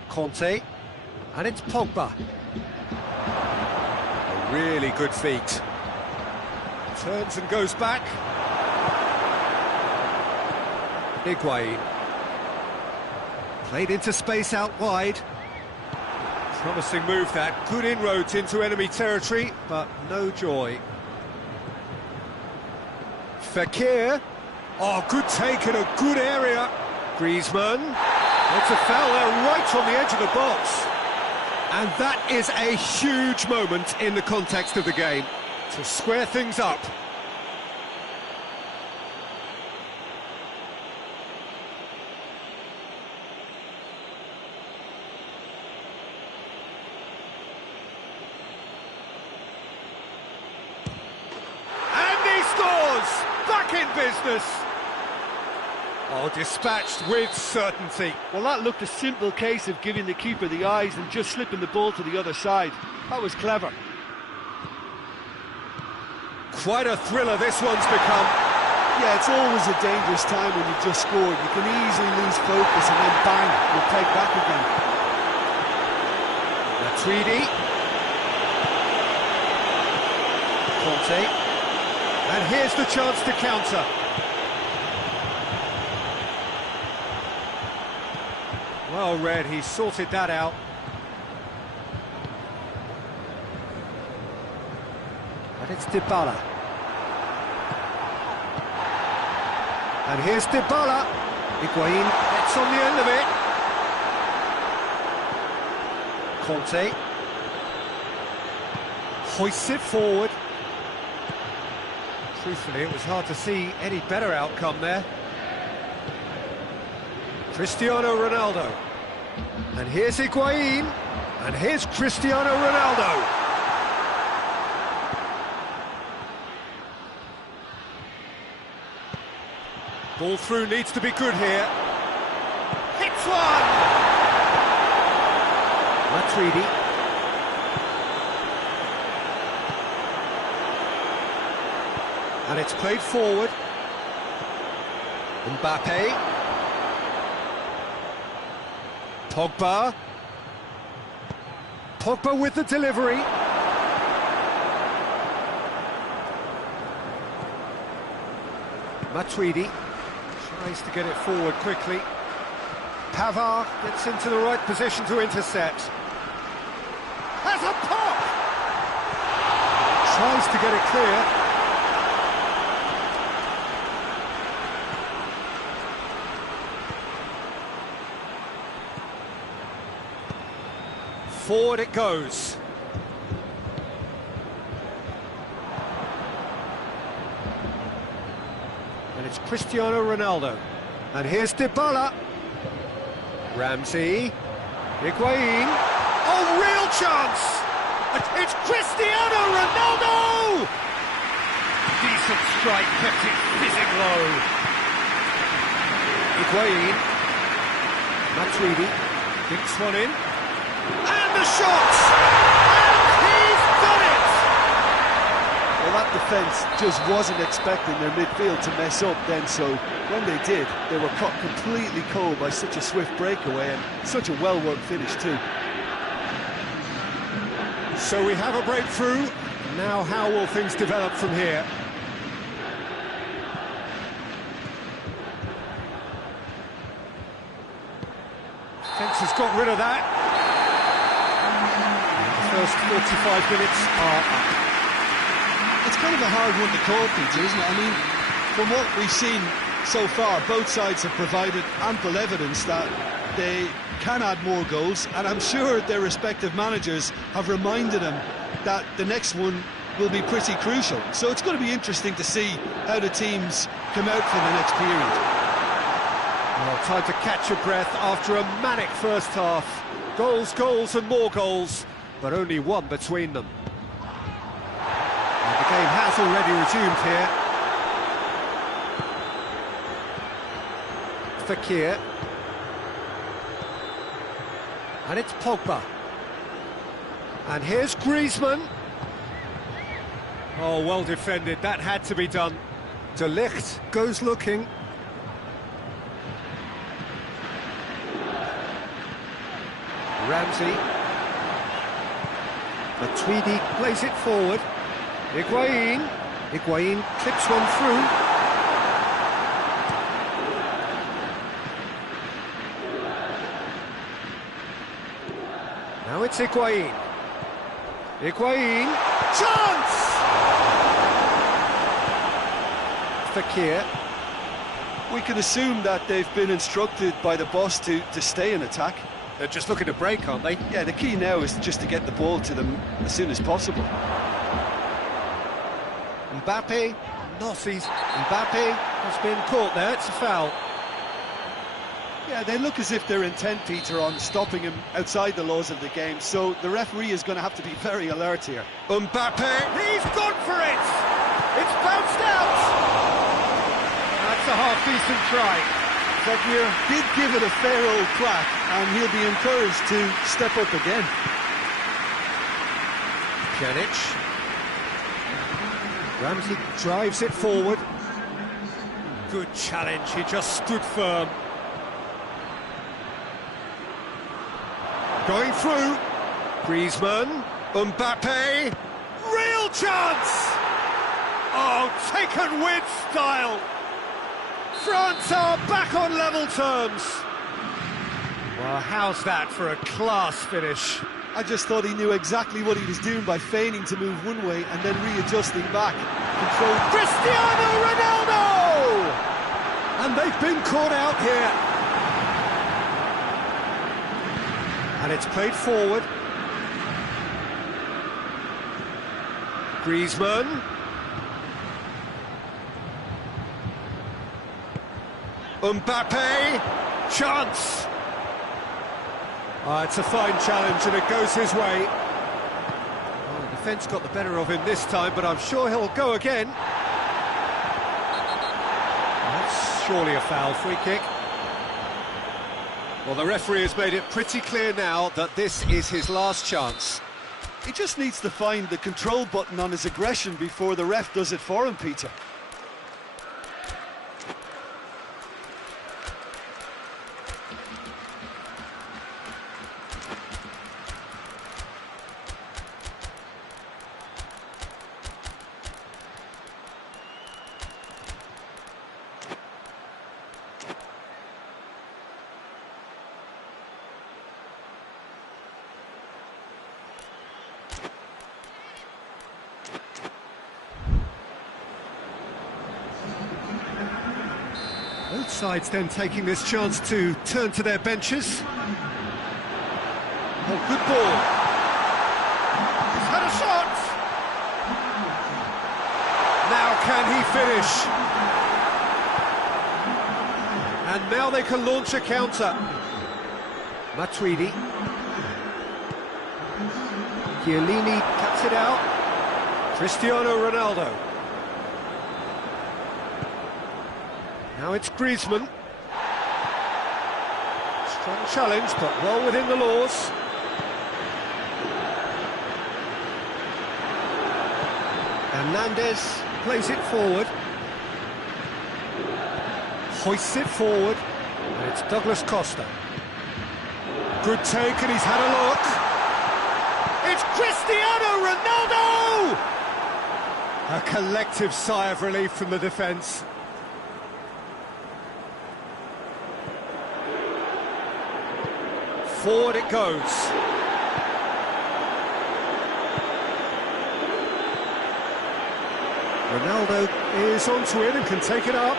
Conte, and it's Pogba. A really good feat. Turns and goes back. Higuain. Played into space out wide. Promising move that. Good inroads into enemy territory, but no joy. Fekir. Oh, good take in a good area. Griezmann. It's a foul there right on the edge of the box. And that is a huge moment in the context of the game to square things up. Back in business. Oh, dispatched with certainty. Well, that looked a simple case of giving the keeper the eyes and just slipping the ball to the other side. That was clever. Quite a thriller this one's become. Yeah, it's always a dangerous time when you've just scored. You can easily lose focus and then bang, you're pegged back again. Matuidi. Conte. And here's the chance to counter. Well read, he sorted that out. And it's Dybala. And here's Dybala. Higuain gets on the end of it. Conte. Hoists it forward. Truthfully, it was hard to see any better outcome there. Cristiano Ronaldo. And here's Higuain. And here's Cristiano Ronaldo. Ball through needs to be good here. Hits one! Matuidi. And it's played forward. Mbappe. Pogba. Pogba with the delivery. Matuidi tries to get it forward quickly. Pavard gets into the right position to intercept. Has a pop! Tries to get it clear. Forward it goes. And it's Cristiano Ronaldo. And here's Dybala. Ramsey. Higuain. Oh, real chance! It's Cristiano Ronaldo! Decent strike, kept it fizzing low. Higuain. Matuidi. Dinks one in. And the shot! And he's done it! Well, that defence just wasn't expecting their midfield to mess up then, so when they did, they were cut completely cold by such a swift breakaway and such a well-worked finish too. So we have a breakthrough. Now how will things develop from here? Defence has got rid of that. First 45 minutes are up. It's kind of a hard one to call, Peter, isn't it? I mean, from what we've seen so far, both sides have provided ample evidence that they can add more goals, and I'm sure their respective managers have reminded them that the next one will be pretty crucial. So it's going to be interesting to see how the teams come out for the next period. Well, time to catch your breath after a manic first half. Goals, goals and more goals, but only one between them. And the game has already resumed here. Fekir. And it's Pogba. And here's Griezmann. Oh, well defended, that had to be done. De Ligt goes looking. Ramsey. Matuidi plays it forward. Higuain. Higuain clips one through. Now it's Higuain. Higuain. Chance! Fekir. We can assume that they've been instructed by the boss to stay in attack. They're just looking to break, aren't they? Yeah, the key now is just to get the ball to them as soon as possible. Mbappe, Mbappe has been caught there, it's a foul. Yeah, they look as if they're intent, Peter, on stopping him outside the laws of the game, so the referee is going to have to be very alert here. Mbappe, he's gone for it! It's bounced out! That's a half-decent try. Fekir did give it a fair old crack, and he'll be encouraged to step up again. Pjanic. Ramsey drives it forward. Good challenge, he just stood firm. Going through. Griezmann. Mbappe. Real chance! Oh, taken with style. France are back on level terms. Well, how's that for a class finish? I just thought he knew exactly what he was doing by feigning to move one way and then readjusting back. Control. Cristiano Ronaldo! And they've been caught out here. And it's played forward. Griezmann. Mbappe. Chance. It's a fine challenge and it goes his way. Well, the defence got the better of him this time, but I'm sure he'll go again. That's surely a foul, free kick. Well, the referee has made it pretty clear now that this is his last chance. He just needs to find the control button on his aggression before the ref does it for him, Peter. Both sides then taking this chance to turn to their benches. Oh, good ball. He's had a shot. Now can he finish? And now they can launch a counter. Matuidi. Chiellini cuts it out. Cristiano Ronaldo. Now it's Griezmann. Strong challenge, but well within the laws. Hernandez plays it forward. Hoists it forward. And it's Douglas Costa. Good take, and he's had a look. It's Cristiano Ronaldo! A collective sigh of relief from the defence. Forward it goes. Ronaldo is onto it and can take it up.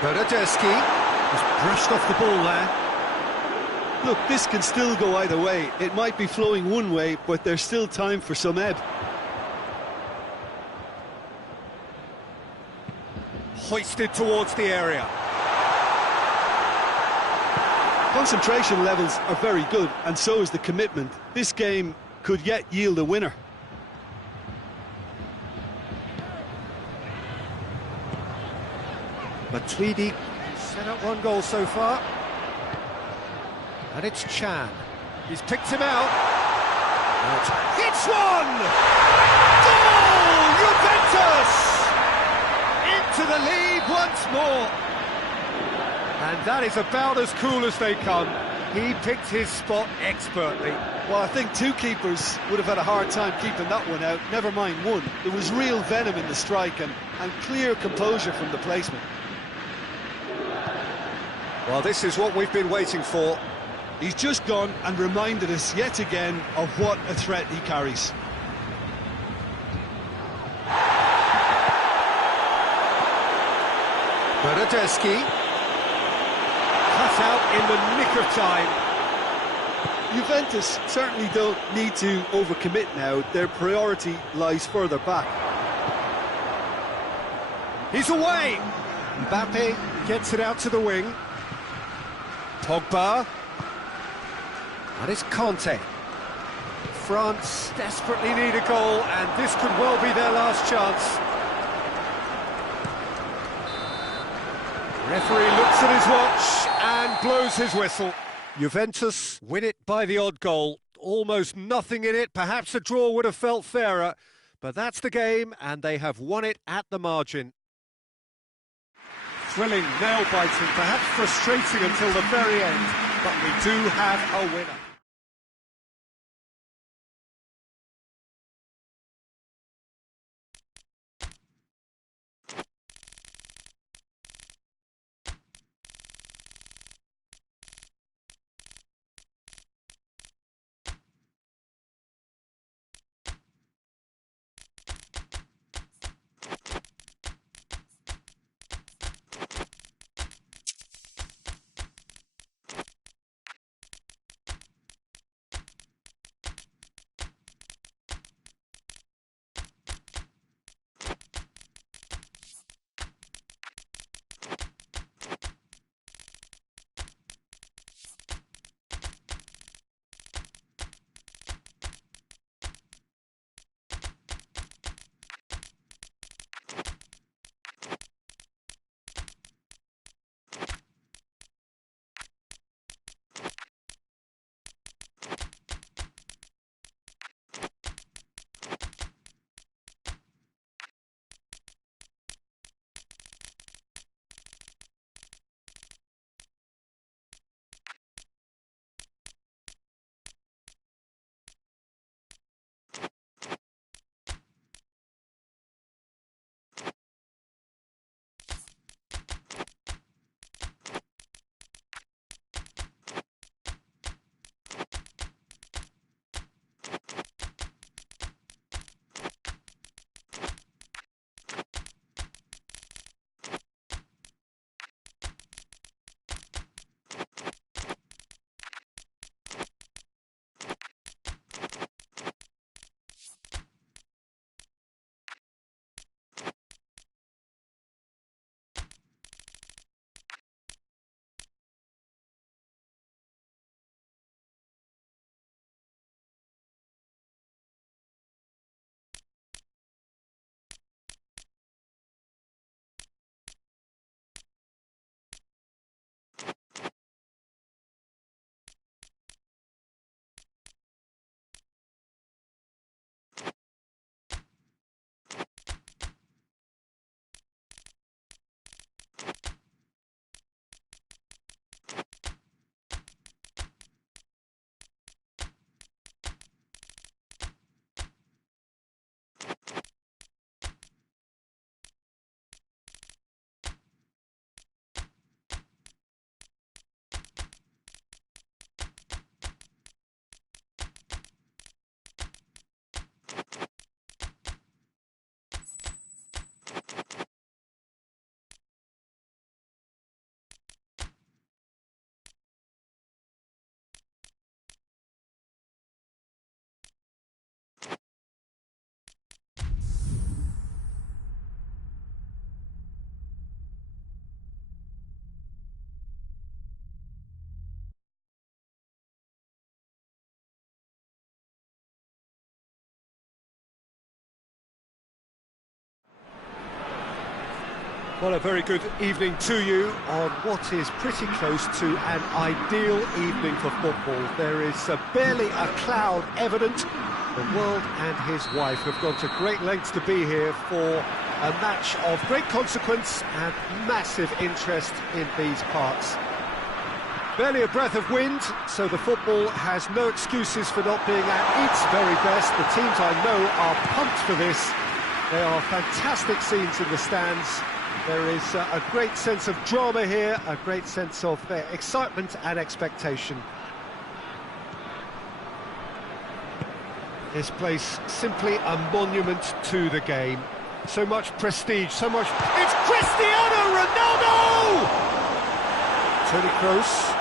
Bernardeschi has brushed off the ball there. Look, this can still go either way. It might be flowing one way, but there's still time for some ebb. Hoisted towards the area. Concentration levels are very good, and so is the commitment. This game could yet yield a winner. Matuidi set up one goal so far. And it's Chan. He's picked him out. Hits one! Goal! Juventus! Into the lead once more. And that is about as cool as they come. He picked his spot expertly. Well, I think two keepers would have had a hard time keeping that one out, never mind one. There was real venom in the strike and clear composure from the placement. Well, this is what we've been waiting for. He's just gone and reminded us yet again of what a threat he carries. Bernardeschi. Cut out in the nick of time. Juventus certainly don't need to overcommit now. Their priority lies further back. He's away. Mbappe gets it out to the wing. Pogba. And it's Conte. France desperately need a goal, and this could well be their last chance. Referee looks at his watch and blows his whistle. Juventus win it by the odd goal. Almost nothing in it. Perhaps a draw would have felt fairer, but that's the game, and they have won it at the margin. Thrilling, nail-biting, perhaps frustrating until the very end, but we do have a winner. Well, a very good evening to you on what is pretty close to an ideal evening for football. There is barely a cloud evident. The world and his wife have gone to great lengths to be here for a match of great consequence and massive interest in these parts. Barely a breath of wind, so the football has no excuses for not being at its very best. The teams I know are pumped for this. They are fantastic scenes in the stands. There is a great sense of drama here, a great sense of excitement and expectation. This place simply a monument to the game. So much prestige, so much... It's Cristiano Ronaldo! Toni Kroos.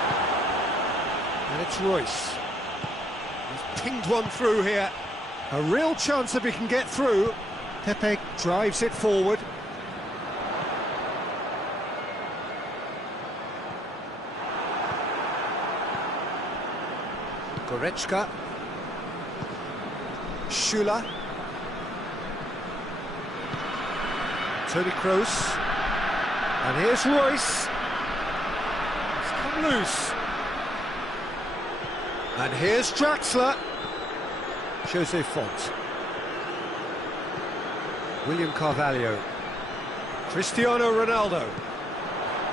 And it's Royce. He's pinged one through here. A real chance if he can get through. Pepe drives it forward. Goretzka. Schüller. Toni Kroos. And here's Royce. It's come loose. And here's Draxler. Jose Font. William Carvalho. Cristiano Ronaldo.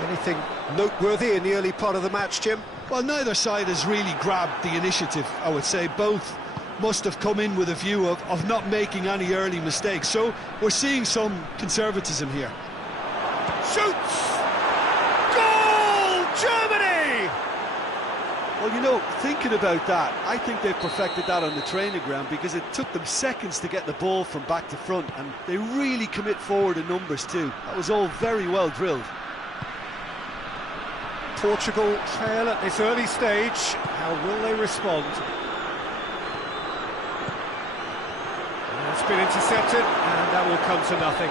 Anything noteworthy in the early part of the match, Jim? Well, neither side has really grabbed the initiative, I would say. Both must have come in with a view of not making any early mistakes. So we're seeing some conservatism here. Shoots! Goal! Germany! Well, you know, thinking about that, I think they've perfected that on the training ground because it took them seconds to get the ball from back to front, and they really commit forward in numbers too. That was all very well drilled. Portugal trail at this early stage. How will they respond? It's been intercepted, and that will come to nothing.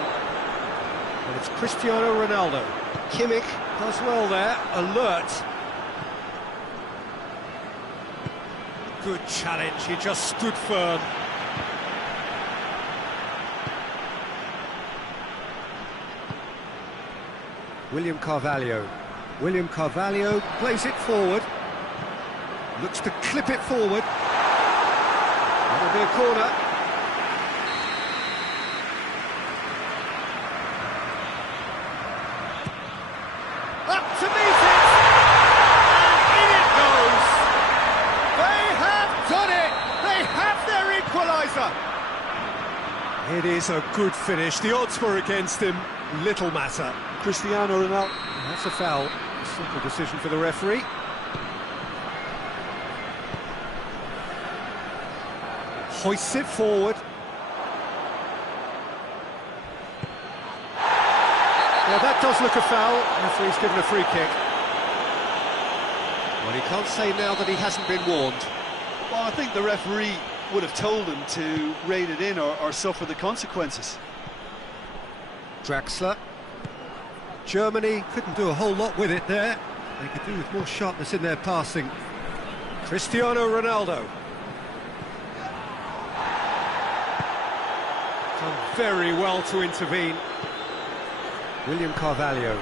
And it's Cristiano Ronaldo. Kimmich does well there, alert. Good challenge, he just stood firm. William Carvalho. William Carvalho plays it forward. Looks to clip it forward. That'll be a corner. Up to meet it! And in it goes! They have done it! They have their equaliser! It is a good finish. The odds were against him. Little matter. Cristiano Ronaldo. That's a foul. Simple decision for the referee. Hoists it forward. Yeah, that does look a foul. The referee's given a free kick. Well, he can't say now that he hasn't been warned. Well, I think the referee would have told him to rein it in or suffer the consequences. Draxler. Germany couldn't do a whole lot with it there. They could do with more sharpness in their passing. Cristiano Ronaldo. Done very well to intervene. William Carvalho.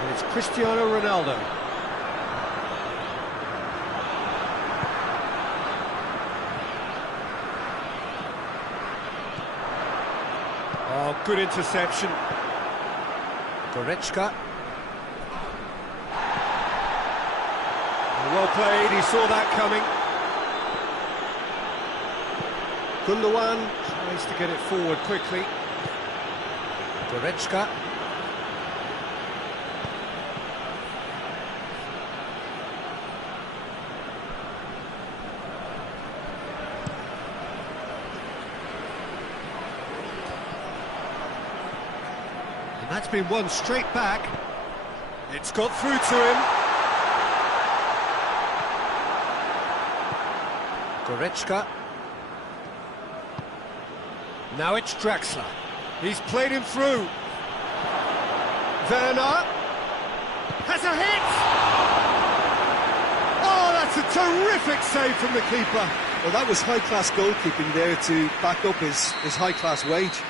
And it's Cristiano Ronaldo. Oh, good interception. Goretzka. Well played, he saw that coming. Gundogan tries to get it forward quickly. Goretzka. And that's been won straight back. It's got through to him. Goretzka. Now it's Draxler. He's played him through. Werner has a hit! Oh, that's a terrific save from the keeper. Well, that was high-class goalkeeping there to back up his high-class wage.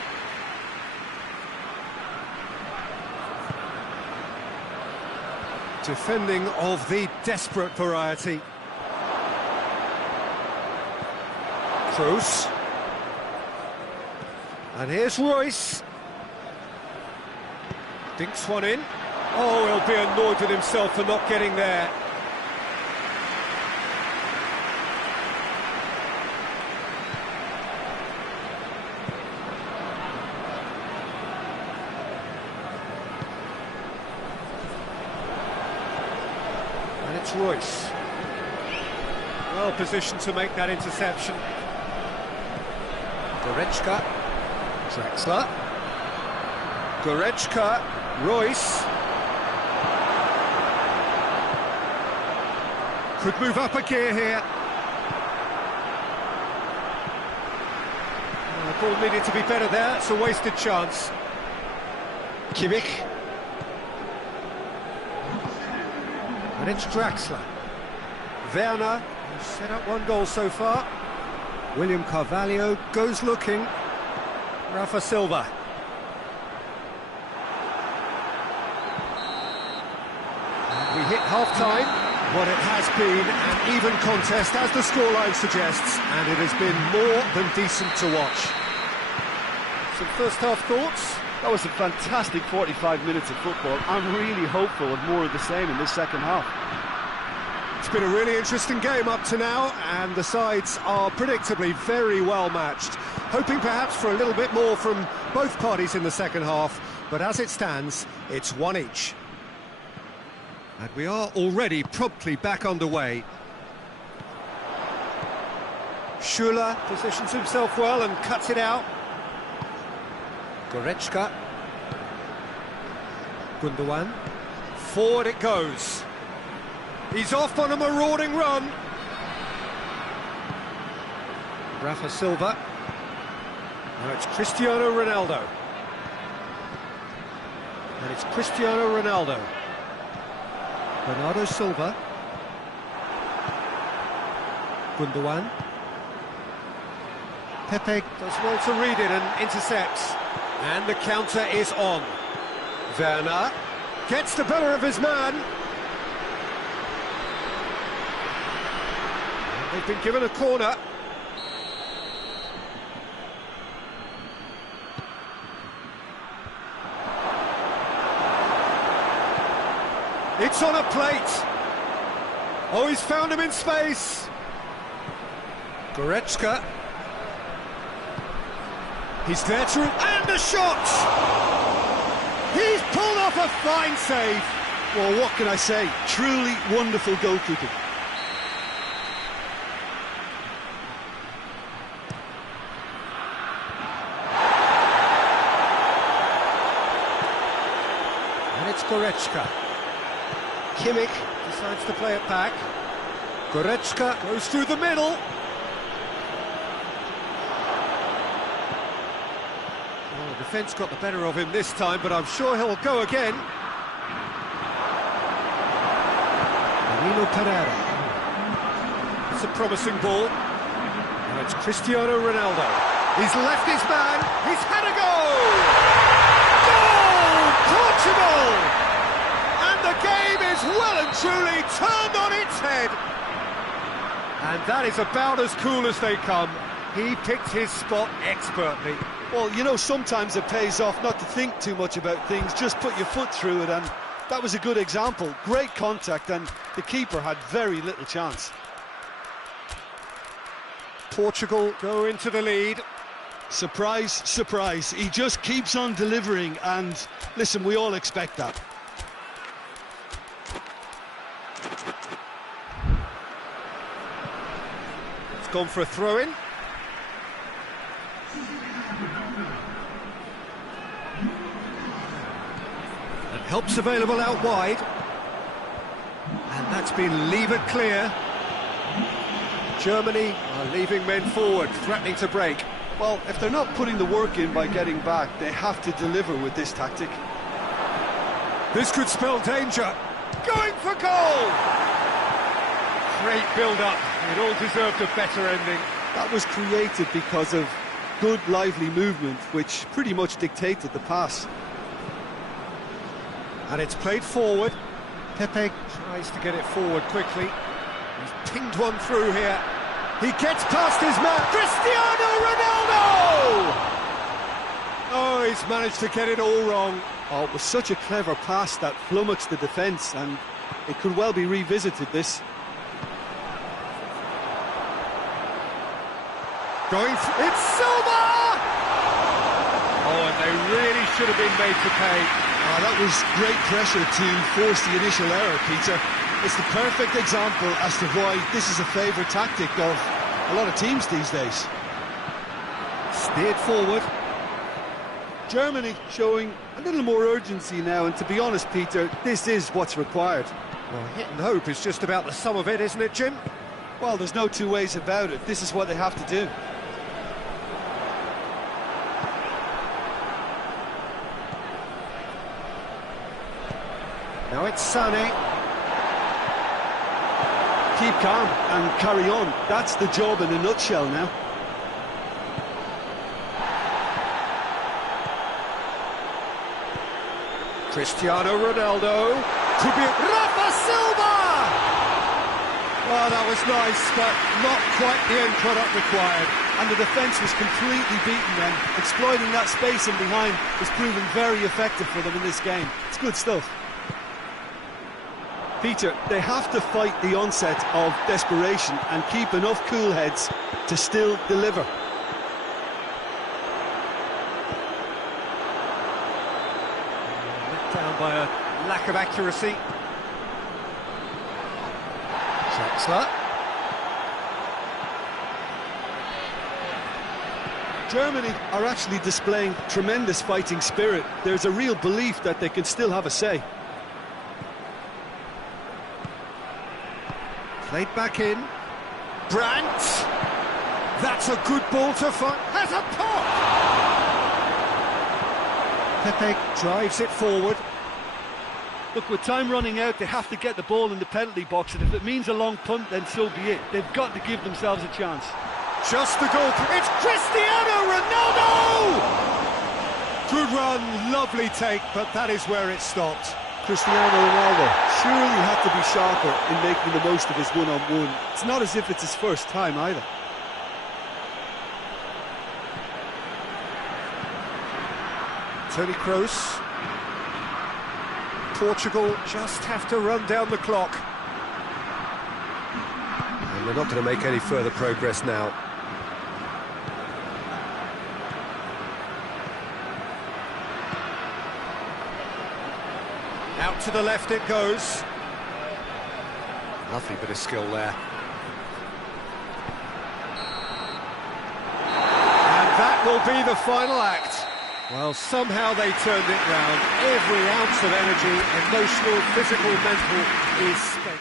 Defending of the desperate variety. Kroos. And here's Royce. Dinks one in. Oh, he'll be annoyed with himself for not getting there. And it's Royce. Well positioned to make that interception. Goretzka. Draxler. Goretzka. Royce. Could move up a gear here. The ball needed to be better there. It's a wasted chance. Kimmich. And it's Draxler. Werner, who's set up one goal so far. William Carvalho goes looking. Rafa Silva. And we hit half-time. What it has been an even contest, as the scoreline suggests, and it has been more than decent to watch. Some first-half thoughts? That was a fantastic 45 minutes of football. I'm really hopeful of more of the same in this second half. It's been a really interesting game up to now, and the sides are predictably very well matched. Hoping perhaps for a little bit more from both parties in the second half, but as it stands, it's one each. And we are already promptly back underway. Schüller positions himself well and cuts it out. Goretzka. Gundogan. Forward it goes. He's off on a marauding run. Rafa Silva. Now it's Cristiano Ronaldo. And it's Cristiano Ronaldo. Bernardo Silva. Gundogan. Pepe does well to read it and intercepts. And the counter is on. Werner gets the better of his man. And they've been given a corner. It's on a plate. Oh, he's found him in space. Goretzka. He's there to... And a shot! He's pulled off a fine save. Well, what can I say? Truly wonderful goalkeeping. And it's Goretzka. Kimmich decides to play it back. Goretzka goes through the middle. Well, the defence got the better of him this time, but I'm sure he'll go again. Danilo Pereira. It's a promising ball. Now it's Cristiano Ronaldo. He's left his man. He's had a goal! Goal! Portugal! The game is well and truly turned on its head. And that is about as cool as they come. He picked his spot expertly. Well, you know, sometimes it pays off not to think too much about things, just put your foot through it, and that was a good example. Great contact, and the keeper had very little chance. Portugal go into the lead. Surprise, surprise. He just keeps on delivering, and listen, we all expect that. Gone for a throw-in. And help's available out wide. And that's been levered clear. Germany are leaving men forward, threatening to break. Well, if they're not putting the work in by getting back, they have to deliver with this tactic. This could spell danger. Going for goal! Great build-up. It all deserved a better ending. That was created because of good, lively movement, which pretty much dictated the pass. And it's played forward. Pepe tries to get it forward quickly. He's pinged one through here. He gets past his man, Cristiano Ronaldo! Oh, he's managed to get it all wrong. Oh, it was such a clever pass that flummoxed the defence, and it could well be revisited, this. It's Silva! Oh, and they really should have been made to pay. Oh, that was great pressure to force the initial error, Peter. It's the perfect example as to why this is a favourite tactic of a lot of teams these days. Steered forward. Germany showing a little more urgency now, and to be honest, Peter, this is what's required. Well, hit and hope is just about the sum of it, isn't it, Jim? Well, there's no two ways about it. This is what they have to do. Now it's Sané. Keep calm and carry on. That's the job in a nutshell now. Cristiano Ronaldo. Could be Rafa Silva! Oh, that was nice, but not quite the end product required. And the defence was completely beaten then. Exploiting that space in behind was proven very effective for them in this game. It's good stuff. Peter, they have to fight the onset of desperation and keep enough cool heads to still deliver. Let down by a lack of accuracy. Draxler. Germany are actually displaying tremendous fighting spirit. There's a real belief that they can still have a say. Played back in. Brandt! That's a good ball to find. Has a pop! Pepe drives it forward. Look, with time running out, they have to get the ball in the penalty box, and if it means a long punt, then so be it. They've got to give themselves a chance. Just the goal. It's Cristiano Ronaldo! Good run, lovely take, but that is where it stopped. Cristiano Ronaldo surely had to be sharper in making the most of his one-on-one. It's not as if it's his first time either. Toni Kroos. Portugal just have to run down the clock. And they're not going to make any further progress now. Out to the left it goes. Lovely bit of skill there. And that will be the final act. Well, somehow they turned it round. Every ounce of energy, emotional, physical, mental, is spent.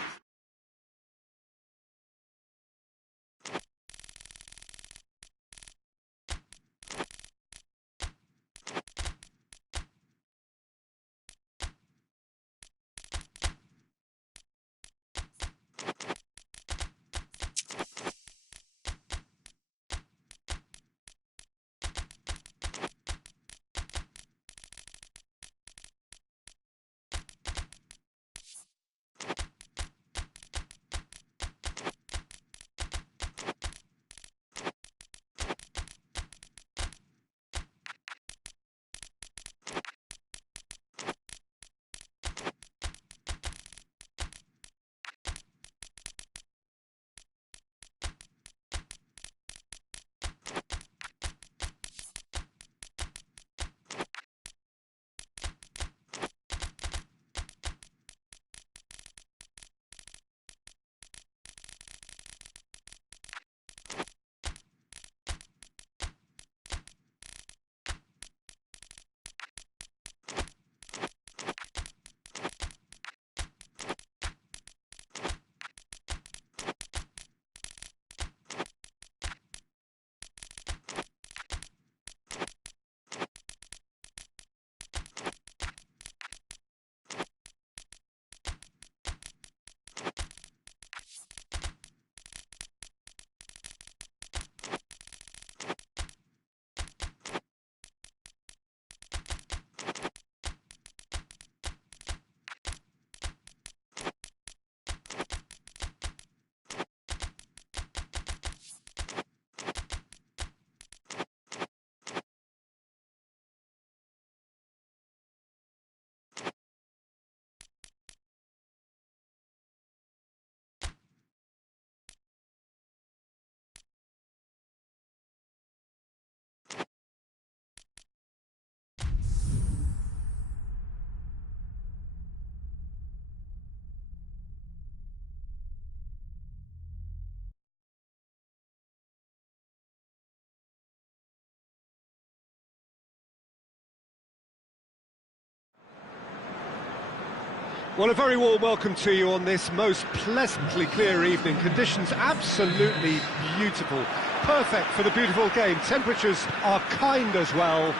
Well, a very warm welcome to you on this most pleasantly clear evening. Conditions absolutely beautiful. Perfect for the beautiful game. Temperatures are kind as well.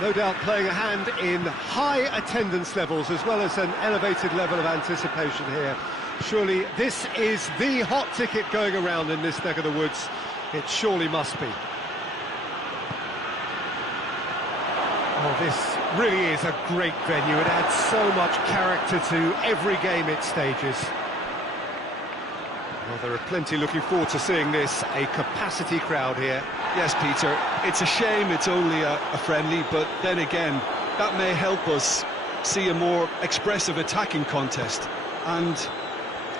No doubt playing a hand in high attendance levels as well as an elevated level of anticipation here. Surely this is the hot ticket going around in this neck of the woods. It surely must be. Oh, this really is a great venue. It adds so much character to every game it stages. Well, there are plenty looking forward to seeing this. A capacity crowd here. Yes, Peter, it's a shame it's only a friendly, but then again, that may help us see a more expressive attacking contest. And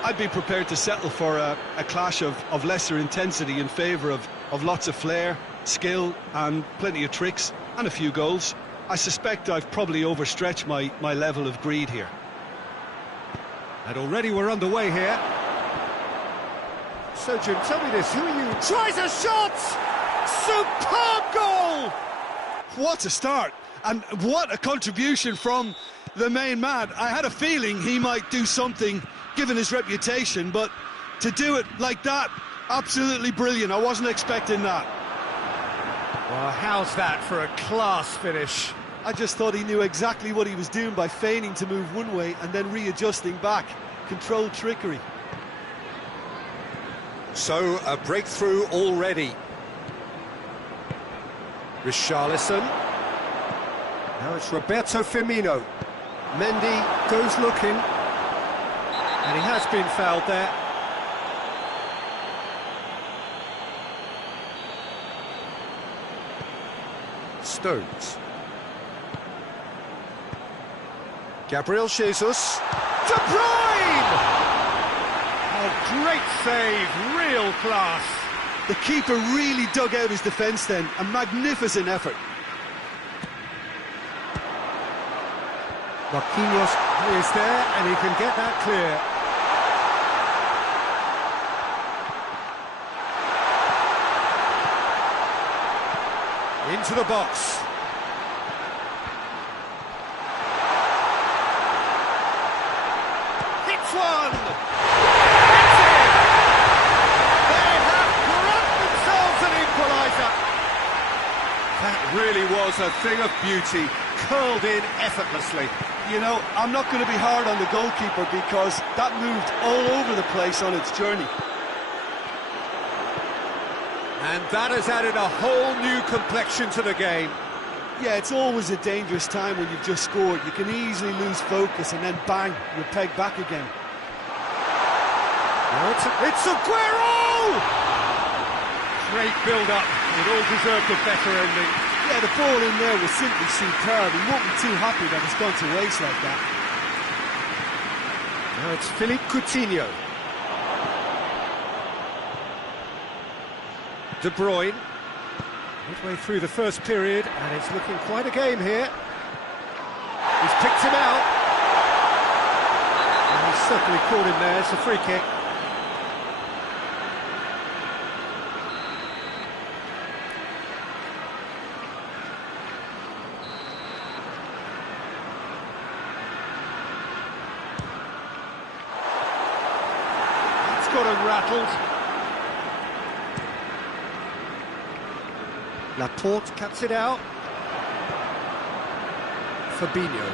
I'd be prepared to settle for a clash of lesser intensity in favour of lots of flair, skill and plenty of tricks and a few goals. I suspect I've probably overstretched my level of greed here. And already we're underway here. So, Jim, tell me this, who are you? Tries a shot! Superb goal! What a start, and what a contribution from the main man. I had a feeling he might do something, given his reputation, but to do it like that, absolutely brilliant. I wasn't expecting that. Well, how's that for a class finish? I just thought he knew exactly what he was doing by feigning to move one way and then readjusting back. Controlled trickery. So, a breakthrough already. Richarlison. Now it's Roberto Firmino. Mendy goes looking. And he has been fouled there. Stones. Gabriel Jesus. De Bruyne! A great save, real class. The keeper really dug out his defence then. A magnificent effort. Marquinhos is there and he can get that clear. Into the box. Hits one! That's it! They have brought themselves an equaliser. That really was a thing of beauty, curled in effortlessly. You know, I'm not going to be hard on the goalkeeper because that moved all over the place on its journey. And that has added a whole new complexion to the game. Yeah, it's always a dangerous time when you've just scored. You can easily lose focus and then bang, you're pegged back again. Now it's Aguero! Great build-up. It all deserved a better ending. Yeah, the ball in there was simply superb. He won't be too happy that it's gone to waste like that. Now it's Philippe Coutinho. De Bruyne, midway through the first period, and it's looking quite a game here. He's picked him out. And he's certainly caught him there. It's a free kick. It's got him rattled. Laporte cuts it out. Fabinho.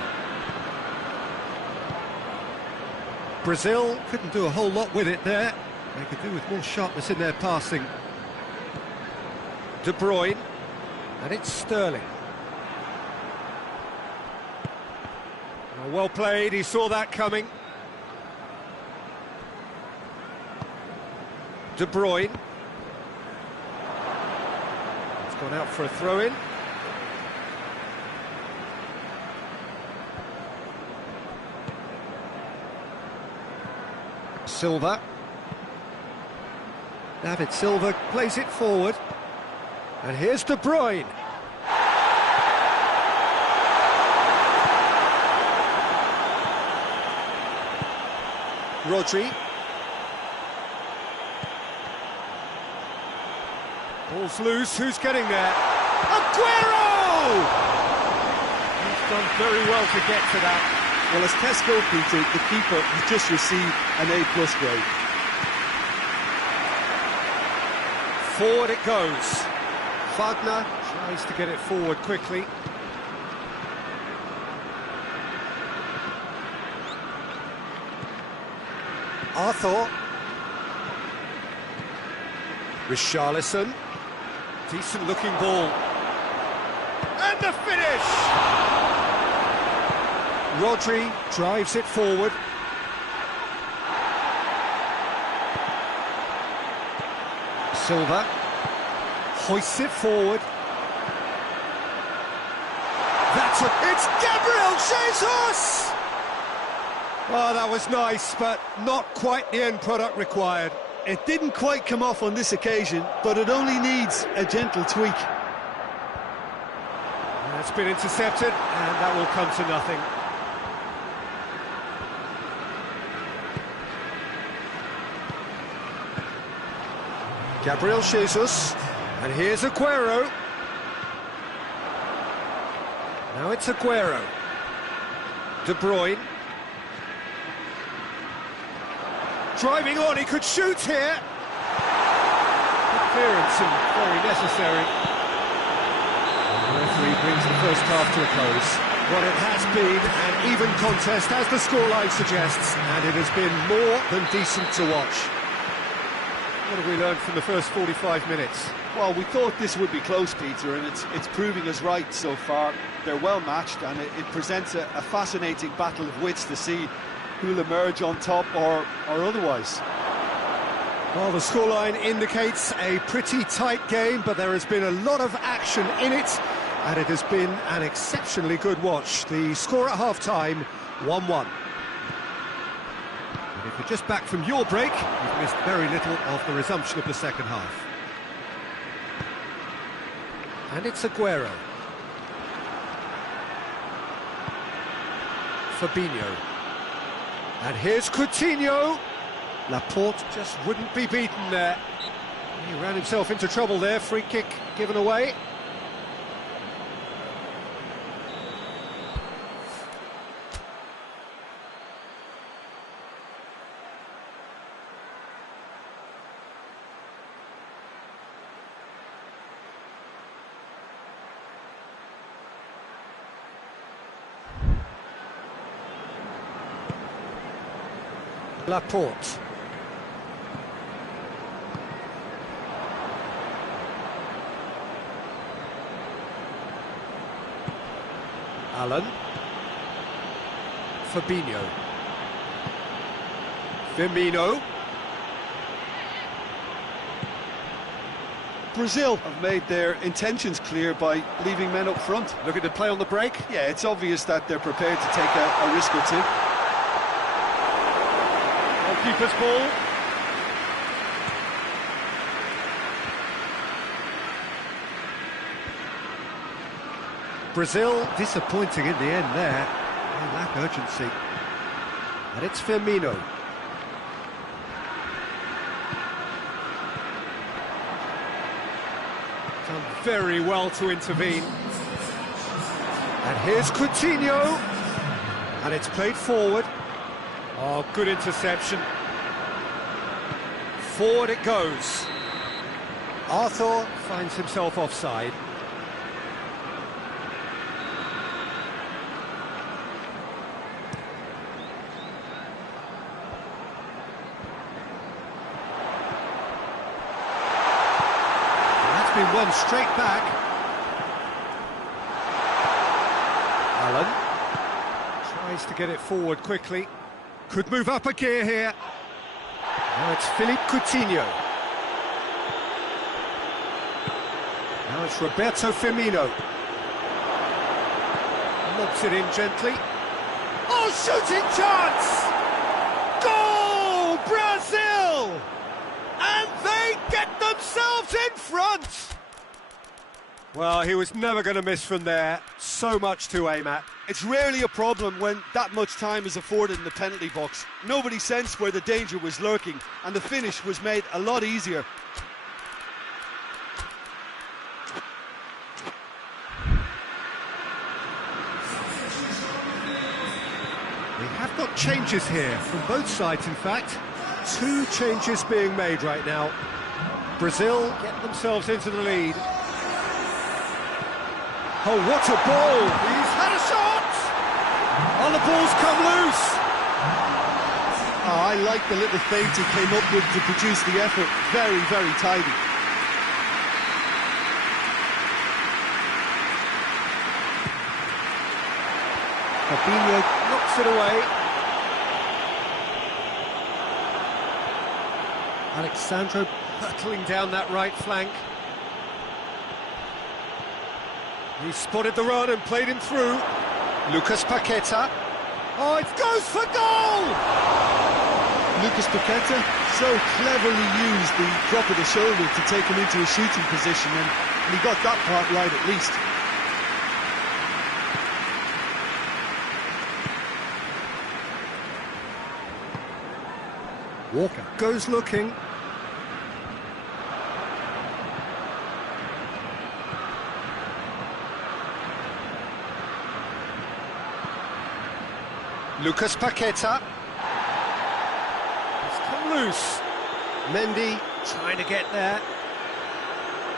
Brazil couldn't do a whole lot with it there. They could do with more sharpness in their passing. De Bruyne. And it's Sterling. Oh, well played, he saw that coming. De Bruyne. Gone out for a throw-in. Silva. David Silva plays it forward. And here's De Bruyne. Rodri. Ball's loose, who's getting there? Aguero! He's done very well to get to that. Well, as tests go, Peter, the keeper has just received an A+ grade. Forward it goes. Wagner tries to get it forward quickly. Arthur. Richarlison. Decent looking ball. And the finish! Rodri drives it forward. Silva hoists it forward. It's Gabriel Jesus! Oh, that was nice, but not quite the end product required. It didn't quite come off on this occasion, but it only needs a gentle tweak. That's been intercepted, and that will come to nothing. Gabriel Jesus, and here's Aguero. Now it's Aguero. De Bruyne. Driving on, he could shoot here. Good clearance and very necessary. The referee brings the first half to a close. Well, it has been an even contest, as the scoreline suggests, and it has been more than decent to watch. What have we learned from the first 45 minutes? Well, we thought this would be close, Peter, and it's proving us right so far. They're well matched, and it presents a fascinating battle of wits to see who'll emerge on top or otherwise. Well, the scoreline indicates a pretty tight game, but there has been a lot of action in it, and it has been an exceptionally good watch. The score at half-time, 1-1. And if you're just back from your break, you've missed very little of the resumption of the second half. And it's Aguero. Fabinho. And here's Coutinho. Laporte just wouldn't be beaten there. He ran himself into trouble there. Free kick given away. Laporte. Allen. Fabinho. Firmino. Brazil have made their intentions clear by leaving men up front. Looking to play on the break. Yeah, it's obvious that they're prepared to take a risk or two. Keeper's ball. Brazil disappointing in the end there. They lack urgency. And it's Firmino. Done very well to intervene. And here's Coutinho. And it's played forward. Oh, good interception. Forward it goes. Arthur finds himself offside. And that's been won straight back. Allen tries to get it forward quickly. Could move up a gear here. Now it's Philippe Coutinho. Now it's Roberto Firmino. Lobs it in gently. Oh, shooting chance! Goal, Brazil! And they get themselves in front! Well, he was never going to miss from there. So much to aim at. It's rarely a problem when that much time is afforded in the penalty box. Nobody sensed where the danger was lurking, and the finish was made a lot easier. changes here, from both sides in fact. Two changes being made right now. Brazil get themselves into the lead. Oh, what a ball! He's had a shot! Oh, the ball's come loose! Oh, I like the little feint he came up with to produce the effort. Very, very tidy. Fabinho knocks it away. Alexandro hurtling down that right flank. He spotted the run and played him through. Lucas Paqueta. Oh, it goes for goal! Lucas Paqueta so cleverly used the drop of the shoulder to take him into a shooting position, and he got that part right at least. Walker goes looking. Lucas Paqueta. It's come loose. Mendy trying to get there.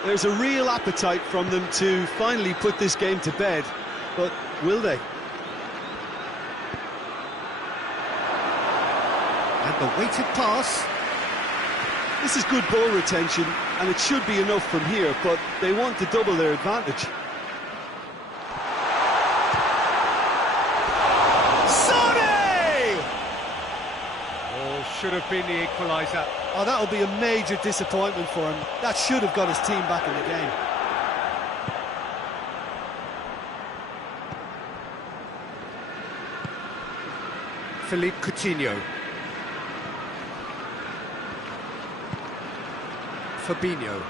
There's a real appetite from them to finally put this game to bed, but will they? And the weighted pass. This is good ball retention, and it should be enough from here, but they want to double their advantage. Should have been the equaliser. Oh, that'll be a major disappointment for him. That should have got his team back in the game. Philippe Coutinho. Fabinho.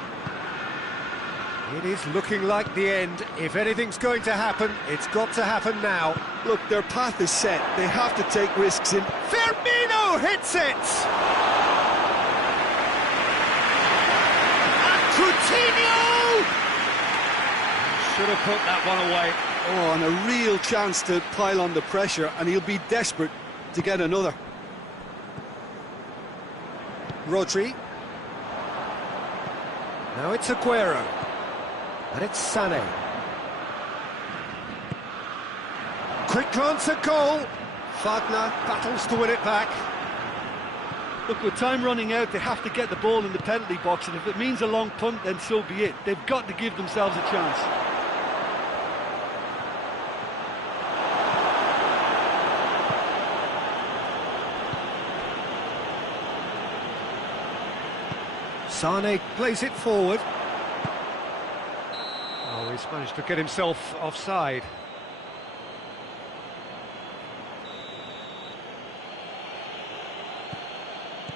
It is looking like the end. If anything's going to happen, it's got to happen now. Look, their path is set. They have to take risks in... Firmino hits it! And Coutinho! Should have put that one away. Oh, and a real chance to pile on the pressure, and he'll be desperate to get another. Rodri. Now it's Aguero. And it's Sané. Quick glance at goal. Wagner battles to win it back. Look, with time running out, they have to get the ball in the penalty box, and if it means a long punt, then so be it. They've got to give themselves a chance. Sané plays it forward. Oh, he's managed to get himself offside.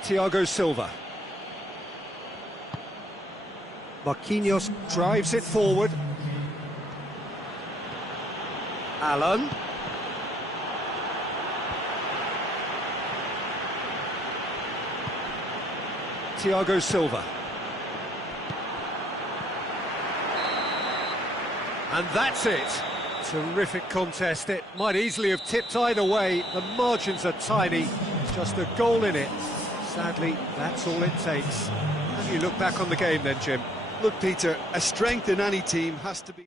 Thiago Silva. Marquinhos drives it forward. Allen. Thiago Silva. And that's it. Terrific contest. It might easily have tipped either way. The margins are tiny. Just a goal in it. Sadly, that's all it takes. How do you look back on the game then, Jim? Look, Peter, a strength in any team has to be...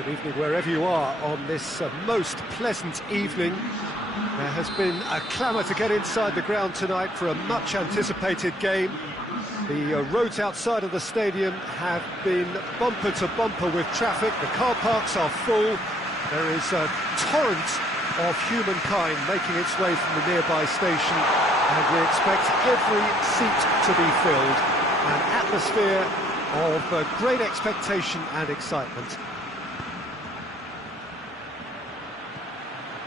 Good evening wherever you are on this most pleasant evening. There has been a clamour to get inside the ground tonight for a much anticipated game. The roads outside of the stadium have been bumper to bumper with traffic. The car parks are full. There is a torrent of humankind making its way from the nearby station, and we expect every seat to be filled. An atmosphere of great expectation and excitement.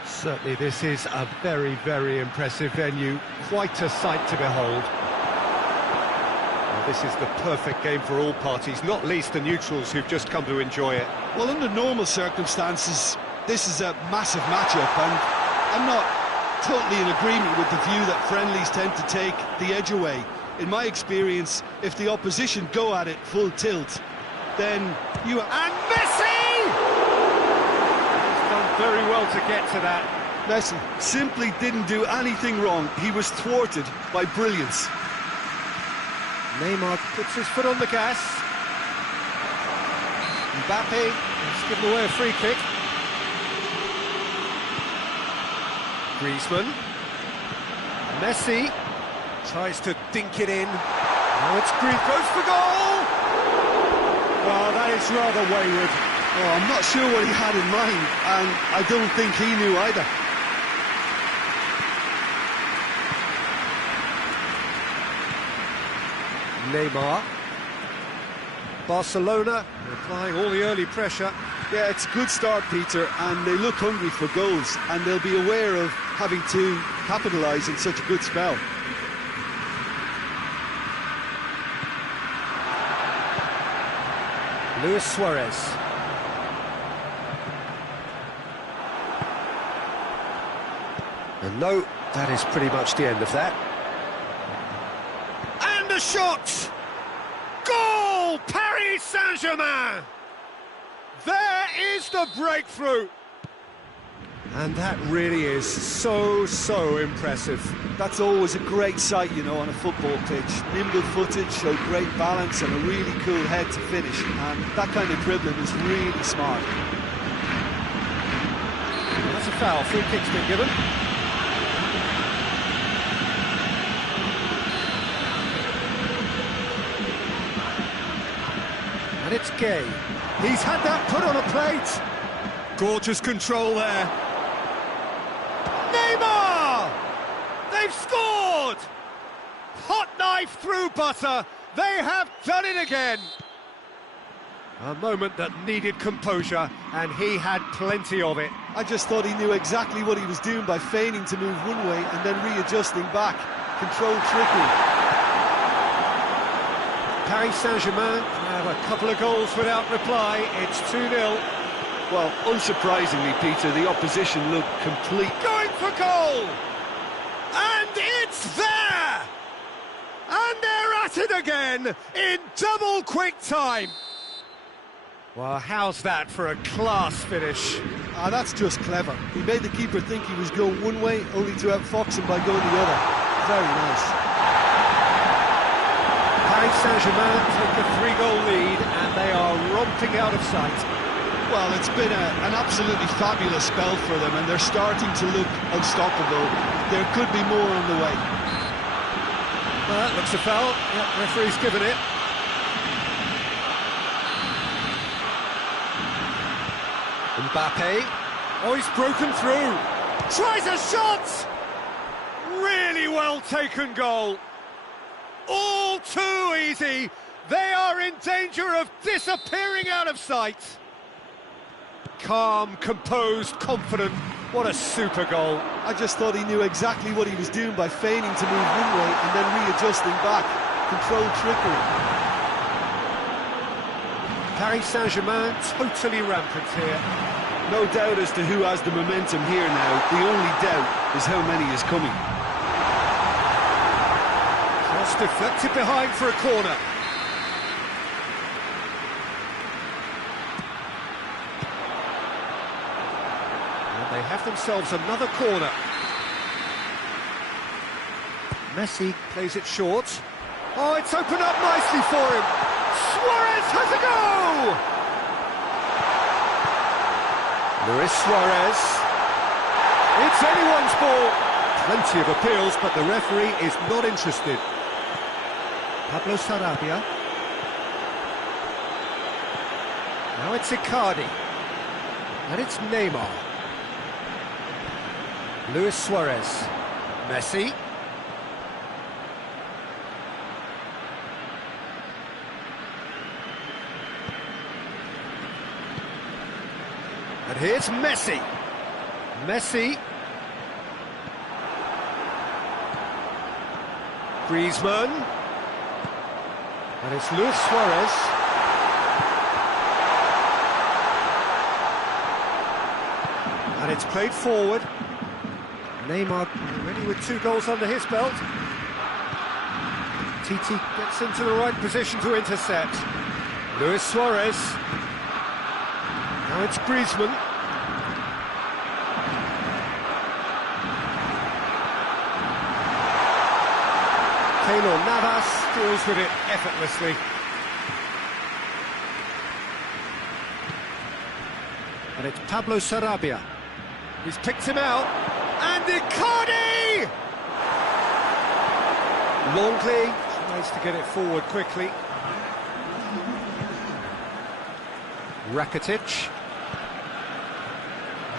Certainly this is a very, very impressive venue, quite a sight to behold. Well, this is the perfect game for all parties, not least the neutrals who've just come to enjoy it. Well, under normal circumstances, this is a massive matchup, and I'm not totally in agreement with the view that friendlies tend to take the edge away. In my experience, if the opposition go at it full tilt, then you... And Messi! Very well to get to that. Messi simply didn't do anything wrong. He was thwarted by brilliance. Neymar puts his foot on the gas. Mbappe has given away a free kick. Griezmann. Messi tries to dink it in. Now it's Griezmann, goes for goal! Well, that is rather wayward. Oh, I'm not sure what he had in mind, and I don't think he knew either. Neymar. Barcelona applying all the early pressure. Yeah, it's a good start, Peter, and they look hungry for goals, and they'll be aware of having to capitalise in such a good spell. Luis Suarez. And no, that is pretty much the end of that. And a shot! Goal! Paris Saint-Germain! There is the breakthrough! And that really is so impressive. That's always a great sight, you know, on a football pitch. Nimble footage, showed great balance and a really cool head to finish. And that kind of dribbling is really smart. Well, that's a foul. Free kick's been given. And it's Gay. He's had that put on a plate. Gorgeous control there. Neymar! They've scored! Hot knife through butter. They have done it again. A moment that needed composure, and he had plenty of it. I just thought he knew exactly what he was doing by feigning to move one way and then readjusting back. Controlled trickery. Paris Saint-Germain have a couple of goals without reply. It's 2-0. Well, unsurprisingly, Peter, the opposition looked complete. Going for goal! And it's there! And they're at it again in double quick time. Well, how's that for a class finish? Ah, that's just clever. He made the keeper think he was going one way, only to outfox him by going the other. Very nice. Paris Saint-Germain take a 3-goal lead, and they are romping out of sight. Well, it's been an absolutely fabulous spell for them, and they're starting to look unstoppable. There could be more on the way. Well, that looks a foul. Yep, referee's given it. Mbappe. Oh, he's broken through. Tries a shot! Really well taken goal. All too easy. They are in danger of disappearing out of sight. Calm, composed, confident. What a super goal. I just thought he knew exactly what he was doing by feigning to move one way and then readjusting back. Controlled trickery. Paris Saint-Germain totally rampant here. No doubt as to who has the momentum here now. The only doubt is how many is coming. Cross deflected behind for a corner. And they have themselves another corner. Messi plays it short. Oh, it's opened up nicely for him. Suarez has a go! Luis Suarez. It's anyone's ball. Plenty of appeals, but the referee is not interested. Pablo Sarabia. Now it's Icardi. And it's Neymar. Luis Suarez. Messi. And here's Messi. Messi. Griezmann. And it's Luis Suarez. And it's played forward. Neymar already with 2 goals under his belt. Titi gets into the right position to intercept. Luis Suarez. Now it's Griezmann. Keylor Navas deals with it effortlessly. And it's Pablo Sarabia. He's picked him out. And Icardi! Longley tries to get it forward quickly. Rakitic.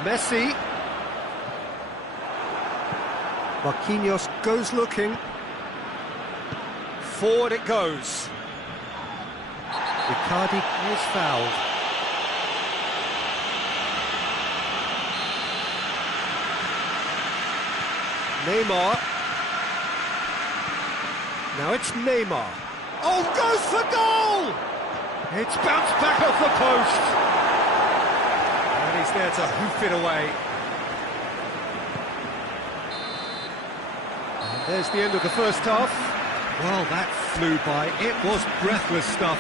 Messi. Marquinhos goes looking. Forward it goes. Icardi is fouled. Neymar. Now it's Neymar. Oh, goes for goal! It's bounced back off the post. And he's there to hoof it away. And there's the end of the first half. Well, that flew by. It was breathless stuff.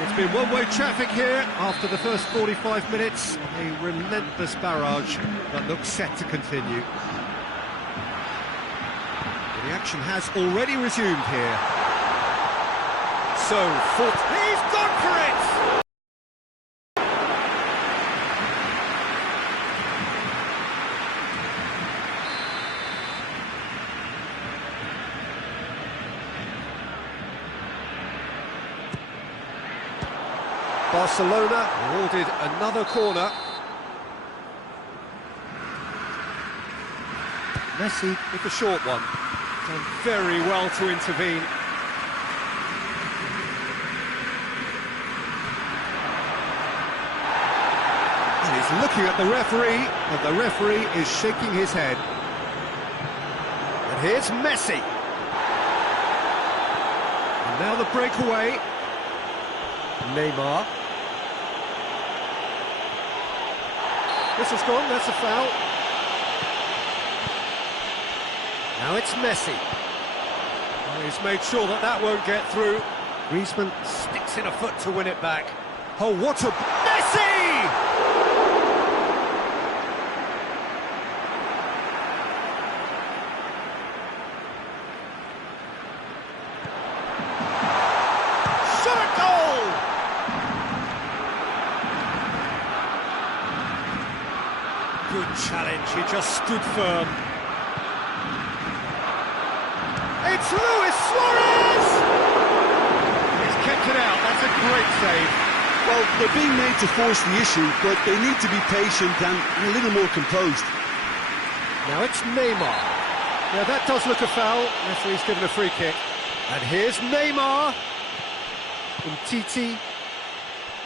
It's been one-way traffic here after the first 45 minutes. A relentless barrage that looks set to continue. The action has already resumed here. So, he's gone for it! Barcelona awarded another corner. Messi with the short one. Done very well to intervene. And he's looking at the referee, and the referee is shaking his head. And here's Messi. And now the breakaway. Neymar. This has gone, that's a foul. Now it's Messi. Well, he's made sure that that won't get through. Griezmann sticks in a foot to win it back. Oh, what a... Messi! Shot a goal! Good challenge, he just stood firm. It's Luis Suarez! He's kept it out, that's a great save. Well, they're being made to force the issue, but they need to be patient and a little more composed. Now it's Neymar. Now that does look a foul. Referee's given a free kick. And here's Neymar. And Titi.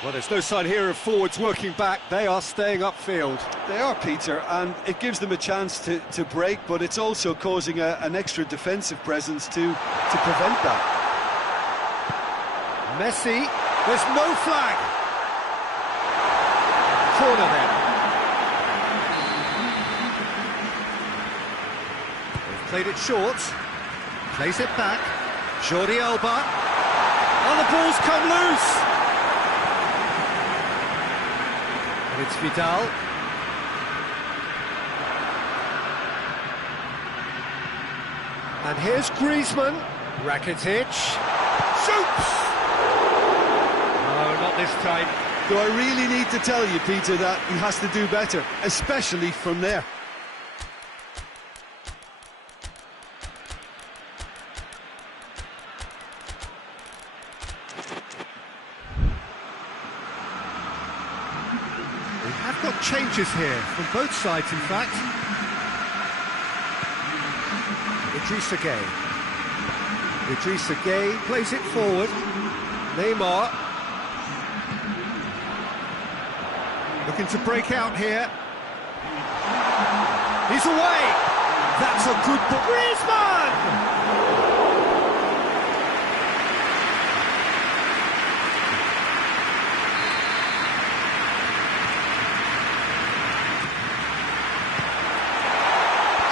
Well, there's no sign here of forwards working back. They are staying upfield. They are, Peter, and it gives them a chance to break, but it's also causing an extra defensive presence to prevent that. Messi, there's no flag. Corner then. They've played it short. Plays it back. Jordi Alba. And the ball's come loose. And it's Vidal. And here's Griezmann. Rakitic. Shoots! No, not this time. Do I really need to tell you, Peter, that he has to do better, especially from there? We have got changes here, from both sides in fact. Idrissa Gueye. Idrissa Gueye plays it forward. Neymar. Looking to break out here. He's away! That's a good ball. Griezmann!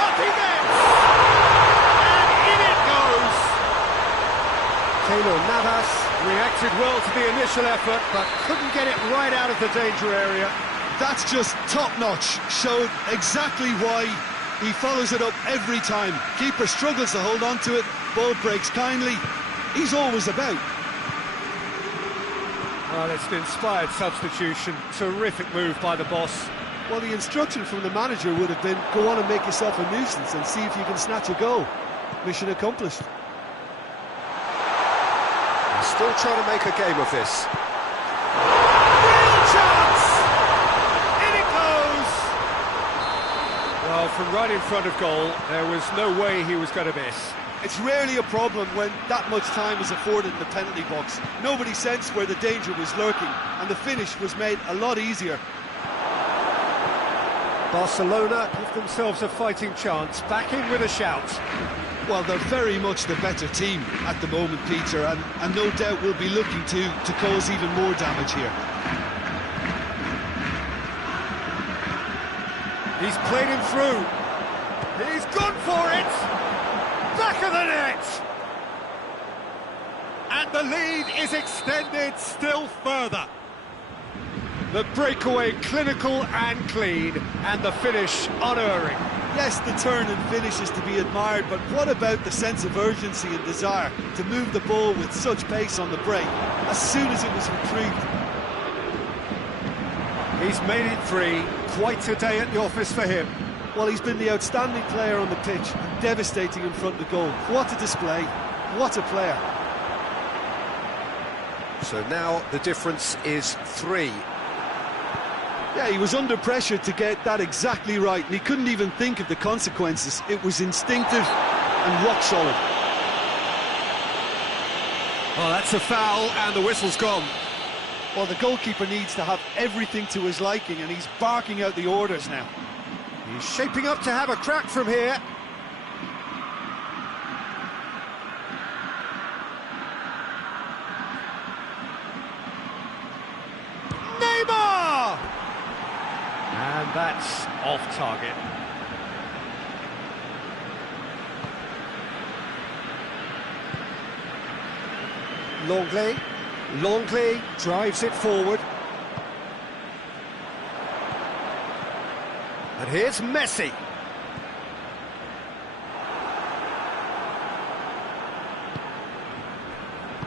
Up he gets! And in it goes! Keylor Navas reacted well to the initial effort, but couldn't get it right out of the danger area. That's just top-notch. Showed exactly why he follows it up every time. Keeper struggles to hold on to it, ball breaks kindly. He's always about. Well, it's an inspired substitution. Terrific move by the boss. Well, the instruction from the manager would have been, go on and make yourself a nuisance and see if you can snatch a goal. Mission accomplished. Still trying to make a game of this. Real chance! In it goes! Well, from right in front of goal, there was no way he was going to miss. It's rarely a problem when that much time is afforded in the penalty box. Nobody sensed where the danger was lurking, and the finish was made a lot easier. Barcelona give themselves a fighting chance, back in with a shout. Well, they're very much the better team at the moment, Peter, and no doubt will be looking to cause even more damage here. He's played him through. He's gone for it! Back of the net! And the lead is extended still further. The breakaway clinical and clean, and the finish unerring. Yes, the turn and finish is to be admired, but what about the sense of urgency and desire to move the ball with such pace on the break as soon as it was retrieved? He's made it three. Quite a day at the office for him. Well, he's been the outstanding player on the pitch and devastating in front of the goal. What a display, what a player. So now the difference is 3. Yeah, he was under pressure to get that exactly right, and he couldn't even think of the consequences. It was instinctive and rock solid. Oh, that's a foul, and the whistle's gone. Well, the goalkeeper needs to have everything to his liking, and he's barking out the orders now. He's shaping up to have a crack from here. Neymar! And that's off target. Longley drives it forward. And here's Messi.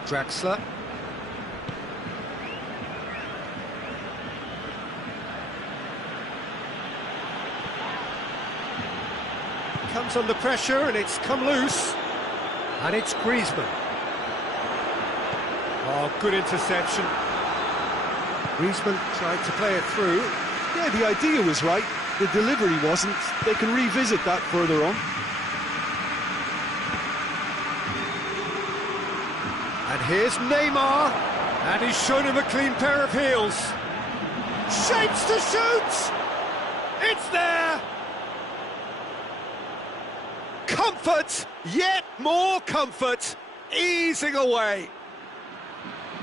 Draxler. Comes under pressure and it's come loose. And it's Griezmann. Oh, good interception. Griezmann tried to play it through. Yeah, the idea was right. The delivery wasn't. They can revisit that further on. And here's Neymar. And he's shown him a clean pair of heels. Shapes to shoot! It's there! Comfort! Yet more comfort! Easing away.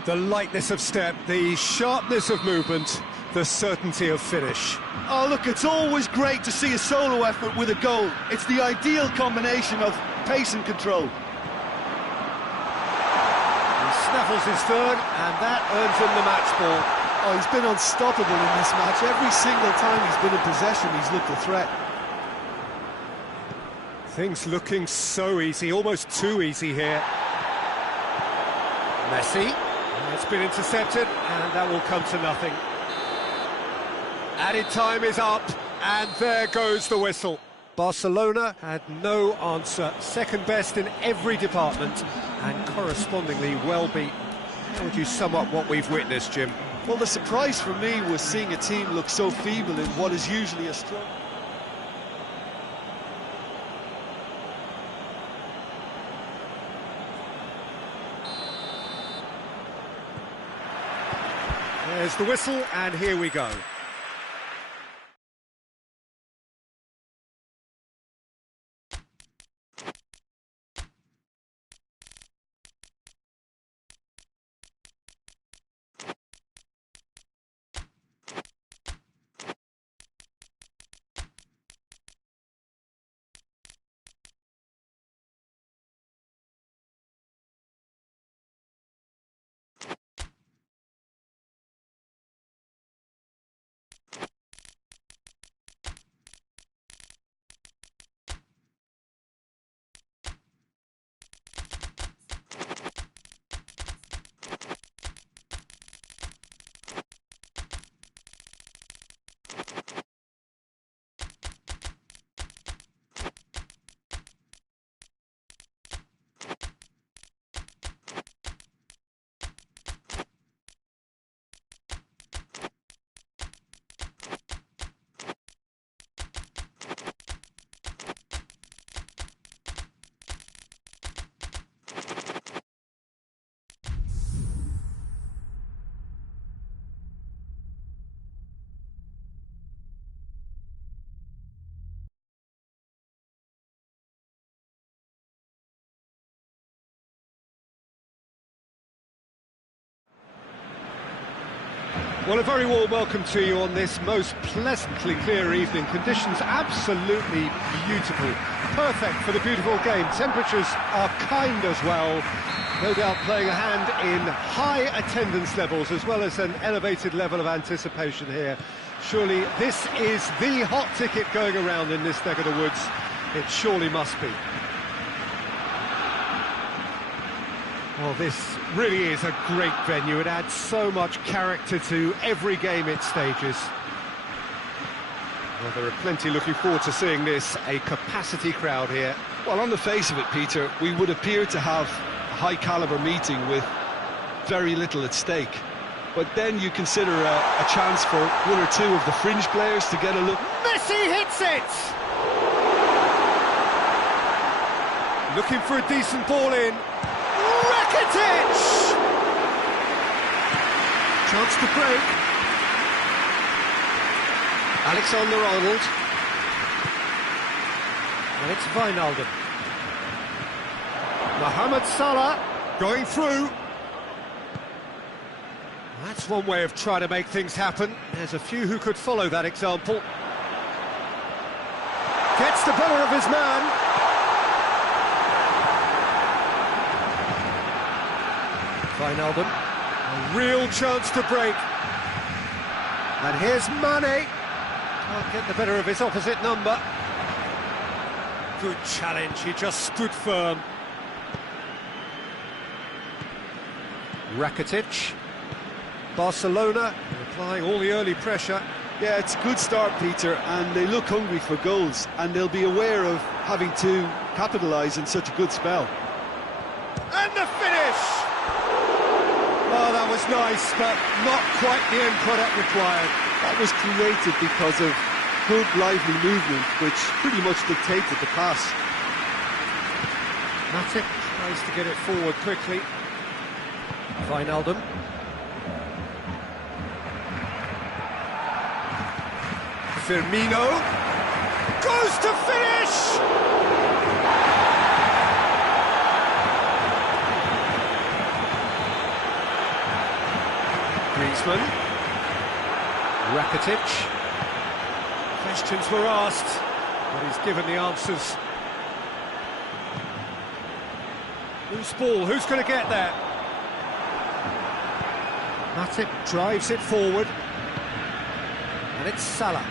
The lightness of step, the sharpness of movement, the certainty of finish. Oh, look, it's always great to see a solo effort with a goal. It's the ideal combination of pace and control. He snaffles his third, and that earns him the match ball. Oh, he's been unstoppable in this match. Every single time he's been in possession, he's looked a threat. Things looking so easy, almost too easy here. Messi. It's been intercepted, and that will come to nothing. Added time is up, and there goes the whistle. Barcelona had no answer, second best in every department, and correspondingly well beaten. How would you sum up what we've witnessed, Jim? Well, the surprise for me was seeing a team look so feeble in what is usually a strong... There's the whistle, and here we go. Well, a very warm welcome to you on this most pleasantly clear evening. Conditions absolutely beautiful. Perfect for the beautiful game. Temperatures are kind as well. No doubt playing a hand in high attendance levels as well as an elevated level of anticipation here. Surely this is the hot ticket going around in this neck of the woods. It surely must be. Well, this really is a great venue. It adds so much character to every game it stages. Well, there are plenty looking forward to seeing this, a capacity crowd here. Well, on the face of it, Peter, we would appear to have a high-caliber meeting with very little at stake. But then you consider a chance for one or two of the fringe players to get a look. Messi hits it! Looking for a decent ball in. Rakitic! Chance to break. Alexander-Arnold. And it's Wijnaldum. Mohamed Salah going through. That's one way of trying to make things happen. There's a few who could follow that example. Gets the better of his man. Wijnaldum, a real chance to break. And here's Mane. Can't get the better of his opposite number. Good challenge, he just stood firm. Rakitic. Barcelona applying all the early pressure. Yeah, it's a good start, Peter, and they look hungry for goals, and they'll be aware of having to capitalise in such a good spell. And the finish! Oh, that was nice, but not quite the end product required. That was created because of good, lively movement, which pretty much dictated the pass. Matic tries to get it forward quickly. Wijnaldum. Firmino goes to finish! Griezmann. Rakitic. Questions were asked, but he's given the answers. Loose ball, who's going to get there? Matic drives it forward. And it's Salah.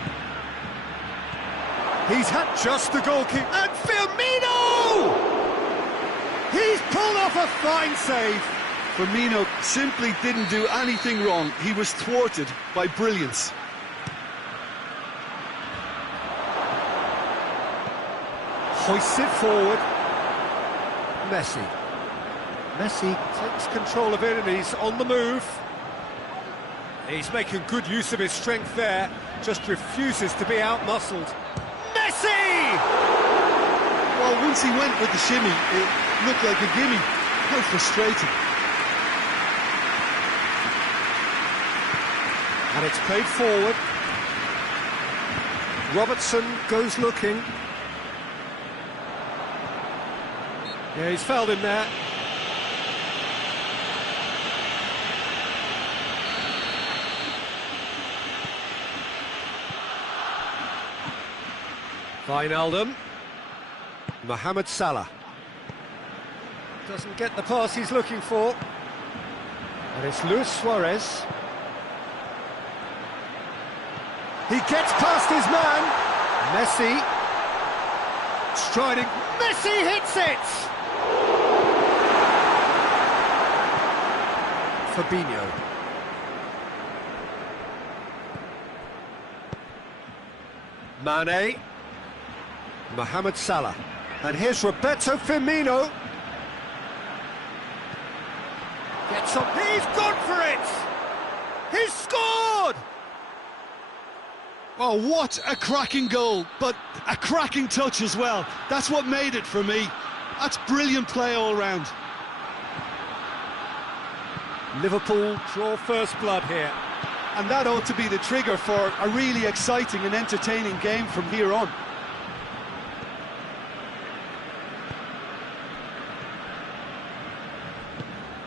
He's had just the goalkeeper. And Firmino! He's pulled off a fine save. Firmino simply didn't do anything wrong. He was thwarted by brilliance. Hoists it forward. Messi. Messi takes control of it and he's on the move. He's making good use of his strength there, just refuses to be out-muscled. Messi! Well, once he went with the shimmy, it looked like a gimme. How frustrating. And it's played forward. Robertson goes looking. Yeah, he's fouled him there. Wijnaldum. Mohamed Salah. Doesn't get the pass he's looking for. And it's Luis Suarez. He gets past his man. Messi. Striding. Messi hits it! Fabinho. Mane. Mohamed Salah. And here's Roberto Firmino. Gets up. He's gone for it! He's scored! Oh, what a cracking goal, but a cracking touch as well. That's what made it for me. That's brilliant play all round. Liverpool draw first blood here. And that ought to be the trigger for a really exciting and entertaining game from here on.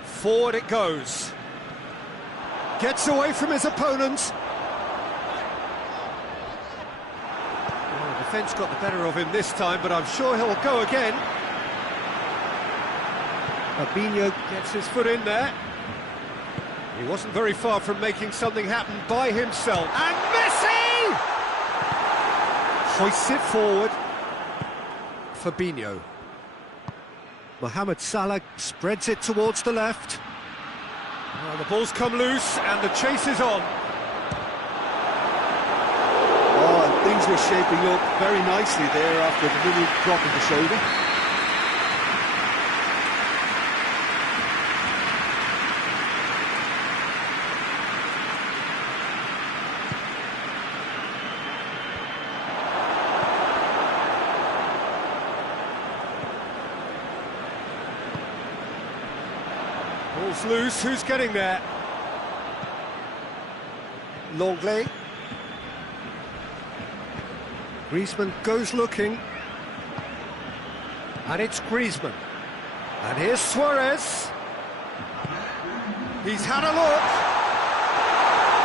Forward it goes. Gets away from his opponent. Well, the defence got the better of him this time, but I'm sure he'll go again. Fabinho gets his foot in there. He wasn't very far from making something happen by himself. And Messi! Hoists it forward. Fabinho. Mohamed Salah spreads it towards the left. Well, the ball's come loose and the chase is on. Oh, and things were shaping up very nicely there after the little drop of the shoulder. Ball's loose, who's getting there? Longley. Griezmann goes looking. And it's Griezmann. And here's Suarez. He's had a look.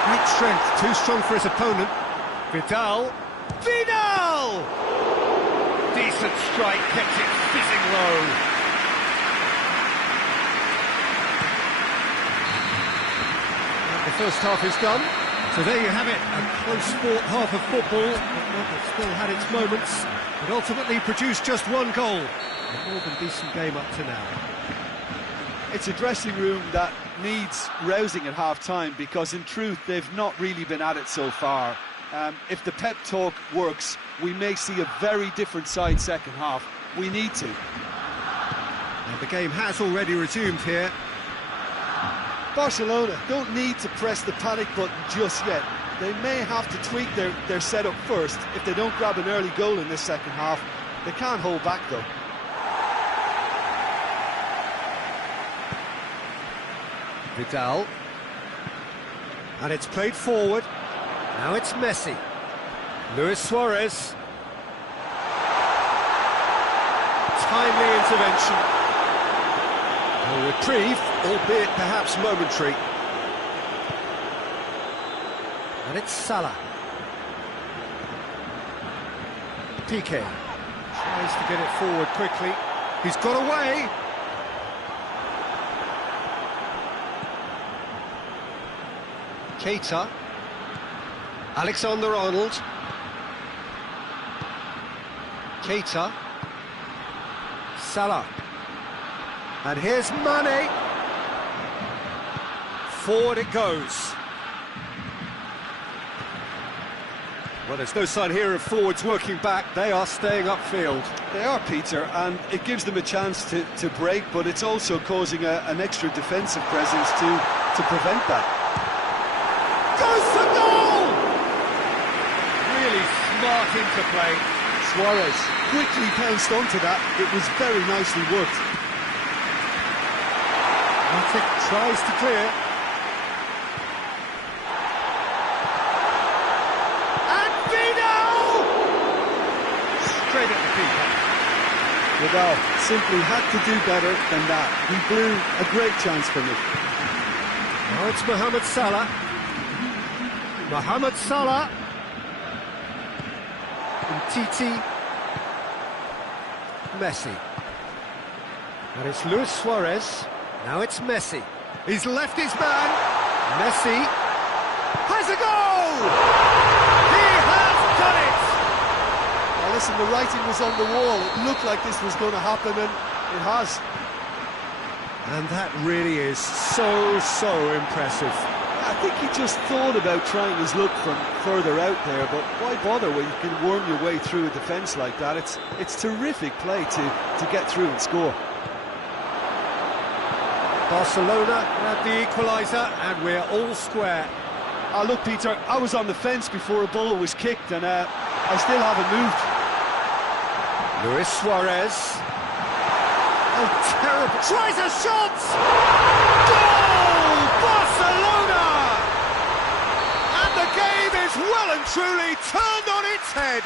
Great strength, too strong for his opponent. Vidal. Vidal! Decent strike, kept it fizzing low. The first half is done, so there you have it, a close-fought half of football, but one that still had its moments, but ultimately produced just one goal. A more than decent game up to now. It's a dressing room that needs rousing at half-time, because in truth they've not really been at it so far. If the pep talk works, we may see a very different side second half. We need to. And the game has already resumed here. Barcelona don't need to press the panic button just yet. They may have to tweak their setup first if they don't grab an early goal in this second half. They can't hold back though. Vidal. And it's played forward. Now it's Messi. Luis Suarez. Timely intervention. A reprieve, albeit perhaps momentary. And it's Salah. Piqué tries to get it forward quickly. He's got away. Keita. Alexander-Arnold. Keita. Salah. And here's Mane. Forward it goes. Well, there's no sign here of forwards working back. They are staying upfield. They are, Peter, and it gives them a chance to break, but it's also causing an extra defensive presence to prevent that. Goes for goal! Really smart interplay. Suarez quickly pounced onto that. It was very nicely worked. Matic tries to clear. And Vidal! Straight at the keeper. Vidal simply had to do better than that. He blew a great chance for me. Now it's Mohamed Salah. Mohamed Salah. And Titi. Messi. And it's Luis Suarez. Now it's Messi. He's left his man. Messi has a goal! He has done it! Well, listen, the writing was on the wall. It looked like this was going to happen, and it has. And that really is so impressive. I think he just thought about trying his luck from further out there, but why bother when you can worm your way through a defence like that? It's terrific play to get through and score. Barcelona grab the equaliser, and we're all square. Look, Peter, I was on the fence before a ball was kicked, and I still haven't moved. Luis Suarez. Oh, terrible. Tries a shot! Goal! Barcelona! And the game is well and truly turned on its head.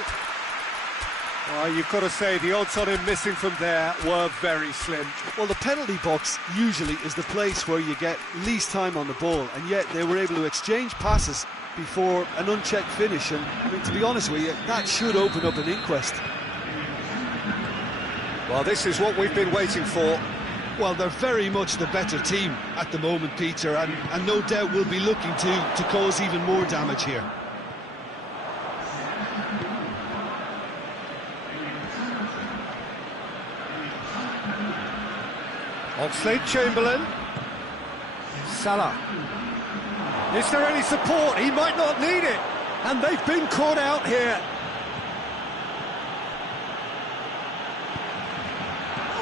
Well, you've got to say, the odds on him missing from there were very slim. Well, the penalty box usually is the place where you get least time on the ball, and yet they were able to exchange passes before an unchecked finish, and I mean, to be honest with you, that should open up an inquest. Well, this is what we've been waiting for. Well, they're very much the better team at the moment, Peter, and no doubt will be looking to cause even more damage here. Oxlade-Chamberlain. Salah. Is there any support? He might not need it. And they've been caught out here.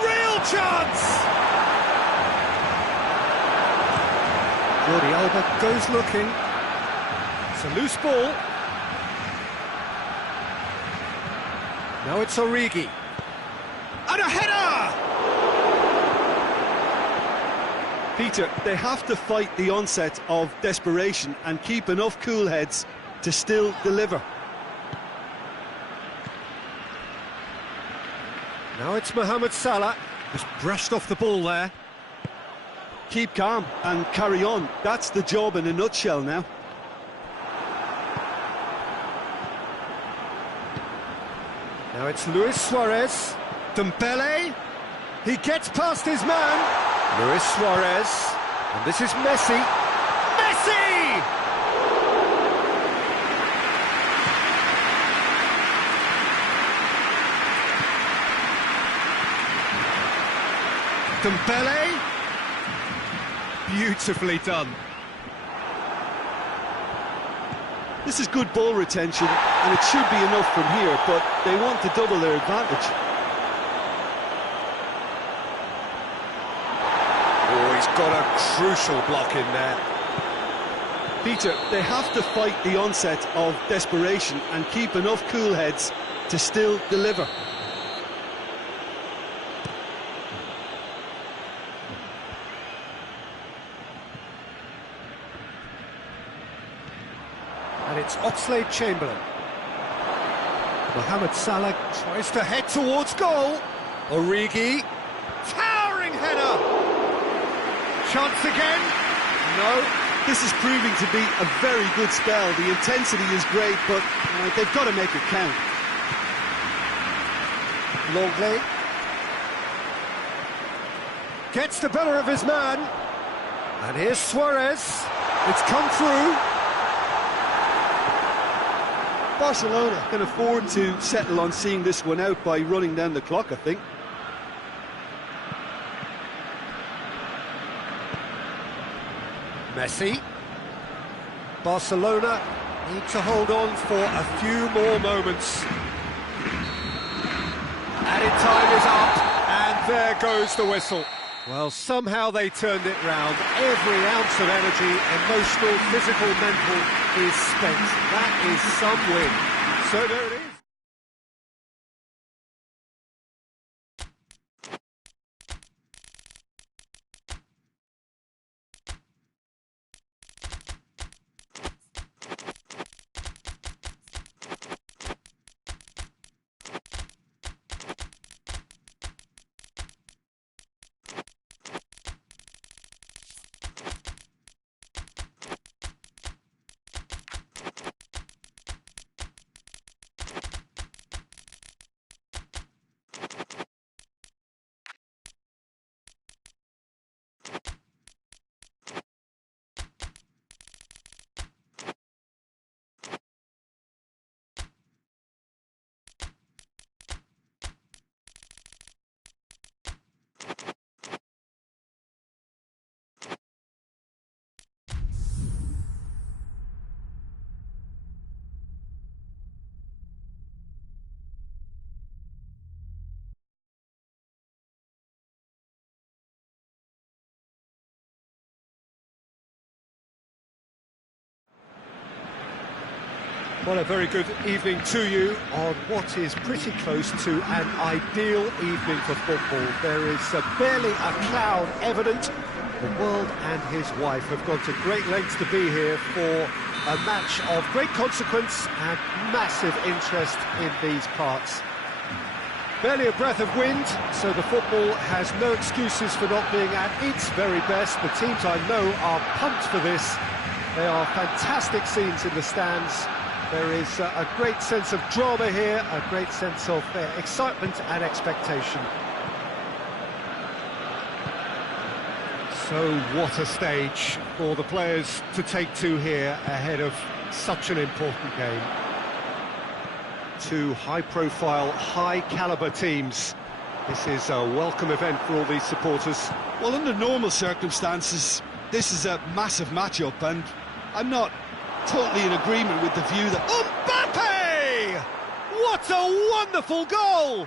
Real chance! Jordi Alba goes looking. It's a loose ball. Now it's Origi. And a header! Peter, they have to fight the onset of desperation and keep enough cool heads to still deliver. Now it's Mohamed Salah, just brushed off the ball there. Keep calm and carry on. That's the job in a nutshell now. Now it's Luis Suarez. Dembele. He gets past his man. Luis Suarez. And this is Messi. Messi! Dembele. Beautifully done. This is good ball retention, and it should be enough from here, but they want to double their advantage. Oh, he's got a crucial block in there. Peter, they have to fight the onset of desperation and keep enough cool heads to still deliver. And it's Oxlade-Chamberlain. Mohamed Salah tries to head towards goal. Origi. Towering header. Chance again. No. This is proving to be a very good spell. The intensity is great, but they've got to make it count. Longley. Gets the better of his man. And here's Suarez. It's come through. Barcelona can afford to settle on seeing this one out by running down the clock, I think. Messi. Barcelona need to hold on for a few more moments. Added time is up, and there goes the whistle. Well, somehow they turned it round. Every ounce of energy, emotional, physical, mental, is spent. That is some win. So there it is. Well, a very good evening to you on what is pretty close to an ideal evening for football. There is barely a cloud evident. The world and his wife have gone to great lengths to be here for a match of great consequence and massive interest in these parts. Barely a breath of wind, so the football has no excuses for not being at its very best. The teams I know are pumped for this. They are fantastic scenes in the stands. There is a great sense of drama here, a great sense of excitement and expectation. So what a stage for the players to take to here ahead of such an important game. Two high-profile, high-caliber teams. This is a welcome event for all these supporters. Well, under normal circumstances, this is a massive matchup, and I'm not totally in agreement with the view that... Mbappe! What a wonderful goal!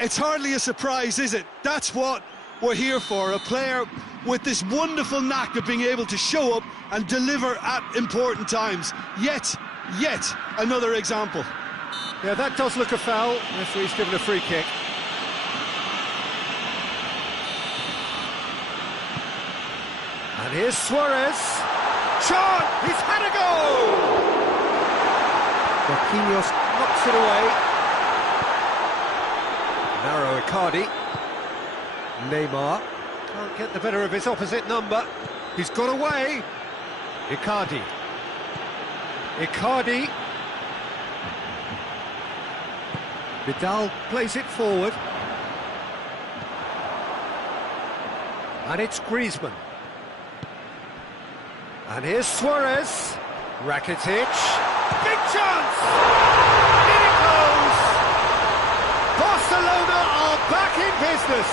It's hardly a surprise, is it? That's what we're here for, a player with this wonderful knack of being able to show up and deliver at important times. Yet another example. Yeah, that does look a foul. Referee's given a free kick. And here's Suarez. Chant! He's had a goal! Marquinhos knocks it away. Narrow Icardi. Neymar can't get the better of his opposite number. He's got away. Icardi. Vidal plays it forward. And it's Griezmann. And here's Suarez. Rakitic. Big chance! In it goes! Barcelona are back in business!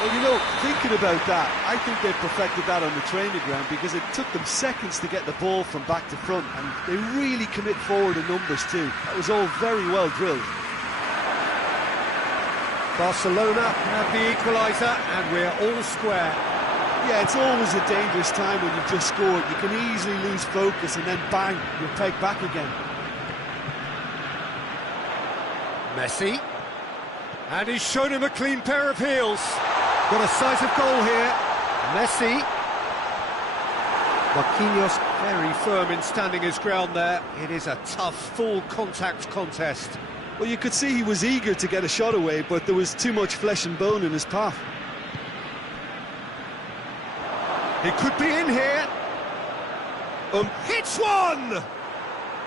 Well, you know, thinking about that, I think they perfected that on the training ground because it took them seconds to get the ball from back to front, and they really commit forward in numbers too. That was all very well drilled. Barcelona have the equaliser, and we're all square. Yeah, it's always a dangerous time when you've just scored. You can easily lose focus and then bang, you're pegged back again. Messi. And he's shown him a clean pair of heels. Got a decisive goal here. Messi. Marquinhos very firm in standing his ground there. It is a tough, full contact contest. Well, you could see he was eager to get a shot away, but there was too much flesh and bone in his path. He could be in here. Hits one!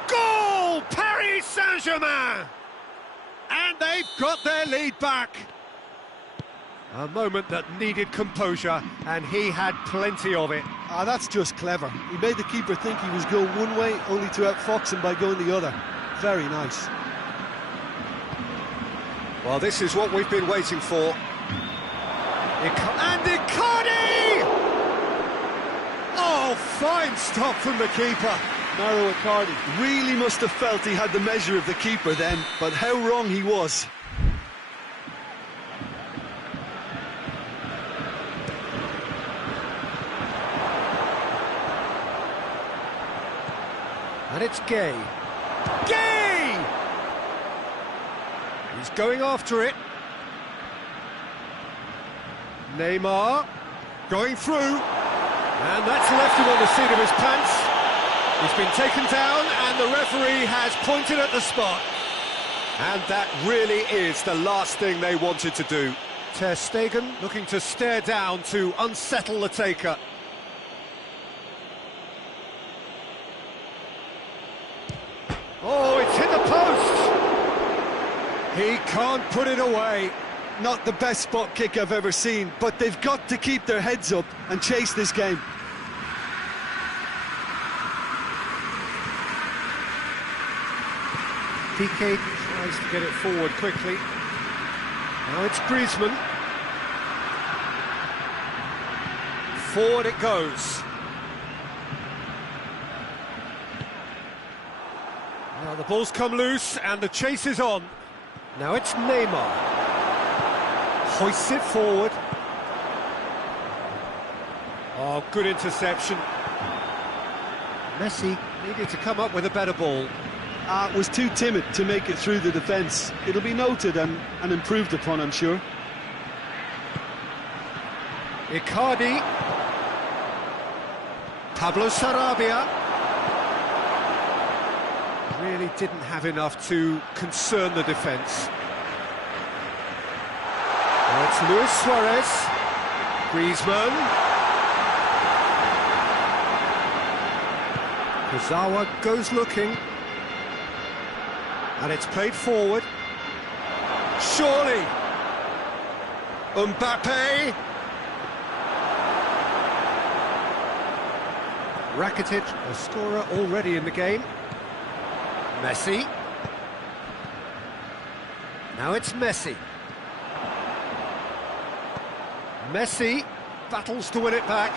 Goal! Paris Saint-Germain! And they've got their lead back. A moment that needed composure, and he had plenty of it. Ah, that's just clever. He made the keeper think he was going one way, only to outfox him by going the other. Very nice. Well, this is what we've been waiting for. And Icardi! fine stop from the keeper. Mauro Icardi really must have felt he had the measure of the keeper then, but how wrong he was. And it's Gay. Gay! He's going after it. Neymar going through. And that's left him on the seat of his pants. He's been taken down and the referee has pointed at the spot. And that really is the last thing they wanted to do. Ter Stegen looking to stare down to unsettle the taker. Oh, it's hit the post! He can't put it away. Not the best spot kick I've ever seen, but they've got to keep their heads up and chase this game. Piqué tries to get it forward quickly. Now it's Griezmann. Forward it goes. Now the ball's come loose and the chase is on. Now it's Neymar. Hoists it forward. Oh, good interception. Messi needed to come up with a better ball. Was too timid to make it through the defence. It'll be noted and improved upon, I'm sure. Icardi. Pablo Sarabia. Really didn't have enough to concern the defence. Now it's Luis Suarez. Griezmann. Kurzawa goes looking. And it's played forward. Surely. Mbappe. Rakitic, a scorer already in the game. Messi. Now it's Messi. Messi battles to win it back.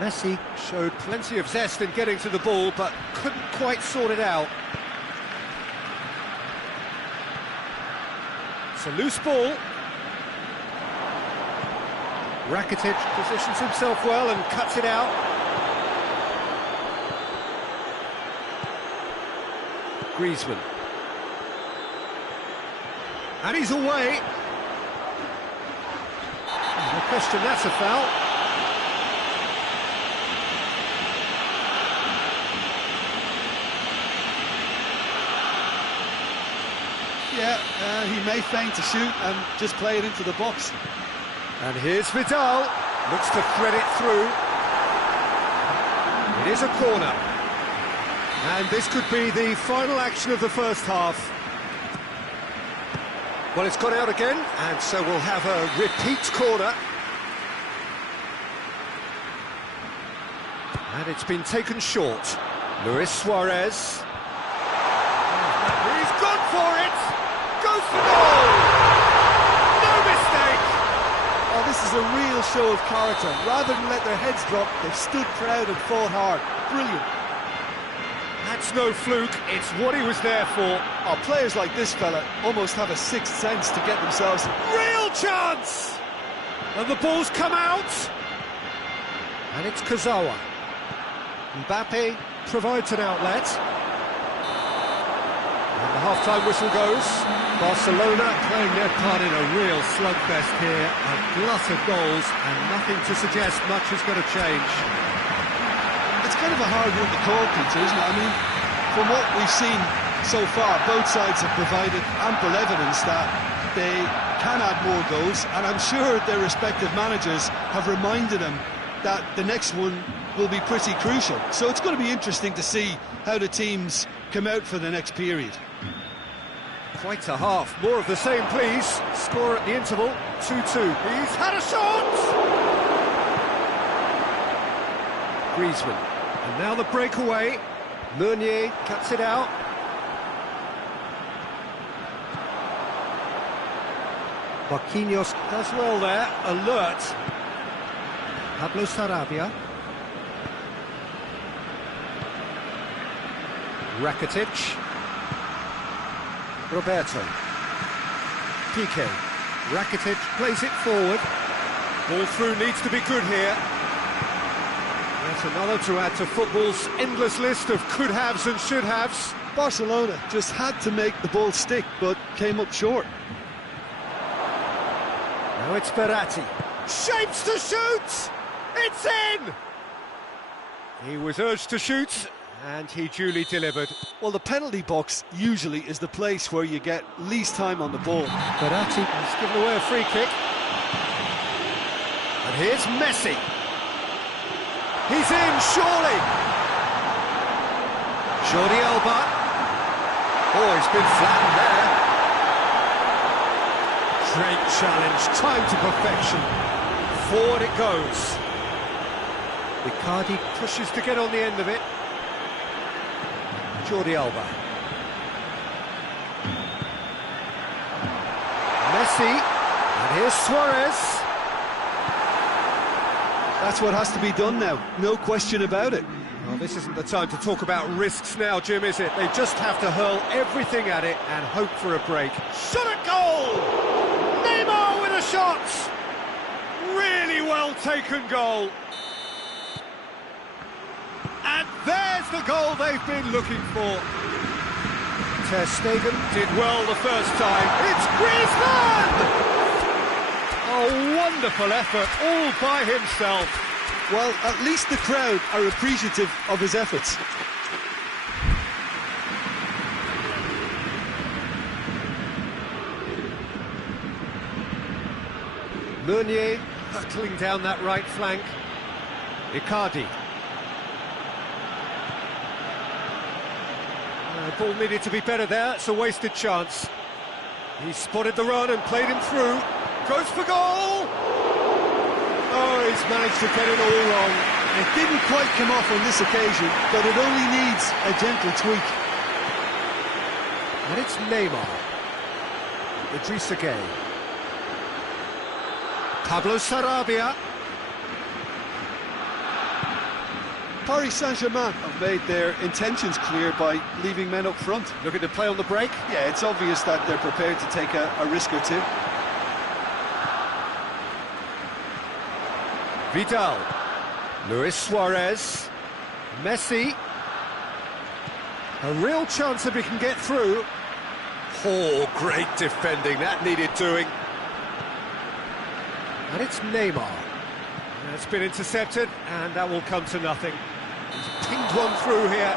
Messi showed plenty of zest in getting to the ball, but couldn't quite sort it out. It's a loose ball. Rakitic positions himself well and cuts it out. Griezmann. And he's away. No question, that's a foul. Yeah, he may feign to shoot and just play it into the box. And here's Vidal, looks to thread it through. It is a corner. And this could be the final action of the first half. Well, it's gone out again, and so we'll have a repeat corner. And it's been taken short. Luis Suarez. He's gone for it! Goes for goal! No mistake! Oh, this is a real show of character. Rather than let their heads drop, they've stood proud and fought hard. Brilliant. That's no fluke, it's what he was there for. Oh, players like this fella almost have a sixth sense to get themselves... Real chance! And the ball's come out. And it's Kurzawa. Mbappe provides an outlet. And the half-time whistle goes. Barcelona playing their part in a real slugfest here. A glut of goals and nothing to suggest much is going to change. It's kind of a hard one to call, Peter, isn't it? I mean, from what we've seen so far, both sides have provided ample evidence that they can add more goals, and I'm sure their respective managers have reminded them that the next one will be pretty crucial. So it's going to be interesting to see how the teams come out for the next period. Quite a half. More of the same, please. Score at the interval, 2-2. He's had a shot! Griezmann. And now the breakaway. Meunier cuts it out. Marquinhos does well there. Alert. Pablo Sarabia. Rakitic. Roberto. Piqué. Rakitic plays it forward. Ball through needs to be good here. That's another to add to football's endless list of could-haves and should-haves. Barcelona just had to make the ball stick, but came up short. Now it's Verratti. Shapes to shoot! It's in! He was urged to shoot, and he duly delivered. Well, the penalty box usually is the place where you get least time on the ball. Verratti has given away a free kick. And here's Messi. He's in, surely! Jordi Alba. Oh, he's been flattened there. Great challenge, time to perfection. Forward it goes. Icardi pushes to get on the end of it. Jordi Alba. Messi. And here's Suarez. That's what has to be done now, no question about it. Well, this isn't the time to talk about risks now, Jim, is it? They just have to hurl everything at it and hope for a break. Shot at goal! Neymar with a shot! Really well taken goal. And there's the goal they've been looking for. Ter Stegen did well the first time. It's Griezmann! A wonderful effort, all by himself. Well, at least the crowd are appreciative of his efforts. Meunier hurtling down that right flank. Icardi. The ball needed to be better there, it's a wasted chance. He spotted the run and played him through. Goes for goal! Oh, he's managed to get it all wrong. It didn't quite come off on this occasion, but it only needs a gentle tweak. And it's Neymar. Idrissa Gueye. Pablo Sarabia. Paris Saint-Germain have made their intentions clear by leaving men up front. Looking to play on the break. Yeah, it's obvious that they're prepared to take a risk or two. Vidal. Luis Suarez. Messi. A real chance if he can get through. Oh, great defending, that needed doing. And it's Neymar. It's been intercepted, and that will come to nothing. He's pinged one through here.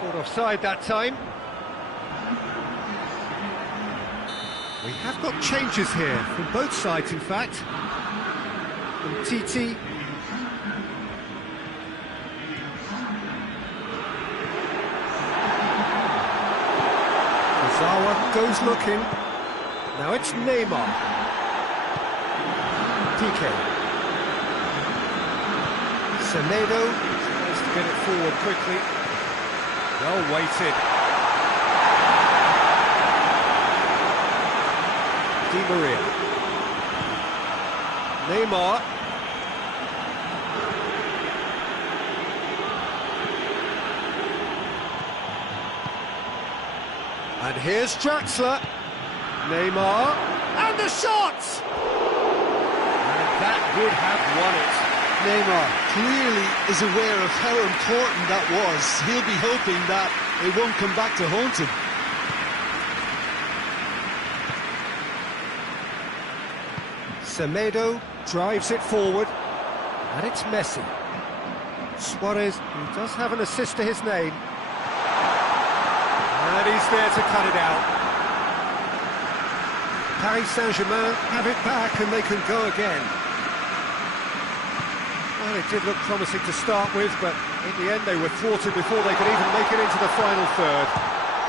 Caught offside that time. We have got changes here, from both sides in fact. From TT. Zawa goes looking. Now it's Neymar. Piqué. Semedo tries to get it forward quickly. Well weighted. Di Maria. Neymar. And here's Draxler. Neymar. And the shot! And that would have won it. Neymar clearly is aware of how important that was. He'll be hoping that it won't come back to haunt him. Semedo drives it forward. And it's Messi. Suarez, who does have an assist to his name. And he's there to cut it out. Paris Saint-Germain have it back and they can go again. Well, it did look promising to start with, but in the end they were thwarted before they could even make it into the final third.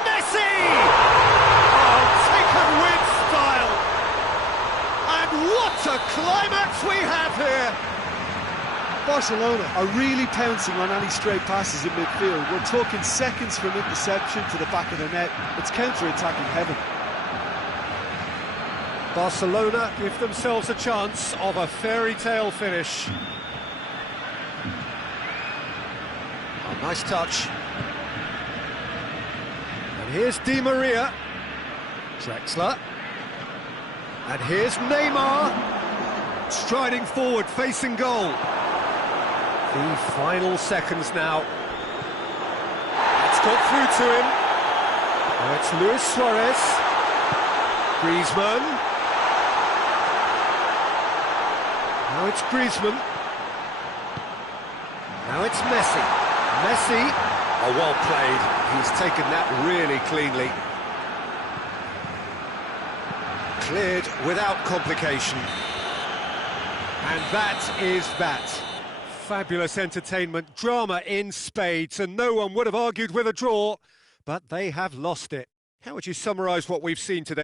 Messi! Oh, taken with style! And what a climax we have here! Barcelona are really pouncing on any stray passes in midfield. We're talking seconds from interception to the back of the net. It's counter-attacking heaven. Barcelona give themselves a chance of a fairy tale finish. Oh, nice touch. here's Di Maria. Drexler. And here's Neymar. Striding forward, facing goal. The final seconds now. It's got through to him. Now it's Luis Suarez. Griezmann. Now it's Griezmann. Now it's Messi. Messi. Oh, well played. He's taken that really cleanly. Cleared without complication. And that is that. Fabulous entertainment, drama in spades, and no one would have argued with a draw, but they have lost it. How would you summarise what we've seen today?